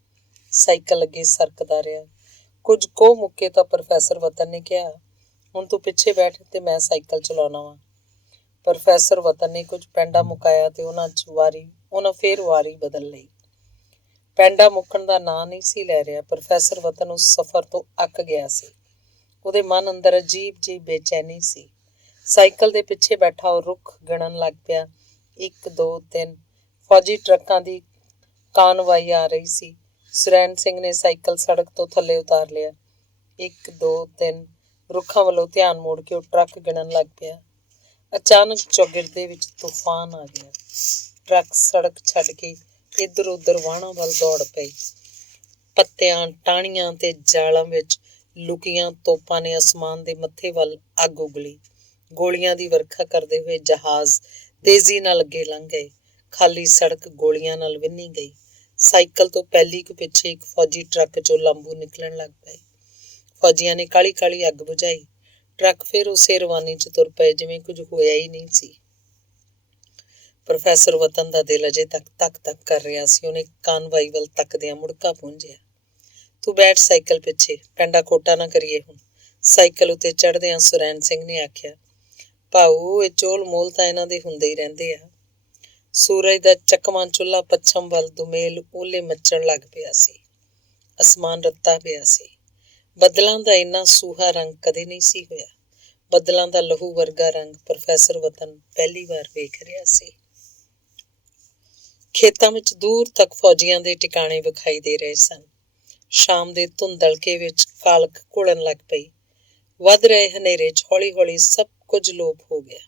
ਸਾਈਕਲ ਅੱਗੇ ਸਰਕਦਾ ਰਿਹਾ। ਕੁਝ ਕੋਹ ਮੁੱਕੇ ਤਾਂ ਪ੍ਰੋਫੈਸਰ ਵਤਨ ਨੇ ਕਿਹਾ, ਹੁਣ ਤੂੰ ਪਿੱਛੇ ਬੈਠ ਤੇ ਮੈਂ ਸਾਈਕਲ ਚਲਾਉਣਾ ਵਾਂ। ਪ੍ਰੋਫੈਸਰ ਵਤਨ ਨੇ ਕੁਝ ਪੈਂਡਾ ਮੁਕਾਇਆ ਤੇ ਉਹਨਾਂ ਫੇਰ ਵਾਰੀ ਬਦਲ ਲਈ। ਪੈਂਡਾ ਮੁੱਕਣ ਦਾ ਨਾਂ ਨਹੀਂ ਸੀ ਲੈ ਰਿਹਾ। ਪ੍ਰੋਫੈਸਰ ਵਤਨ ਉਸ ਸਫ਼ਰ ਤੋਂ ਅੱਕ ਗਿਆ ਸੀ। ਉਹਦੇ ਮਨ ਅੰਦਰ ਅਜੀਬ ਜਿਹੀ ਬੇਚੈਨੀ ਸੀ। ਸਾਈਕਲ ਦੇ ਪਿੱਛੇ ਬੈਠਾ ਉਹ ਰੁੱਖ ਗਿਣਨ ਲੱਗ ਪਿਆ। 1 2 3 ਫੌਜੀ ਟਰੱਕਾਂ ਦੀ ਕਾਨਵਾਈ ਆ ਰਹੀ ਸੀ। ਸੁਰੈਣ ਸਿੰਘ ਨੇ ਸਾਈਕਲ ਸੜਕ ਤੋਂ ਥੱਲੇ ਉਤਾਰ ਲਿਆ। 1 2 3 ਰੁੱਖਾਂ ਵੱਲੋਂ ਧਿਆਨ ਮੋੜ ਕੇ ਉਹ ਟਰੱਕ ਗਿਣਨ ਲੱਗ ਪਿਆ। ਅਚਾਨਕ ਚੌਗਿਰਦੇ ਵਿੱਚ ਤੂਫਾਨ ਆ ਗਿਆ। ਟਰੱਕ ਸੜਕ ਛੱਡ ਕੇ ਇੱਧਰ ਉੱਧਰ ਵਾਹਣਾਂ ਵੱਲ ਦੌੜ ਪਈ। ਪੱਤਿਆਂ, ਟਾਹਣੀਆਂ ਤੇ ਜਾਲਾਂ ਵਿੱਚ ਲੁਕੀਆਂ ਤੋਪਾਂ ਨੇ ਅਸਮਾਨ ਦੇ ਮੱਥੇ ਵੱਲ ਅੱਗ ਉਗਲੀ। ਗੋਲੀਆਂ ਦੀ ਵਰਖਾ ਕਰਦੇ ਹੋਏ ਜਹਾਜ਼ ਤੇਜ਼ੀ ਨਾਲ ਅੱਗੇ ਲੰਘ ਗਏ। ਖਾਲੀ ਸੜਕ ਗੋਲੀਆਂ ਨਾਲ ਵਿੰਨ੍ਹੀ ਗਈ। ਸਾਈਕਲ ਤੋਂ ਪਹਿਲੀ ਕੁ ਪਿੱਛੇ ਇੱਕ ਫੌਜੀ ਟਰੱਕ 'ਚੋਂ ਲਾਂਬੂ ਨਿਕਲਣ ਲੱਗ ਪਏ। ਫੌਜੀਆਂ ਨੇ ਕਾਹਲੀ ਕਾਹਲੀ ਅੱਗ ਬੁਝਾਈ। ਟਰੱਕ ਫਿਰ ਉਸੇ ਰਵਾਨੀ 'ਚ ਤੁਰ ਪਏ ਜਿਵੇਂ ਕੁਝ ਹੋਇਆ ਹੀ ਨਹੀਂ ਸੀ। ਪ੍ਰੋਫੈਸਰ ਵਤਨ ਦਾ ਦਿਲ ਅਜੇ ਤੱਕ ਧੱਕ ਧੱਕ ਕਰ ਰਿਹਾ ਸੀ। ਉਹਨੇ ਕਾਨਵਾਈ ਵੱਲ ਤੱਕਦਿਆਂ ਮੁੜਕਾ ਪੂੰਝਿਆ। ਤੂੰ ਬੈਠ ਸਾਈਕਲ ਪਿੱਛੇ, ਪੈਂਡਾ ਖੋਟਾ ਨਾ ਕਰੀਏ ਹੁਣ। ਸਾਈਕਲ ਉੱਤੇ ਚੜ੍ਹਦਿਆਂ ਸੁਰੈਣ ਸਿੰਘ ਨੇ ਆਖਿਆ, ਭਾਊ ਇਹ ਚੋਲ ਮੋਲ ਤਾਂ ਇਹਨਾਂ ਦੇ ਹੁੰਦੇ ਹੀ ਰਹਿੰਦੇ ਆ। ਸੂਰਜ ਦਾ ਚਕਮਾ ਚੁੱਲ੍ਹਾ ਪੱਛਮ ਵੱਲ ਦੁਮੇਲ ਓਲੇ ਮੱਚਣ ਲੱਗ ਪਿਆ ਸੀ। ਅਸਮਾਨ ਰੱਤਾ ਪਿਆ ਸੀ। ਬੱਦਲਾਂ ਦਾ ਇੰਨਾ ਸੂਹਾ ਰੰਗ ਕਦੇ ਨਹੀਂ ਸੀ ਹੋਇਆ। ਬੱਦਲਾਂ ਦਾ ਲਹੂ ਵਰਗਾ ਰੰਗ ਪ੍ਰੋਫੈਸਰ ਵਤਨ ਪਹਿਲੀ ਵਾਰ ਵੇਖ ਰਿਹਾ ਸੀ। ਖੇਤਾਂ ਵਿੱਚ ਦੂਰ ਤੱਕ ਫੌਜੀਆਂ ਦੇ ਟਿਕਾਣੇ ਵਿਖਾਈ ਦੇ ਰਹੇ ਸਨ। ਸ਼ਾਮ ਦੇ ਧੁੰਦਲਕੇ ਵਿੱਚ ਕਾਲਖ ਘੁਲਣ ਲੱਗ ਪਈ। ਵੱਧ ਰਹੇ ਹਨੇਰੇ 'ਚ ਹੌਲੀ ਹੌਲੀ ਸਭ ਕੁਝ ਲੋਪ ਹੋ ਗਿਆ।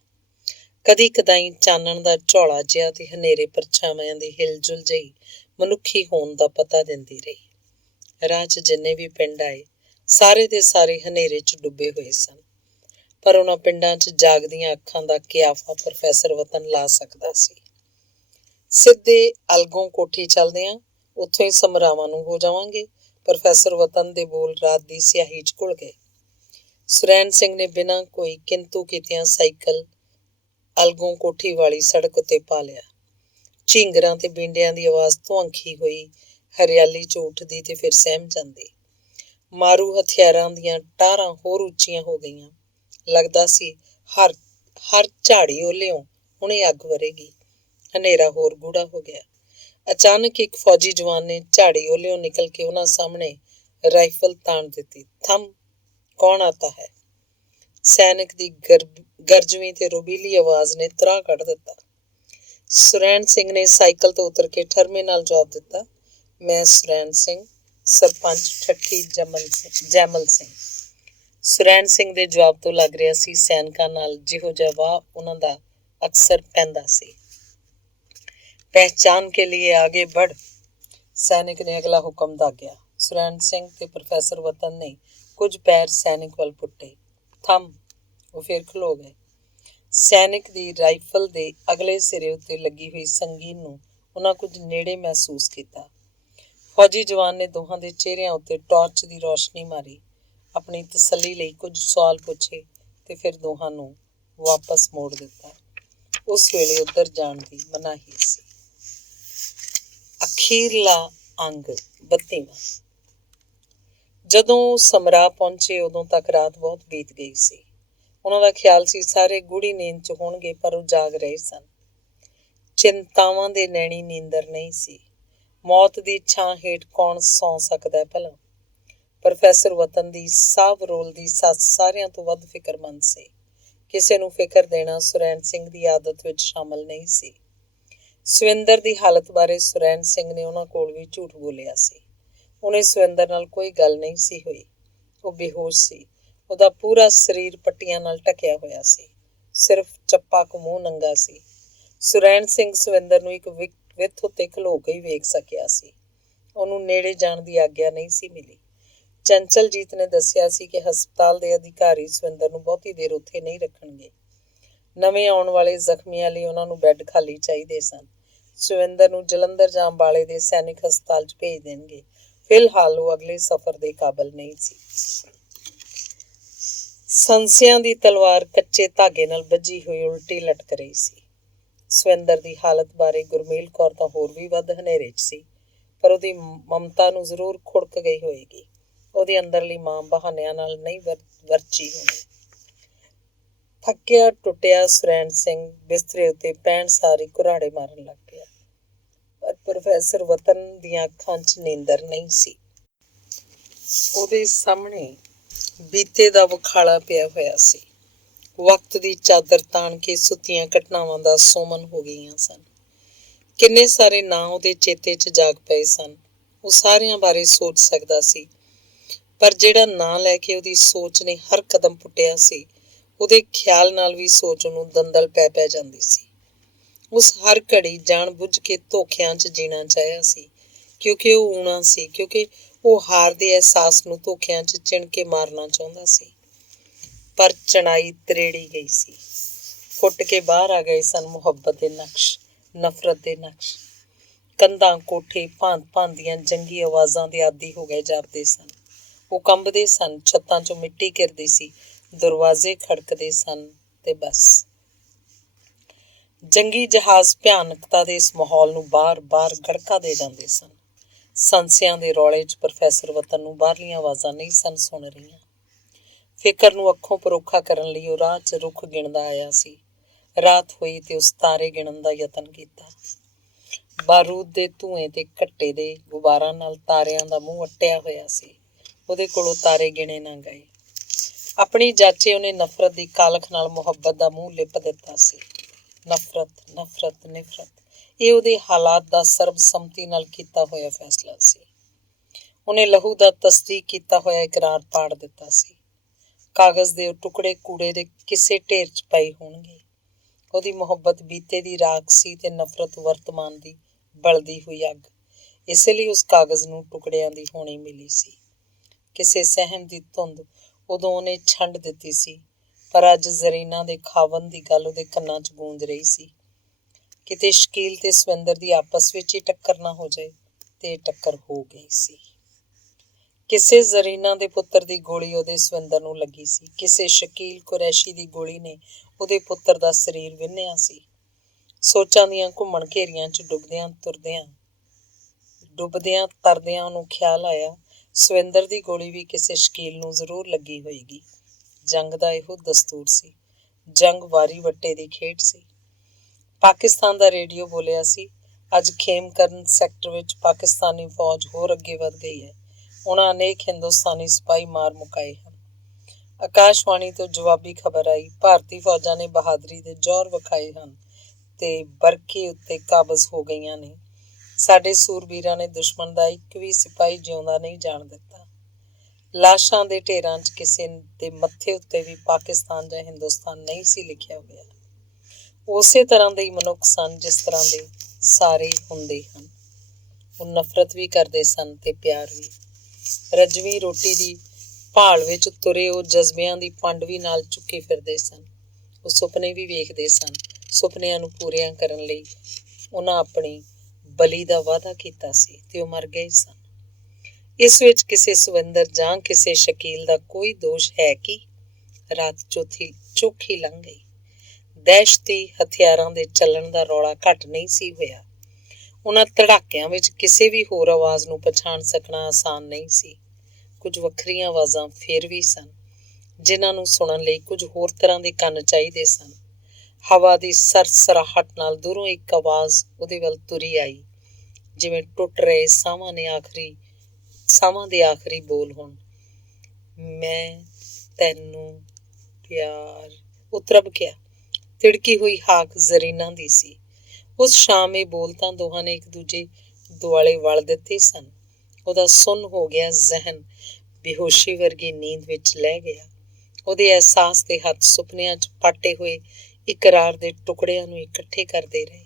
ਕਦੀ ਕਦਾਈਂ ਚਾਨਣ ਦਾ ਝੌਲਾ ਜਿਹਾ ਤੇ ਹਨੇਰੇ ਪਰਛਾਵਿਆਂ ਦੀ ਹਿਲਜੁਲ ਜਿਹੀ ਮਨੁੱਖੀ ਹੋਣ ਦਾ ਪਤਾ ਦਿੰਦੀ ਰਹੀ। ਰਾਹ 'ਚ ਜਿੰਨੇ ਵੀ ਪਿੰਡ ਆਏ ਸਾਰੇ ਦੇ ਸਾਰੇ ਹਨੇਰੇ 'ਚ ਡੁੱਬੇ ਹੋਏ ਸਨ, ਪਰ ਉਹਨਾਂ ਪਿੰਡਾਂ 'ਚ ਜਾਗਦੀਆਂ ਅੱਖਾਂ ਦਾ ਕਿਆਫਾ ਪ੍ਰੋਫੈਸਰ ਵਤਨ ਲਾ ਸਕਦਾ ਸੀ। ਸਿੱਧੇ ਅਲਗੋਂ ਕੋਠੀ ਚੱਲਦੇ ਹਾਂ, ਉੱਥੋਂ ਹੀ ਸਮਰਾਵਾਂ ਨੂੰ ਹੋ ਜਾਵਾਂਗੇ। ਪ੍ਰੋਫੈਸਰ ਵਤਨ ਦੇ ਬੋਲ ਰਾਤ ਦੀ ਸਿਆਹੀ 'ਚ ਘੁਲ ਗਏ। ਸੁਰੈਣ ਸਿੰਘ ਨੇ ਬਿਨਾਂ ਕੋਈ ਕਿੰਤੂ ਕੀਤਿਆਂ ਸਾਈਕਲ ਅਲਗੋਂ ਕੋਠੀ ਵਾਲੀ ਸੜਕ ਉੱਤੇ ਪਾ ਲਿਆ। ਝੀਂਗਰਾਂ ਤੇ ਬੀਂਡਿਆਂ ਦੀ ਆਵਾਜ਼ ਧੁਆਂਖੀ ਹੋਈ ਹਰਿਆਲੀ 'ਚ ਉੱਠਦੀ ਤੇ ਫਿਰ ਸਹਿਮ ਜਾਂਦੀ। ਮਾਰੂ ਹਥਿਆਰਾਂ ਦੀਆਂ ਟਾਰਾਂ ਹੋਰ ਉੱਚੀਆਂ ਹੋ ਗਈਆਂ। ਲੱਗਦਾ ਸੀ ਹਰ ਝਾੜੀ ਓਹਲਿਓਂ ਹੁਣੇ ਅੱਗ ਵਰੇਗੀ। ਹਨੇਰਾ ਹੋਰ ਗੂੜਾ ਹੋ ਗਿਆ। ਅਚਾਨਕ ਇੱਕ ਫੌਜੀ ਜਵਾਨ ਨੇ ਝਾੜੀ ਓਹਲਿਓਂ ਨਿਕਲ ਕੇ ਉਹਨਾਂ ਸਾਹਮਣੇ ਰਾਈਫਲ ਤਾਣ ਦਿੱਤੀ। ਥੰਮ, ਕੌਣ ਆਤਾ ਹੈ? ਸੈਨਿਕ ਦੀ ਗਰਜਵੀਂ ਤੇ ਰੁਬੀਲੀ ਆਵਾਜ਼ ਨੇ ਤਰਾਹ ਕੱਢ ਦਿੱਤਾ। ਸੁਰੈਣ ਸਿੰਘ ਨੇ ਸਾਈਕਲ ਤੋਂ ਉਤਰ ਕੇ ਠਰਮੇ ਨਾਲ ਜਵਾਬ ਦਿੱਤਾ, ਮੈਂ ਸੁਰੈਣ ਸਿੰਘ, ਸਰਪੰਚ ਠੱਠੀ ਜੈਮਲ ਸਿੰਘ। ਸੁਰੈਣ ਸਿੰਘ ਦੇ ਜਵਾਬ ਤੋਂ ਲੱਗ ਰਿਹਾ ਸੀ ਸੈਨਿਕਾਂ ਨਾਲ ਜਿਹੋ ਜਿਹਾ ਵਾਹ ਉਹਨਾਂ ਦਾ ਅਕਸਰ ਪੈਂਦਾ ਸੀ। ਪਹਿਚਾਨ ਕੇ लिए आगे बढ़, ਸੈਨਿਕ ਨੇ ਅਗਲਾ ਹੁਕਮ ਦਾਗਿਆ। ਸੁਰੈਣ ਸਿੰਘ ਤੇ ਪ੍ਰੋਫੈਸਰ ਵਤਨ ਨੇ ਕੁਝ ਪੈਰ ਸੈਨਿਕ ਵੱਲ ਪੁੱਟੇ। ਥੰਮ, ਉਹ ਫਿਰ ਖਲੋ ਗਏ। ਸੈਨਿਕ ਦੀ ਰਾਈਫਲ ਦੇ ਅਗਲੇ ਸਿਰੇ ਉੱਤੇ ਲੱਗੀ ਹੋਈ ਸੰਗੀਨ ਨੂੰ ਉਹਨਾਂ ਕੁਝ ਨੇੜੇ ਮਹਿਸੂਸ ਕੀਤਾ। ਫੌਜੀ ਜਵਾਨ ਨੇ ਦੋਹਾਂ ਦੇ ਚਿਹਰਿਆਂ ਉੱਤੇ ਟਾਰਚ ਦੀ ਰੌਸ਼ਨੀ ਮਾਰੀ, ਆਪਣੀ ਤਸੱਲੀ ਲਈ ਕੁਝ ਸਵਾਲ ਪੁੱਛੇ ਤੇ ਫਿਰ ਦੋਹਾਂ ਨੂੰ ਵਾਪਸ ਮੋੜ ਦਿੱਤਾ। ਉਸ ਵੇਲੇ ਉੱਧਰ ਜਾਣ ਦੀ ਮਨਾਹੀ ਸੀ। ਅਖੀਰਲਾ ਅੰਗ 32ਵਾਂ। ਜਦੋਂ ਸਮਰਾ ਪਹੁੰਚੇ ਉਦੋਂ ਤੱਕ ਰਾਤ ਬਹੁਤ ਬੀਤ ਗਈ ਸੀ। ਉਹਨਾਂ ਦਾ ਖਿਆਲ ਸੀ ਸਾਰੇ ਗੂੜੀ ਨੀਂਦ 'ਚ ਹੋਣਗੇ, ਪਰ ਉਹ ਜਾਗ ਰਹੇ ਸਨ। ਚਿੰਤਾਵਾਂ ਦੇ ਨੈਣੀ ਨੀਂਦਰ ਨਹੀਂ ਸੀ। ਮੌਤ ਦੀ ਛਾਂ ਹੇਠ ਕੌਣ ਸੌਂ ਸਕਦਾ ਭਲਾ? ਪ੍ਰੋਫੈਸਰ ਵਤਨ ਦੀ ਸਾਹ ਬਰੋਲ ਦੀ ਸੱਸ ਸਾਰਿਆਂ ਤੋਂ ਵੱਧ ਫਿਕਰਮੰਦ ਸੀ। ਕਿਸੇ ਨੂੰ ਫਿਕਰ ਦੇਣਾ ਸੁਰੈਣ ਸਿੰਘ ਦੀ ਆਦਤ ਵਿੱਚ ਸ਼ਾਮਲ ਨਹੀਂ ਸੀ। ਸਵਿੰਦਰ ਦੀ ਹਾਲਤ ਬਾਰੇ ਸੁਰੈਣ ਸਿੰਘ ਨੇ ਉਹਨਾਂ ਕੋਲ ਵੀ ਝੂਠ ਬੋਲਿਆ ਸੀ। ਉਹਨੇ ਸਵਿੰਦਰ ਨਾਲ ਕੋਈ ਗੱਲ ਨਹੀਂ ਸੀ ਹੋਈ। ਉਹ ਬੇਹੋਸ਼ ਸੀ। ਉਹਦਾ ਪੂਰਾ ਸਰੀਰ ਪੱਟੀਆਂ ਨਾਲ ਢਕਿਆ ਹੋਇਆ ਸੀ। ਸਿਰਫ ਚੱਪਾ ਕੁ ਮੂੰਹ ਨੰਗਾ ਸੀ। ਸੁਰੈਣ ਸਿੰਘ ਸਵਿੰਦਰ ਨੂੰ ਇੱਕ ਵਿੱਥ ਉੱਤੇ ਖਲੋ ਕੇ ਹੀ ਵੇਖ ਸਕਿਆ ਸੀ। ਉਹਨੂੰ ਨੇੜੇ ਜਾਣ ਦੀ ਆਗਿਆ ਨਹੀਂ ਸੀ ਮਿਲੀ। ਚੰਚਲਜੀਤ ਨੇ ਦੱਸਿਆ ਸੀ ਕਿ ਹਸਪਤਾਲ ਦੇ ਅਧਿਕਾਰੀ ਸਵਿੰਦਰ ਨੂੰ ਬਹੁਤੀ ਦੇਰ ਉੱਥੇ ਨਹੀਂ ਰੱਖਣਗੇ। ਨਵੇਂ ਆਉਣ ਵਾਲੇ ਜ਼ਖਮੀਆਂ ਲਈ ਉਹਨਾਂ ਨੂੰ ਬੈੱਡ ਖਾਲੀ ਚਾਹੀਦੇ ਸਨ। ਸਵਿੰਦਰ ਨੂੰ ਜਲੰਧਰ ਜਾਂ ਅੰਬਾਲੇ ਦੇ ਸੈਨਿਕ ਹਸਪਤਾਲ 'ਚ ਭੇਜ ਦੇਣਗੇ। ਫਿਲਹਾਲ ਉਹ ਅਗਲੇ ਸਫ਼ਰ ਦੇ ਕਾਬਲ ਨਹੀਂ ਸੀ। ਸੰਸਿਆਂ ਦੀ ਤਲਵਾਰ ਕੱਚੇ ਧਾਗੇ ਨਾਲ ਬੱਝੀ ਹੋਈ ਉਲਟੀ ਲਟਕ ਰਹੀ ਸੀ। ਸਵਿੰਦਰ ਦੀ ਹਾਲਤ ਬਾਰੇ ਗੁਰਮੇਲ ਕੌਰ ਤਾਂ ਹੋਰ ਵੀ ਵੱਧ ਹਨੇਰੇ 'ਚ ਸੀ, ਪਰ ਉਹਦੀ ਮਮਤਾ ਨੂੰ ਜ਼ਰੂਰ ਖੁੜਕ ਗਈ ਹੋਏਗੀ। ਉਹਦੀ ਅੰਦਰਲੀ ਮਾਂ ਬਹਾਨਿਆਂ ਨਾਲ ਨਹੀਂ ਵਰਚੀ ਹੋਣੀ। ਥੱਕਿਆ ਟੁੱਟਿਆ ਸੁਰੈਣ ਸਿੰਘ ਬਿਸਤਰੇ ਉੱਤੇ ਪੈਣ ਸਾਰ ਹੀ ਕੁਰਾੜੇ ਮਾਰਨ ਲੱਗ ਪਿਆ, ਪਰ ਪ੍ਰੋਫੈਸਰ ਵਤਨ ਦੀਆਂ ਅੱਖਾਂ 'ਚ ਨੀਂਦਰ ਨਹੀਂ ਸੀ। ਉਹਦੇ ਸਾਹਮਣੇ ਬੀਤੇ ਦਾ ਵਿਖਾਲਾ ਪਿਆ ਹੋਇਆ ਸੀ। ਵਕਤ ਦੀ ਚਾਦਰ ਤਾਣ ਕੇ ਸੁੱਤੀਆਂ ਘਟਨਾਵਾਂ ਦਾ ਸੋਮਨ ਹੋ ਗਈਆਂ ਸਨ। ਕਿੰਨੇ ਸਾਰੇ ਨਾਂ ਉਹਦੇ ਚੇਤੇ 'ਚ ਜਾਗ ਪਏ ਸਨ। ਉਹ ਸਾਰਿਆਂ ਬਾਰੇ ਸੋਚ ਸਕਦਾ ਸੀ, ਪਰ ਜਿਹੜਾ ਨਾਂ ਲੈ ਕੇ ਉਹਦੀ ਸੋਚ ਨੇ ਹਰ ਕਦਮ ਪੁੱਟਿਆ ਸੀ, ਉਹਦੇ ਖਿਆਲ ਨਾਲ ਵੀ ਸੋਚ ਉਹਨੂੰ ਦੰਦਲ ਪੈ ਜਾਂਦੀ ਸੀ। ਉਸ ਹਰ ਘੜੀ ਜਾਣ ਬੁੱਝ ਕੇ ਧੋਖਿਆਂ 'ਚ ਜੀਣਾ ਚਾਹਿਆ ਸੀ, ਕਿਉਂਕਿ ਉਹ ਊਣਾ ਸੀ, ਕਿਉਂਕਿ ਉਹ ਹਾਰ ਦੇ ਅਹਿਸਾਸ ਨੂੰ ਧੋਖਿਆਂ 'ਚ ਚਿਣ ਕੇ ਮਾਰਨਾ ਚਾਹੁੰਦਾ ਸੀ। ਪਰ ਚਣਾਈ ਤਰੇੜੀ ਗਈ ਸੀ। ਫੁੱਟ ਕੇ ਬਾਹਰ ਆ ਗਏ ਸਨ ਮੁਹੱਬਤ ਦੇ ਨਕਸ਼, ਨਫ਼ਰਤ ਦੇ ਨਕਸ਼। ਕੰਧਾਂ ਕੋਠੇ ਭਾਂਤ ਦੀਆਂ ਜੰਗੀ ਆਵਾਜ਼ਾਂ ਦੇ ਆਦੀ ਹੋ ਗਏ ਜਾਪਦੇ ਸਨ। ਉਹ ਕੰਬਦੇ ਸਨ, ਛੱਤਾਂ 'ਚੋਂ ਮਿੱਟੀ ਘਿਰਦੀ ਸੀ, ਦਰਵਾਜ਼ੇ ਖੜਕਦੇ ਸਨ ਤੇ ਬਸ। ਜੰਗੀ ਜਹਾਜ਼ ਭਿਆਨਕਤਾ ਦੇ ਇਸ ਮਾਹੌਲ ਨੂੰ ਬਾਰ-ਬਾਰ ਗੜਕਾ ਦੇ ਜਾਂਦੇ ਸਨ। ਸੰਸਿਆਂ ਦੇ ਰੌਲੇ 'ਚ ਪ੍ਰੋਫੈਸਰ ਵਤਨ ਨੂੰ ਬਾਹਰਲੀਆਂ ਆਵਾਜ਼ਾਂ ਨਹੀਂ ਸਨ ਸੁਣ ਰਹੀਆਂ। ਫਿਕਰ ਨੂੰ ਅੱਖੋਂ ਪਰੋਖਾ ਕਰਨ ਲਈ ਉਹ ਰਾਹ 'ਚ ਰੁੱਖ ਗਿਣਦਾ ਆਇਆ ਸੀ। ਰਾਤ ਹੋਈ ਤੇ ਉਸ ਤਾਰੇ ਗਿਣਨ ਦਾ ਯਤਨ ਕੀਤਾ। ਬਾਰੂਦ ਦੇ ਧੂੰਏਂ ਤੇ ਘੱਟੇ ਦੇ ਗੁਬਾਰਾਂ ਨਾਲ ਤਾਰਿਆਂ ਦਾ ਮੂੰਹ ਅੱਟਿਆ ਹੋਇਆ ਸੀ। ਉਹਦੇ ਕੋਲੋਂ ਤਾਰੇ ਗਿਣੇ ਨਾ ਗਏ। ਆਪਣੀ ਜਾਚੇ ਉਹਨੇ ਨਫ਼ਰਤ ਦੀ ਕਾਲਖ ਨਾਲ ਮੁਹੱਬਤ ਦਾ ਮੂੰਹ ਲਿਪ ਦਿੱਤਾ ਸੀ। ਨਫ਼ਰਤ, ਨਫ਼ਰਤ, ਨਫ਼ਰਤ, ਇਹ ਉਹਦੇ ਹਾਲਾਤ ਦਾ ਸਰਬਸੰਮਤੀ ਨਾਲ ਕੀਤਾ ਹੋਇਆ ਫੈਸਲਾ ਸੀ। ਉਹਨੇ ਲਹੂ ਦਾ ਤਸਦੀਕ ਕੀਤਾ ਹੋਇਆ ਇਕਰਾਰ ਪਾੜ ਦਿੱਤਾ ਸੀ। ਕਾਗਜ਼ ਦੇ ਉਹ ਟੁਕੜੇ ਕੂੜੇ ਦੇ ਕਿਸੇ ਢੇਰ 'ਚ ਪਏ ਹੋਣਗੇ। ਉਹਦੀ ਮੁਹੱਬਤ ਬੀਤੇ ਦੀ ਰਾਖ ਸੀ ਤੇ ਨਫ਼ਰਤ ਵਰਤਮਾਨ ਦੀ ਬਲਦੀ ਹੋਈ ਅੱਗ। ਇਸੇ ਲਈ ਉਸ ਕਾਗਜ਼ ਨੂੰ ਟੁਕੜਿਆਂ ਦੀ ਹੋਣੀ ਮਿਲੀ ਸੀ। ਕਿਸੇ ਸਹਿਮ ਦੀ ਧੁੰਦ ਉਦੋਂ ਉਹਨੇ ਛੰਡ ਦਿੱਤੀ ਸੀ, ਪਰ ਅੱਜ ਜ਼ਰੀਨਾ ਦੇ ਖਾਵਨ ਦੀ ਗੱਲ ਉਹਦੇ ਕੰਨਾਂ 'ਚ ਗੂੰਜ ਰਹੀ ਸੀ। ਕਿਤੇ ਸ਼ਕੀਲ ਤੇ ਸਵਿੰਦਰ ਦੀ ਆਪਸ ਵਿੱਚ ਹੀ ਟੱਕਰ ਨਾ ਹੋ ਜਾਏ, ਤੇ ਟੱਕਰ ਹੋ ਗਈ ਸੀ। ਕਿਸੇ ਜ਼ਰੀਨਾ ਦੇ ਪੁੱਤਰ ਦੀ ਗੋਲੀ ਉਹਦੇ ਸਵਿੰਦਰ ਨੂੰ ਲੱਗੀ ਸੀ। ਕਿਸੇ ਸ਼ਕੀਲ ਕੁਰੈਸ਼ੀ ਦੀ ਗੋਲੀ ਨੇ ਉਹਦੇ ਪੁੱਤਰ ਦਾ ਸਰੀਰ ਵਿੰਨ੍ਹਿਆ ਸੀ। ਸੋਚਾਂ ਦੀਆਂ ਘੁੰਮਣ ਘੇਰੀਆਂ 'ਚ ਡੁੱਬਦਿਆਂ ਤਰਦਿਆਂ ਉਹਨੂੰ ਖਿਆਲ ਆਇਆ, ਸਵਿੰਦਰ ਦੀ ਗੋਲੀ ਵੀ ਕਿਸੇ ਸ਼ਕੀਲ ਨੂੰ ਜ਼ਰੂਰ ਲੱਗੀ ਹੋਏਗੀ। ਜੰਗ ਦਾ ਇਹੋ ਦਸਤੂਰ ਸੀ। ਜੰਗ ਵਾਰੀ ਵੱਟੇ ਦੀ ਖੇਡ ਸੀ। ਪਾਕਿਸਤਾਨ ਦਾ ਰੇਡੀਓ ਬੋਲਿਆ ਸੀ, ਅੱਜ ਖੇਮਕਰਨ ਸੈਕਟਰ ਵਿੱਚ ਪਾਕਿਸਤਾਨੀ ਫੌਜ ਹੋਰ ਅੱਗੇ ਵੱਧ ਗਈ ਹੈ। ਉਹਨਾਂ ਅਨੇਕ ਹਿੰਦੁਸਤਾਨੀ ਸਿਪਾਹੀ ਮਾਰ ਮੁਕਾਏ ਹਨ। ਆਕਾਸ਼ਵਾਣੀ ਤੋਂ ਜਵਾਬੀ ਖਬਰ ਆਈ, ਭਾਰਤੀ ਫੌਜਾਂ ਨੇ ਬਹਾਦਰੀ ਦੇ ਜੌਹਰ ਵਿਖਾਏ ਹਨ ਤੇ ਬਰਕੀ ਉੱਤੇ ਕਾਬਜ਼ ਹੋ ਗਈਆਂ ਨੇ। ਸਾਡੇ ਸੂਰਬੀਰਾਂ ਨੇ ਦੁਸ਼ਮਣ ਦਾ ਇੱਕ ਵੀ ਸਿਪਾਹੀ ਜਿਉਂਦਾ ਨਹੀਂ ਜਾਣ ਦਿੱਤਾ। ਲਾਸ਼ਾਂ ਦੇ ਢੇਰਾਂ 'ਚ ਕਿਸੇ ਦੇ ਮੱਥੇ ਉੱਤੇ ਵੀ ਪਾਕਿਸਤਾਨ ਜਾਂ ਹਿੰਦੁਸਤਾਨ ਨਹੀਂ ਸੀ ਲਿਖਿਆ ਹੋਇਆ। ਉਸੇ ਤਰ੍ਹਾਂ ਦੇ ਹੀ ਮਨੁੱਖ ਸਨ ਜਿਸ ਤਰ੍ਹਾਂ ਦੇ ਸਾਰੇ ਹੁੰਦੇ ਹਨ। ਉਹ ਨਫ਼ਰਤ ਵੀ ਕਰਦੇ ਸਨ ਤੇ ਪਿਆਰ ਵੀ। ਰਜਵੀਂ ਰੋਟੀ ਦੀ ਭਾਲ ਵਿੱਚ ਤੁਰੇ ਉਹ ਜਜ਼ਬਿਆਂ ਦੀ ਪੰਡ ਵੀ ਨਾਲ ਚੁੱਕੇ ਫਿਰਦੇ ਸਨ। ਉਹ ਸੁਪਨੇ ਵੀ ਵੇਖਦੇ ਸਨ। ਸੁਪਨਿਆਂ ਨੂੰ ਪੂਰੀਆਂ ਕਰਨ ਲਈ ਉਹਨਾਂ ਆਪਣੀ ਬਲੀ ਦਾ ਵਾਅਦਾ ਕੀਤਾ ਸੀ ਤੇ ਉਹ ਮਰ ਗਏ ਸਨ। ਇਸ ਵਿੱਚ ਕਿਸੇ ਸਵਿੰਦਰ ਜਾਂ ਕਿਸੇ ਸ਼ਕੀਲ ਦਾ ਕੋਈ ਦੋਸ਼ ਹੈ ਕਿ? ਰਾਤ ਚੌਖੀ ਲੰਘ ਗਈ। ਦਹਿਸ਼ਤੀ ਹਥਿਆਰਾਂ ਦੇ ਚੱਲਣ ਦਾ ਰੌਲਾ ਘੱਟ ਨਹੀਂ ਸੀ ਹੋਇਆ। ਉਹਨਾਂ ਧੜਾਕਿਆਂ ਵਿੱਚ ਕਿਸੇ ਵੀ ਹੋਰ ਆਵਾਜ਼ ਨੂੰ ਪਛਾਣ ਸਕਣਾ ਆਸਾਨ ਨਹੀਂ ਸੀ। ਕੁਝ ਵੱਖਰੀਆਂ ਆਵਾਜ਼ਾਂ ਫਿਰ ਵੀ ਸਨ, ਜਿਨ੍ਹਾਂ ਨੂੰ ਸੁਣਨ ਲਈ ਕੁਝ ਹੋਰ ਤਰ੍ਹਾਂ ਦੇ ਕੰਨ ਚਾਹੀਦੇ ਸਨ। ਹਵਾ ਦੀ ਸਰਸਰਾਹਟ ਨਾਲ ਦੂਰੋਂ ਇੱਕ ਆਵਾਜ਼ ਉਹਦੇ ਵੱਲ ਤੁਰੀ ਆਈ, ਜਿਵੇਂ ਟੁੱਟ ਰਹੇ ਸਾਹਾਂ ਦੇ ਆਖਰੀ ਬੋਲ ਹੋਣ। ਮੈਂ ਤੈਨੂੰ ਪਿਆਰ। ਉਹ ਤਰਬ ਗਿਆ। ਤਿੜਕੀ ਹੋਈ ਹਾਕ ਜ਼ਰੀਨਾ ਦੀ ਸੀ। ਉਸ ਸ਼ਾਮ ਇਹ ਬੋਲ ਤਾਂ ਦੋਹਾਂ ਨੇ ਇੱਕ ਦੂਜੇ ਦੁਆਲੇ ਵਲ ਦਿੱਤੇ ਸਨ। ਉਹਦਾ ਸੁੰਨ ਹੋ ਗਿਆ ਜ਼ਹਿਨ ਬੇਹੋਸ਼ੀ ਵਰਗੀ ਨੀਂਦ ਵਿੱਚ ਲਹਿ ਗਿਆ। ਉਹਦੇ ਅਹਿਸਾਸ ਦੇ ਹੱਥ ਸੁਪਨਿਆਂ 'ਚ ਪਾਟੇ ਹੋਏ ਇਕਰਾਰ ਦੇ ਟੁਕੜਿਆਂ ਨੂੰ ਇਕੱਠੇ ਕਰਦੇ ਰਹੇ।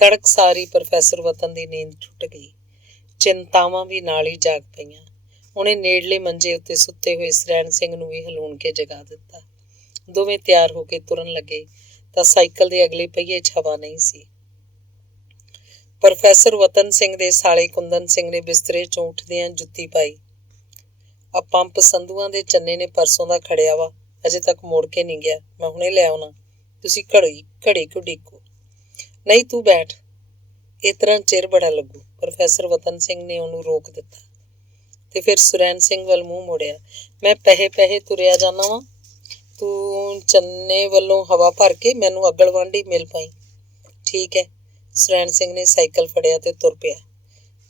ਤੜਕਸਾਰ ਹੀ ਪ੍ਰੋਫੈਸਰ ਵਤਨ ਦੀ ਨੀਂਦ ਟੁੱਟ ਗਈ। ਚਿੰਤਾਵਾਂ ਵੀ ਨਾਲ ਹੀ ਜਾਗ ਪਈਆਂ। ਉਹਨੇ ਨੇੜਲੇ ਮੰਜੇ ਉੱਤੇ ਸੁੱਤੇ ਹੋਏ ਸਰੈਣ ਸਿੰਘ ਨੂੰ ਵੀ ਹਲੂਣ ਕੇ ਜਗਾ ਦਿੱਤਾ। ਦੋਵੇਂ ਤਿਆਰ ਹੋ ਕੇ ਤੁਰਨ ਲੱਗੇ ਤਾਂ ਸਾਈਕਲ ਦੇ ਅਗਲੇ ਪਹੀਏ 'ਚ ਹਵਾ ਨਹੀਂ ਸੀ। ਪ੍ਰੋਫੈਸਰ ਵਤਨ ਸਿੰਘ ਦੇ ਸਾਲੇ ਕੁੰਦਨ ਸਿੰਘ ਨੇ ਬਿਸਤਰੇ 'ਚੋਂ ਉੱਠਦਿਆਂ ਜੁੱਤੀ ਪਾਈ। ਆ ਪੰਪ ਸੰਧੂਆਂ ਦੇ ਚੰਨੇ ਨੇ ਪਰਸੋਂ ਦਾ ਖੜਿਆ ਵਾ, ਅਜੇ ਤੱਕ ਮੁੜ ਕੇ ਨਹੀਂ ਗਿਆ। ਮੈਂ ਹੁਣੇ ਲੈ ਆਉਣਾ, ਤੁਸੀਂ ਘੜੀ ਕਿਉਂ ਡੀਕੋ? ਨਹੀਂ, ਤੂੰ ਬੈਠ, ਇਸ ਤਰ੍ਹਾਂ ਚਿਰ ਬੜਾ ਲੱਗੂ। ਪ੍ਰੋਫੈਸਰ ਵਤਨ ਸਿੰਘ ਨੇ ਉਹਨੂੰ ਰੋਕ ਦਿੱਤਾ ਤੇ ਫਿਰ ਸੁਰੈਣ ਸਿੰਘ ਵੱਲ ਮੂੰਹ ਮੋੜਿਆ। ਮੈਂ ਪਹੇ ਤੁਰਿਆ ਜਾਂਦਾ ਵਾਂ, ਤੂੰ ਚੰਨੇ ਵੱਲੋਂ ਹਵਾ ਭਰ ਕੇ ਮੈਨੂੰ ਅਗਲਵਾਂਢੀ ਮਿਲ ਪਾਈ। ਠੀਕ ਹੈ। ਸੁਰੈਣ ਸਿੰਘ ਨੇ ਸਾਈਕਲ ਫੜਿਆ ਤੇ ਤੁਰ ਪਿਆ।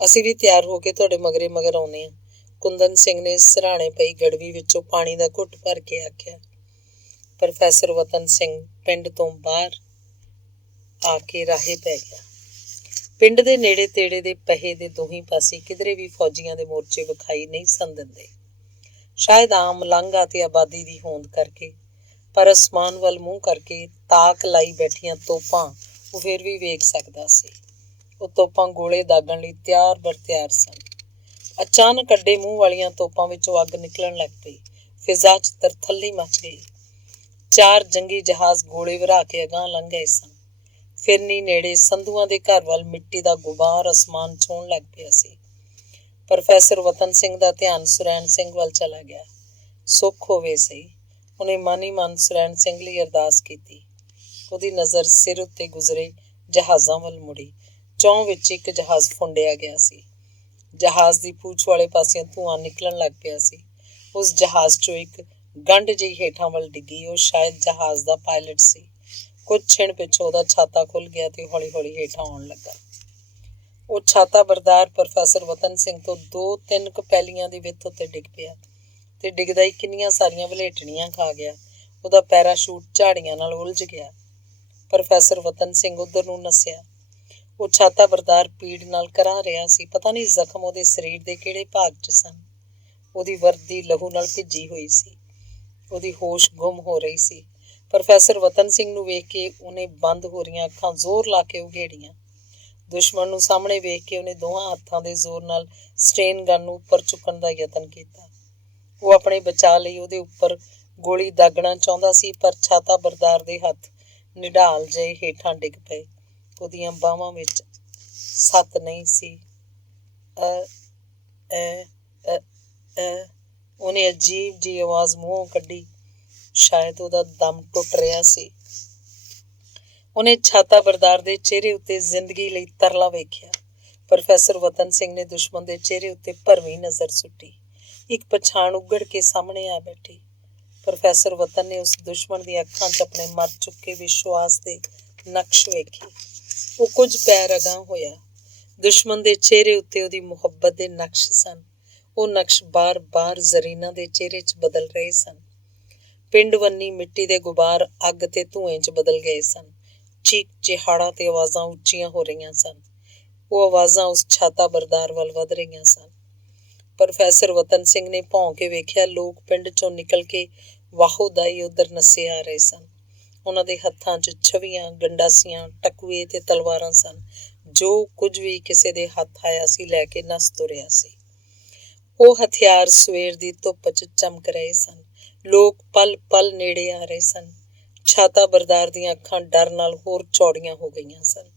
ਅਸੀਂ ਵੀ ਤਿਆਰ ਹੋ ਕੇ ਤੁਹਾਡੇ ਮਗਰ ਆਉਂਦੇ ਹਾਂ। ਕੁੰਦਨ ਸਿੰਘ ਨੇ ਸਿਰਹਾਣੇ ਪਈ ਗੜਵੀ ਵਿੱਚੋਂ ਪਾਣੀ ਦਾ ਘੁੱਟ ਭਰ ਕੇ ਆਖਿਆ। ਪ੍ਰੋਫੈਸਰ ਵਤਨ ਸਿੰਘ ਪਿੰਡ ਤੋਂ ਬਾਹਰ ਆ ਕੇ ਰਾਹੇ ਪੈ ਗਿਆ। ਪਿੰਡ ਦੇ ਨੇੜੇ ਤੇੜੇ ਦੇ ਪਹੇ ਦੇ ਦੋਹੀਂ ਪਾਸੇ ਕਿਧਰੇ ਵੀ ਫੌਜੀਆਂ ਦੇ ਮੋਰਚੇ ਵਿਖਾਈ ਨਹੀਂ ਸਨ ਦਿੰਦੇ। ਸ਼ਾਇਦ ਆਮ ਲਾਂਘਾ ਤੇ ਆਬਾਦੀ ਦੀ ਹੋਂਦ ਕਰਕੇ, ਪਰ ਅਸਮਾਨ ਵੱਲ ਮੂੰਹ ਕਰਕੇ ਤਾਕ ਲਾਈ ਬੈਠੀਆਂ ਤੋਪਾਂ ਉਹ ਫਿਰ ਵੀ ਵੇਖ ਸਕਦਾ ਸੀ। ਉਹ ਤੋਪਾਂ ਗੋਲੇ ਦਾਗਣ ਲਈ ਤਿਆਰ ਬਰ ਤਿਆਰ ਸਨ। ਅਚਾਨਕ ਅੱਡੇ ਮੂੰਹ ਵਾਲੀਆਂ ਤੋਪਾਂ ਵਿੱਚੋਂ ਅੱਗ ਨਿਕਲਣ ਲੱਗ ਪਈ। ਫਿਜ਼ਾ 'ਚ ਤਰਥੱਲੀ ਮਚ ਗਈ। 4 ਜੰਗੀ ਜਹਾਜ਼ ਗੋਲੇ ਵਰਾ ਕੇ ਅਗਾਂਹ ਲੰਘ ਗਏ ਸਨ। ਫਿਰਨੀ ਨੇੜੇ ਸੰਧੂਆਂ ਦੇ ਘਰ ਵੱਲ ਮਿੱਟੀ ਦਾ ਗੁਬਾਰ ਅਸਮਾਨ ਛੂਹਣ ਲੱਗ ਪਿਆ ਸੀ। ਪ੍ਰੋਫੈਸਰ ਵਤਨ ਸਿੰਘ ਦਾ ਧਿਆਨ ਸੁਰੈਣ ਸਿੰਘ ਵੱਲ ਚਲਾ ਗਿਆ। ਸੁੱਖ ਹੋਵੇ ਸਹੀ, ਉਹਨੇ ਮਨ ਹੀ ਮਨ ਸੁਰੈਣ ਸਿੰਘ ਲਈ ਅਰਦਾਸ ਕੀਤੀ। ਉਹਦੀ ਨਜ਼ਰ ਸਿਰ ਉੱਤੇ ਗੁਜ਼ਰੇ ਜਹਾਜ਼ਾਂ ਵੱਲ ਮੁੜੀ। ਚੌਂ ਵਿੱਚ ਇੱਕ ਜਹਾਜ਼ ਫੁੰਡਿਆ ਗਿਆ ਸੀ। ਜਹਾਜ਼ ਦੀ ਪੂਛ ਵਾਲੇ ਪਾਸਿਓਂ ਧੂੰਆਂ ਨਿਕਲਣ ਲੱਗ ਪਿਆ ਸੀ। ਉਸ ਜਹਾਜ਼ 'ਚੋਂ ਇੱਕ ਗੰਢ ਜਿਹੀ ਹੇਠਾਂ ਵੱਲ ਡਿੱਗੀ। ਉਹ ਸ਼ਾਇਦ ਜਹਾਜ਼ ਦਾ ਪਾਇਲਟ ਸੀ। ਕੁਝ ਛਿਣ ਪਿੱਛੋਂ ਉਹਦਾ ਛਾਤਾ ਖੁੱਲ੍ਹ ਗਿਆ ਤੇ ਹੌਲੀ ਹੌਲੀ ਹੇਠਾਂ ਆਉਣ ਲੱਗਾ। ਉਹ ਛਾਤਾ ਬਰਦਾਰ ਪ੍ਰੋਫੈਸਰ ਵਤਨ ਸਿੰਘ ਤੋਂ 2-3 ਪੈਲੀਆਂ ਦੀ ਵਿੱਥ ਉੱਤੇ ਡਿੱਗ ਪਿਆ ਤੇ ਡਿੱਗਦਾ ਹੀ ਕਿੰਨੀਆਂ ਸਾਰੀਆਂ ਵਲੇਟਣੀਆਂ ਖਾ ਗਿਆ। ਉਹਦਾ ਪੈਰਾਸ਼ੂਟ ਝਾੜੀਆਂ ਨਾਲ ਉਲਝ ਗਿਆ। ਪ੍ਰੋਫੈਸਰ ਵਤਨ ਸਿੰਘ ਉੱਧਰ ਨੂੰ ਨੱਸਿਆ। ਉਹ ਛਾਤਾ ਬਰਦਾਰ ਪੀੜ ਨਾਲ ਕਰਾ ਰਿਹਾ ਸੀ। ਪਤਾ ਨਹੀਂ ਜ਼ਖਮ ਉਹਦੇ ਸਰੀਰ ਦੇ ਕਿਹੜੇ ਭਾਗ 'ਚ ਸਨ। ਉਹਦੀ ਵਰਦੀ ਲਹੂ ਨਾਲ ਭਿੱਜੀ ਹੋਈ ਸੀ। ਉਹਦੀ ਹੋਸ਼ ਗੁੰਮ ਹੋ ਰਹੀ ਸੀ। ਪ੍ਰੋਫੈਸਰ ਵਤਨ ਸਿੰਘ ਨੂੰ ਵੇਖ ਕੇ ਉਹਨੇ ਬੰਦ ਹੋ ਰਹੀਆਂ ਅੱਖਾਂ ਜ਼ੋਰ ਲਾ ਕੇ ਉਘੇੜੀਆਂ। ਦੁਸ਼ਮਣ ਨੂੰ ਸਾਹਮਣੇ ਵੇਖ ਕੇ ਉਹਨੇ ਦੋਹਾਂ ਹੱਥਾਂ ਦੇ ਜ਼ੋਰ ਨਾਲ ਸਟੇਨ ਗਨ ਨੂੰ ਉੱਪਰ ਚੁੱਕਣ ਦਾ ਯਤਨ ਕੀਤਾ। ਉਹ ਆਪਣੇ ਬਚਾਅ ਲਈ ਉਹਦੇ ਉੱਪਰ ਗੋਲੀ ਦਾਗਣਾ ਚਾਹੁੰਦਾ ਸੀ, ਪਰ ਛਾਤਾ ਬਰਦਾਰ ਦੇ ਹੱਥ ਨਿਢਾਲ ਜਿਹੇ ਹੇਠਾਂ ਡਿੱਗ ਪਏ। ਉਹਦੀਆਂ ਬਾਹਾਂ ਵਿੱਚ ਸੱਤ ਨਹੀਂ ਸੀ। ਉਹਨੇ ਅਜੀਬ ਜਿਹੀ ਆਵਾਜ਼ ਮੂੰਹੋਂ ਕੱਢੀ। ਸ਼ਾਇਦ ਉਹਦਾ ਦਮ ਟੁੱਟ ਰਿਹਾ ਸੀ। ਉਹਨੇ ਛਾਤਾ ਬਰਦਾਰ ਦੇ ਚਿਹਰੇ ਉੱਤੇ ਜ਼ਿੰਦਗੀ ਲਈ ਤਰਲਾ ਵੇਖਿਆ। ਪ੍ਰੋਫੈਸਰ ਵਤਨ ਸਿੰਘ ਨੇ ਦੁਸ਼ਮਣ ਦੇ ਚਿਹਰੇ ਉੱਤੇ ਭਰਵੀਂ ਨਜ਼ਰ ਸੁੱਟੀ। ਇੱਕ ਪਛਾਣ ਉੱਘੜ ਕੇ ਸਾਹਮਣੇ ਆ ਬੈਠੀ। ਪ੍ਰੋਫੈਸਰ ਵਤਨ ਨੇ ਉਸ ਦੁਸ਼ਮਣ ਦੀਆਂ ਅੱਖਾਂ 'ਚ ਆਪਣੇ ਮਰ ਚੁੱਕੇ ਵਿਸ਼ਵਾਸ ਦੇ ਨਕਸ਼ ਵੇਖੇ। ਉਹ ਕੁਝ ਪੈਰ ਅਗਾਂਹ ਹੋਇਆ। ਦੁਸ਼ਮਣ ਦੇ ਚਿਹਰੇ ਉੱਤੇ ਉਹਦੀ ਮੁਹੱਬਤ ਦੇ ਨਕਸ਼ ਸਨ। ਉਹ ਨਕਸ਼ ਬਾਰ-ਬਾਰ ਜ਼ਰੀਨਾ ਦੇ ਚਿਹਰੇ 'ਚ ਬਦਲ ਰਹੇ ਸਨ। ਪਿੰਡ ਵੰਨੀ ਮਿੱਟੀ ਦੇ ਗੁਬਾਰ ਅੱਗ ਤੇ ਧੂਏਂ 'ਚ ਬਦਲ ਗਏ ਸਨ। ਚੀਕ ਚਿਹਾੜਾ ਤੇ ਆਵਾਜ਼ਾਂ ਉੱਚੀਆਂ ਹੋ ਰਹੀਆਂ ਸਨ। ਉਹ ਆਵਾਜ਼ਾਂ ਉਸ ਛਾਤਾ ਬਰਦਾਰ ਵੱਲ ਵੱਧ ਰਹੀਆਂ ਸਨ। ਪ੍ਰੋਫੈਸਰ ਵਤਨ ਸਿੰਘ ਨੇ ਭੌਂ ਕੇ ਵੇਖਿਆ। ਲੋਕ ਪਿੰਡ 'ਚੋਂ ਨਿਕਲ ਕੇ ਵਾਹੋ-ਦਾਈ ਉੱਧਰ ਨੱਸੇ ਆ ਰਹੇ ਸਨ। ਉਹਨਾਂ ਦੇ ਹੱਥਾਂ 'ਚ ਛਵੀਆਂ, ਗੰਡਾਸੀਆਂ, ਟਕੂਏ ਤੇ ਤਲਵਾਰਾਂ ਸਨ। ਜੋ ਕੁਝ ਵੀ ਕਿਸੇ ਦੇ ਹੱਥ ਆਇਆ ਸੀ ਲੈ ਕੇ ਨੱਸ ਤੁਰਿਆ ਸੀ। ਉਹ ਹਥਿਆਰ ਸਵੇਰ ਦੀ ਧੁੱਪ 'ਚ ਚਮਕ ਰਹੇ ਸਨ। ਲੋਕ ਪਲ-ਪਲ ਨੇੜੇ ਆ ਰਹੇ ਸਨ। ਛਾਤਾ ਬਰਦਾਰ ਦੀਆਂ ਅੱਖਾਂ ਡਰ ਨਾਲ ਹੋਰ ਚੌੜੀਆਂ ਹੋ ਗਈਆਂ ਸਨ।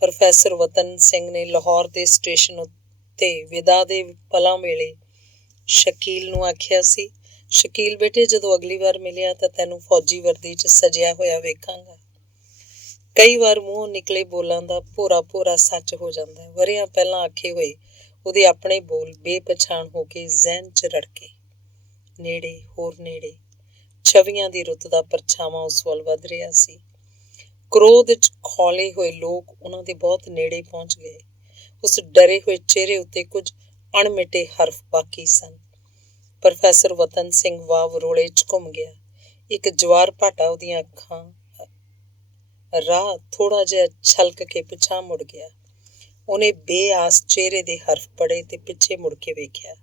ਪ੍ਰੋਫੈਸਰ ਵਤਨ ਸਿੰਘ ਨੇ ਲਾਹੌਰ ਦੇ ਸਟੇਸ਼ਨ ਉੱਤੇ ਵਿਦਾ ਦੇ ਪਲਾਂ ਵੇਲੇ ਸ਼ਕੀਲ ਨੂੰ ਆਖਿਆ ਸੀ, ਸ਼ਕੀਲ ਬੇਟੇ, ਜਦੋਂ ਅਗਲੀ ਵਾਰ ਮਿਲਿਆ ਤਾਂ ਤੈਨੂੰ ਫੌਜੀ ਵਰਦੀ 'ਚ ਸਜਿਆ ਹੋਇਆ ਵੇਖਾਂਗਾ। ਕਈ ਵਾਰ ਮੂੰਹੋਂ ਨਿਕਲੇ ਬੋਲਾਂ ਦਾ ਭੋਰਾ-ਭੋਰਾ ਸੱਚ ਹੋ ਜਾਂਦਾ। ਵਰ੍ਹਿਆਂ ਪਹਿਲਾਂ ਆਖੇ ਹੋਏ ਉਹਦੇ ਆਪਣੇ ਬੋਲ ਬੇਪਛਾਣ ਹੋ ਕੇ ਜ਼ਹਿਨ 'ਚ ਰੜਕੇ। ਨੇੜੇ, ਹੋਰ ਨੇੜੇ, ਛਵੀਆਂ ਦੀ ਰੁੱਤ ਦਾ ਪਰਛਾਵਾਂ ਉਸ ਵੱਲ ਵੱਧ ਰਿਹਾ ਸੀ। ਕ੍ਰੋਧ 'ਚ ਖੌਲੇ ਹੋਏ ਲੋਕ ਉਹਨਾਂ ਦੇ ਬਹੁਤ ਨੇੜੇ ਪਹੁੰਚ ਗਏ। ਉਸ ਡਰੇ ਹੋਏ ਚਿਹਰੇ ਉੱਤੇ ਕੁਝ ਅਣਮਿੱਟੇ ਹਰਫ ਬਾਕੀ ਸਨ। ਪ੍ਰੋਫੈਸਰ ਵਤਨ ਸਿੰਘ ਵਾਵ ਰੋਲੇ 'ਚ ਘੁੰਮ ਗਿਆ। ਇੱਕ ਜਵਾਰ ਭਾਟਾ ਉਹਦੀਆਂ ਅੱਖਾਂ ਰਾਹ ਥੋੜ੍ਹਾ ਜਿਹਾ ਛਲਕ ਕੇ ਪਿਛਾਂਹ ਮੁੜ ਗਿਆ। ਉਹਨੇ ਬੇਆਸ ਚਿਹਰੇ ਦੇ ਹਰਫ ਪੜ੍ਹੇ ਤੇ ਪਿੱਛੇ ਮੁੜ ਕੇ ਵੇਖਿਆ।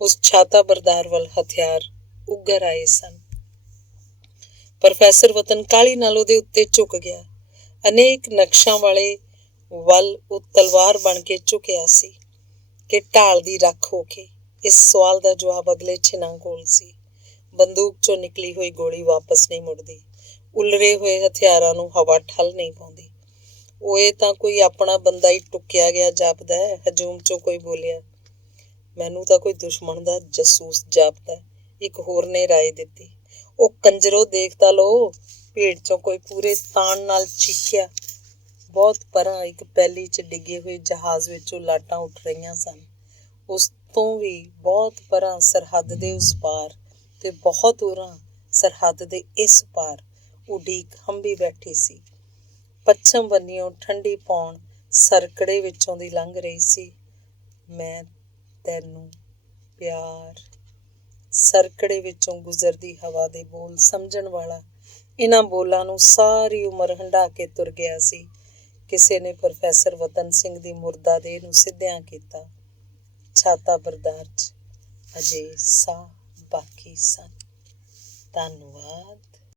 ਉਸ ਛਾਤਾ ਬਰਦਾਰ ਵੱਲ ਹਥਿਆਰ ਉੱਗਰ ਆਏ ਸਨ। ਪ੍ਰੋਫੈਸਰ ਵਤਨ ਕਾਹਲੀ ਨਾਲ ਉਹਦੇ ਉੱਤੇ ਝੁਕ ਗਿਆ। ਅਨੇਕ ਨਕਸ਼ਾਂ ਵਾਲੇ ਵੱਲ ਉਹ ਤਲਵਾਰ ਬਣ ਕੇ ਝੁਕਿਆ ਸੀ ਕਿ ਢਾਲ ਦੀ ਰੱਖ ਹੋ ਕੇ। ਇਸ ਸਵਾਲ ਦਾ ਜਵਾਬ ਅਗਲੇ ਛਿਨਾਂ ਕੋਲ ਸੀ। ਬੰਦੂਕ 'ਚੋਂ ਨਿਕਲੀ ਹੋਈ ਗੋਲੀ ਵਾਪਸ ਨਹੀਂ ਮੁੜਦੀ। ਉਲਰੇ ਹੋਏ ਹਥਿਆਰਾਂ ਨੂੰ ਹਵਾ ਠੱਲ ਨਹੀਂ ਪਾਉਂਦੀ। ਉਹ ਇਹ ਤਾਂ ਕੋਈ ਆਪਣਾ ਬੰਦਾ ਹੀ ਟੁੱਕਿਆ ਗਿਆ ਜਾਪਦਾ ਹੈ, ਹਜੂਮ 'ਚੋਂ ਕੋਈ ਬੋਲਿਆ। ਮੈਨੂੰ ਤਾਂ ਕੋਈ ਦੁਸ਼ਮਣ ਦਾ ਜਾਸੂਸ ਜਾਪਦਾ, ਇੱਕ ਹੋਰ ਨੇ ਰਾਏ ਦਿੱਤੀ। ਉਹ ਕੰਜਰੋ ਦੇਖ ਤਾਂ ਲਓ, ਭੀੜ 'ਚੋਂ ਕੋਈ ਪੂਰੇ ਤਾਣ ਨਾਲ ਚੀਕਿਆ। ਬਹੁਤ ਪਰਾਂ ਇੱਕ ਪੈਲੀ 'ਚ ਡਿੱਗੇ ਹੋਏ ਜਹਾਜ਼ ਵਿੱਚੋਂ ਲਾਟਾਂ ਉੱਠ ਰਹੀਆਂ ਸਨ। ਉਸ ਤੋਂ ਵੀ ਬਹੁਤ ਪਰਾਂ ਸਰਹੱਦ ਦੇ ਉਸ ਪਾਰ ਤੇ ਬਹੁਤ ਉਰਾਂ ਸਰਹੱਦ ਦੇ ਇਸ ਪਾਰ ਉਡੀਕ ਹੰਭੀ ਬੈਠੀ ਸੀ। ਪੱਛਮ ਬੰਨਿਓਂ ਠੰਡੀ ਪੌਣ ਸਰਕੜੇ ਵਿੱਚੋਂ ਦੀ ਲੰਘ ਰਹੀ ਸੀ। ਮੈਂ ਤੈਨੂੰ ਪਿਆਰ। ਸਰਕੜੇ ਵਿੱਚੋਂ ਗੁਜ਼ਰਦੀ ਹਵਾ ਦੇ ਬੋਲ ਸਮਝਣ ਵਾਲਾ ਇਹਨਾਂ ਬੋਲਾਂ ਨੂੰ ਸਾਰੀ ਉਮਰ ਹੰਢਾ ਕੇ ਤੁਰ ਗਿਆ ਸੀ। ਕਿਸੇ ਨੇ ਪ੍ਰੋਫੈਸਰ ਵਤਨ ਸਿੰਘ ਦੀ ਮੁਰਦਾ ਦੇਹ ਨੂੰ ਸਿੱਧਿਆਂ ਕੀਤਾ। ਛਾਤਾ ਬਰਦਾਰ 'ਚ ਅਜੇ ਸਾਹ ਬਾਕੀ ਸਨ। ਧੰਨਵਾਦ।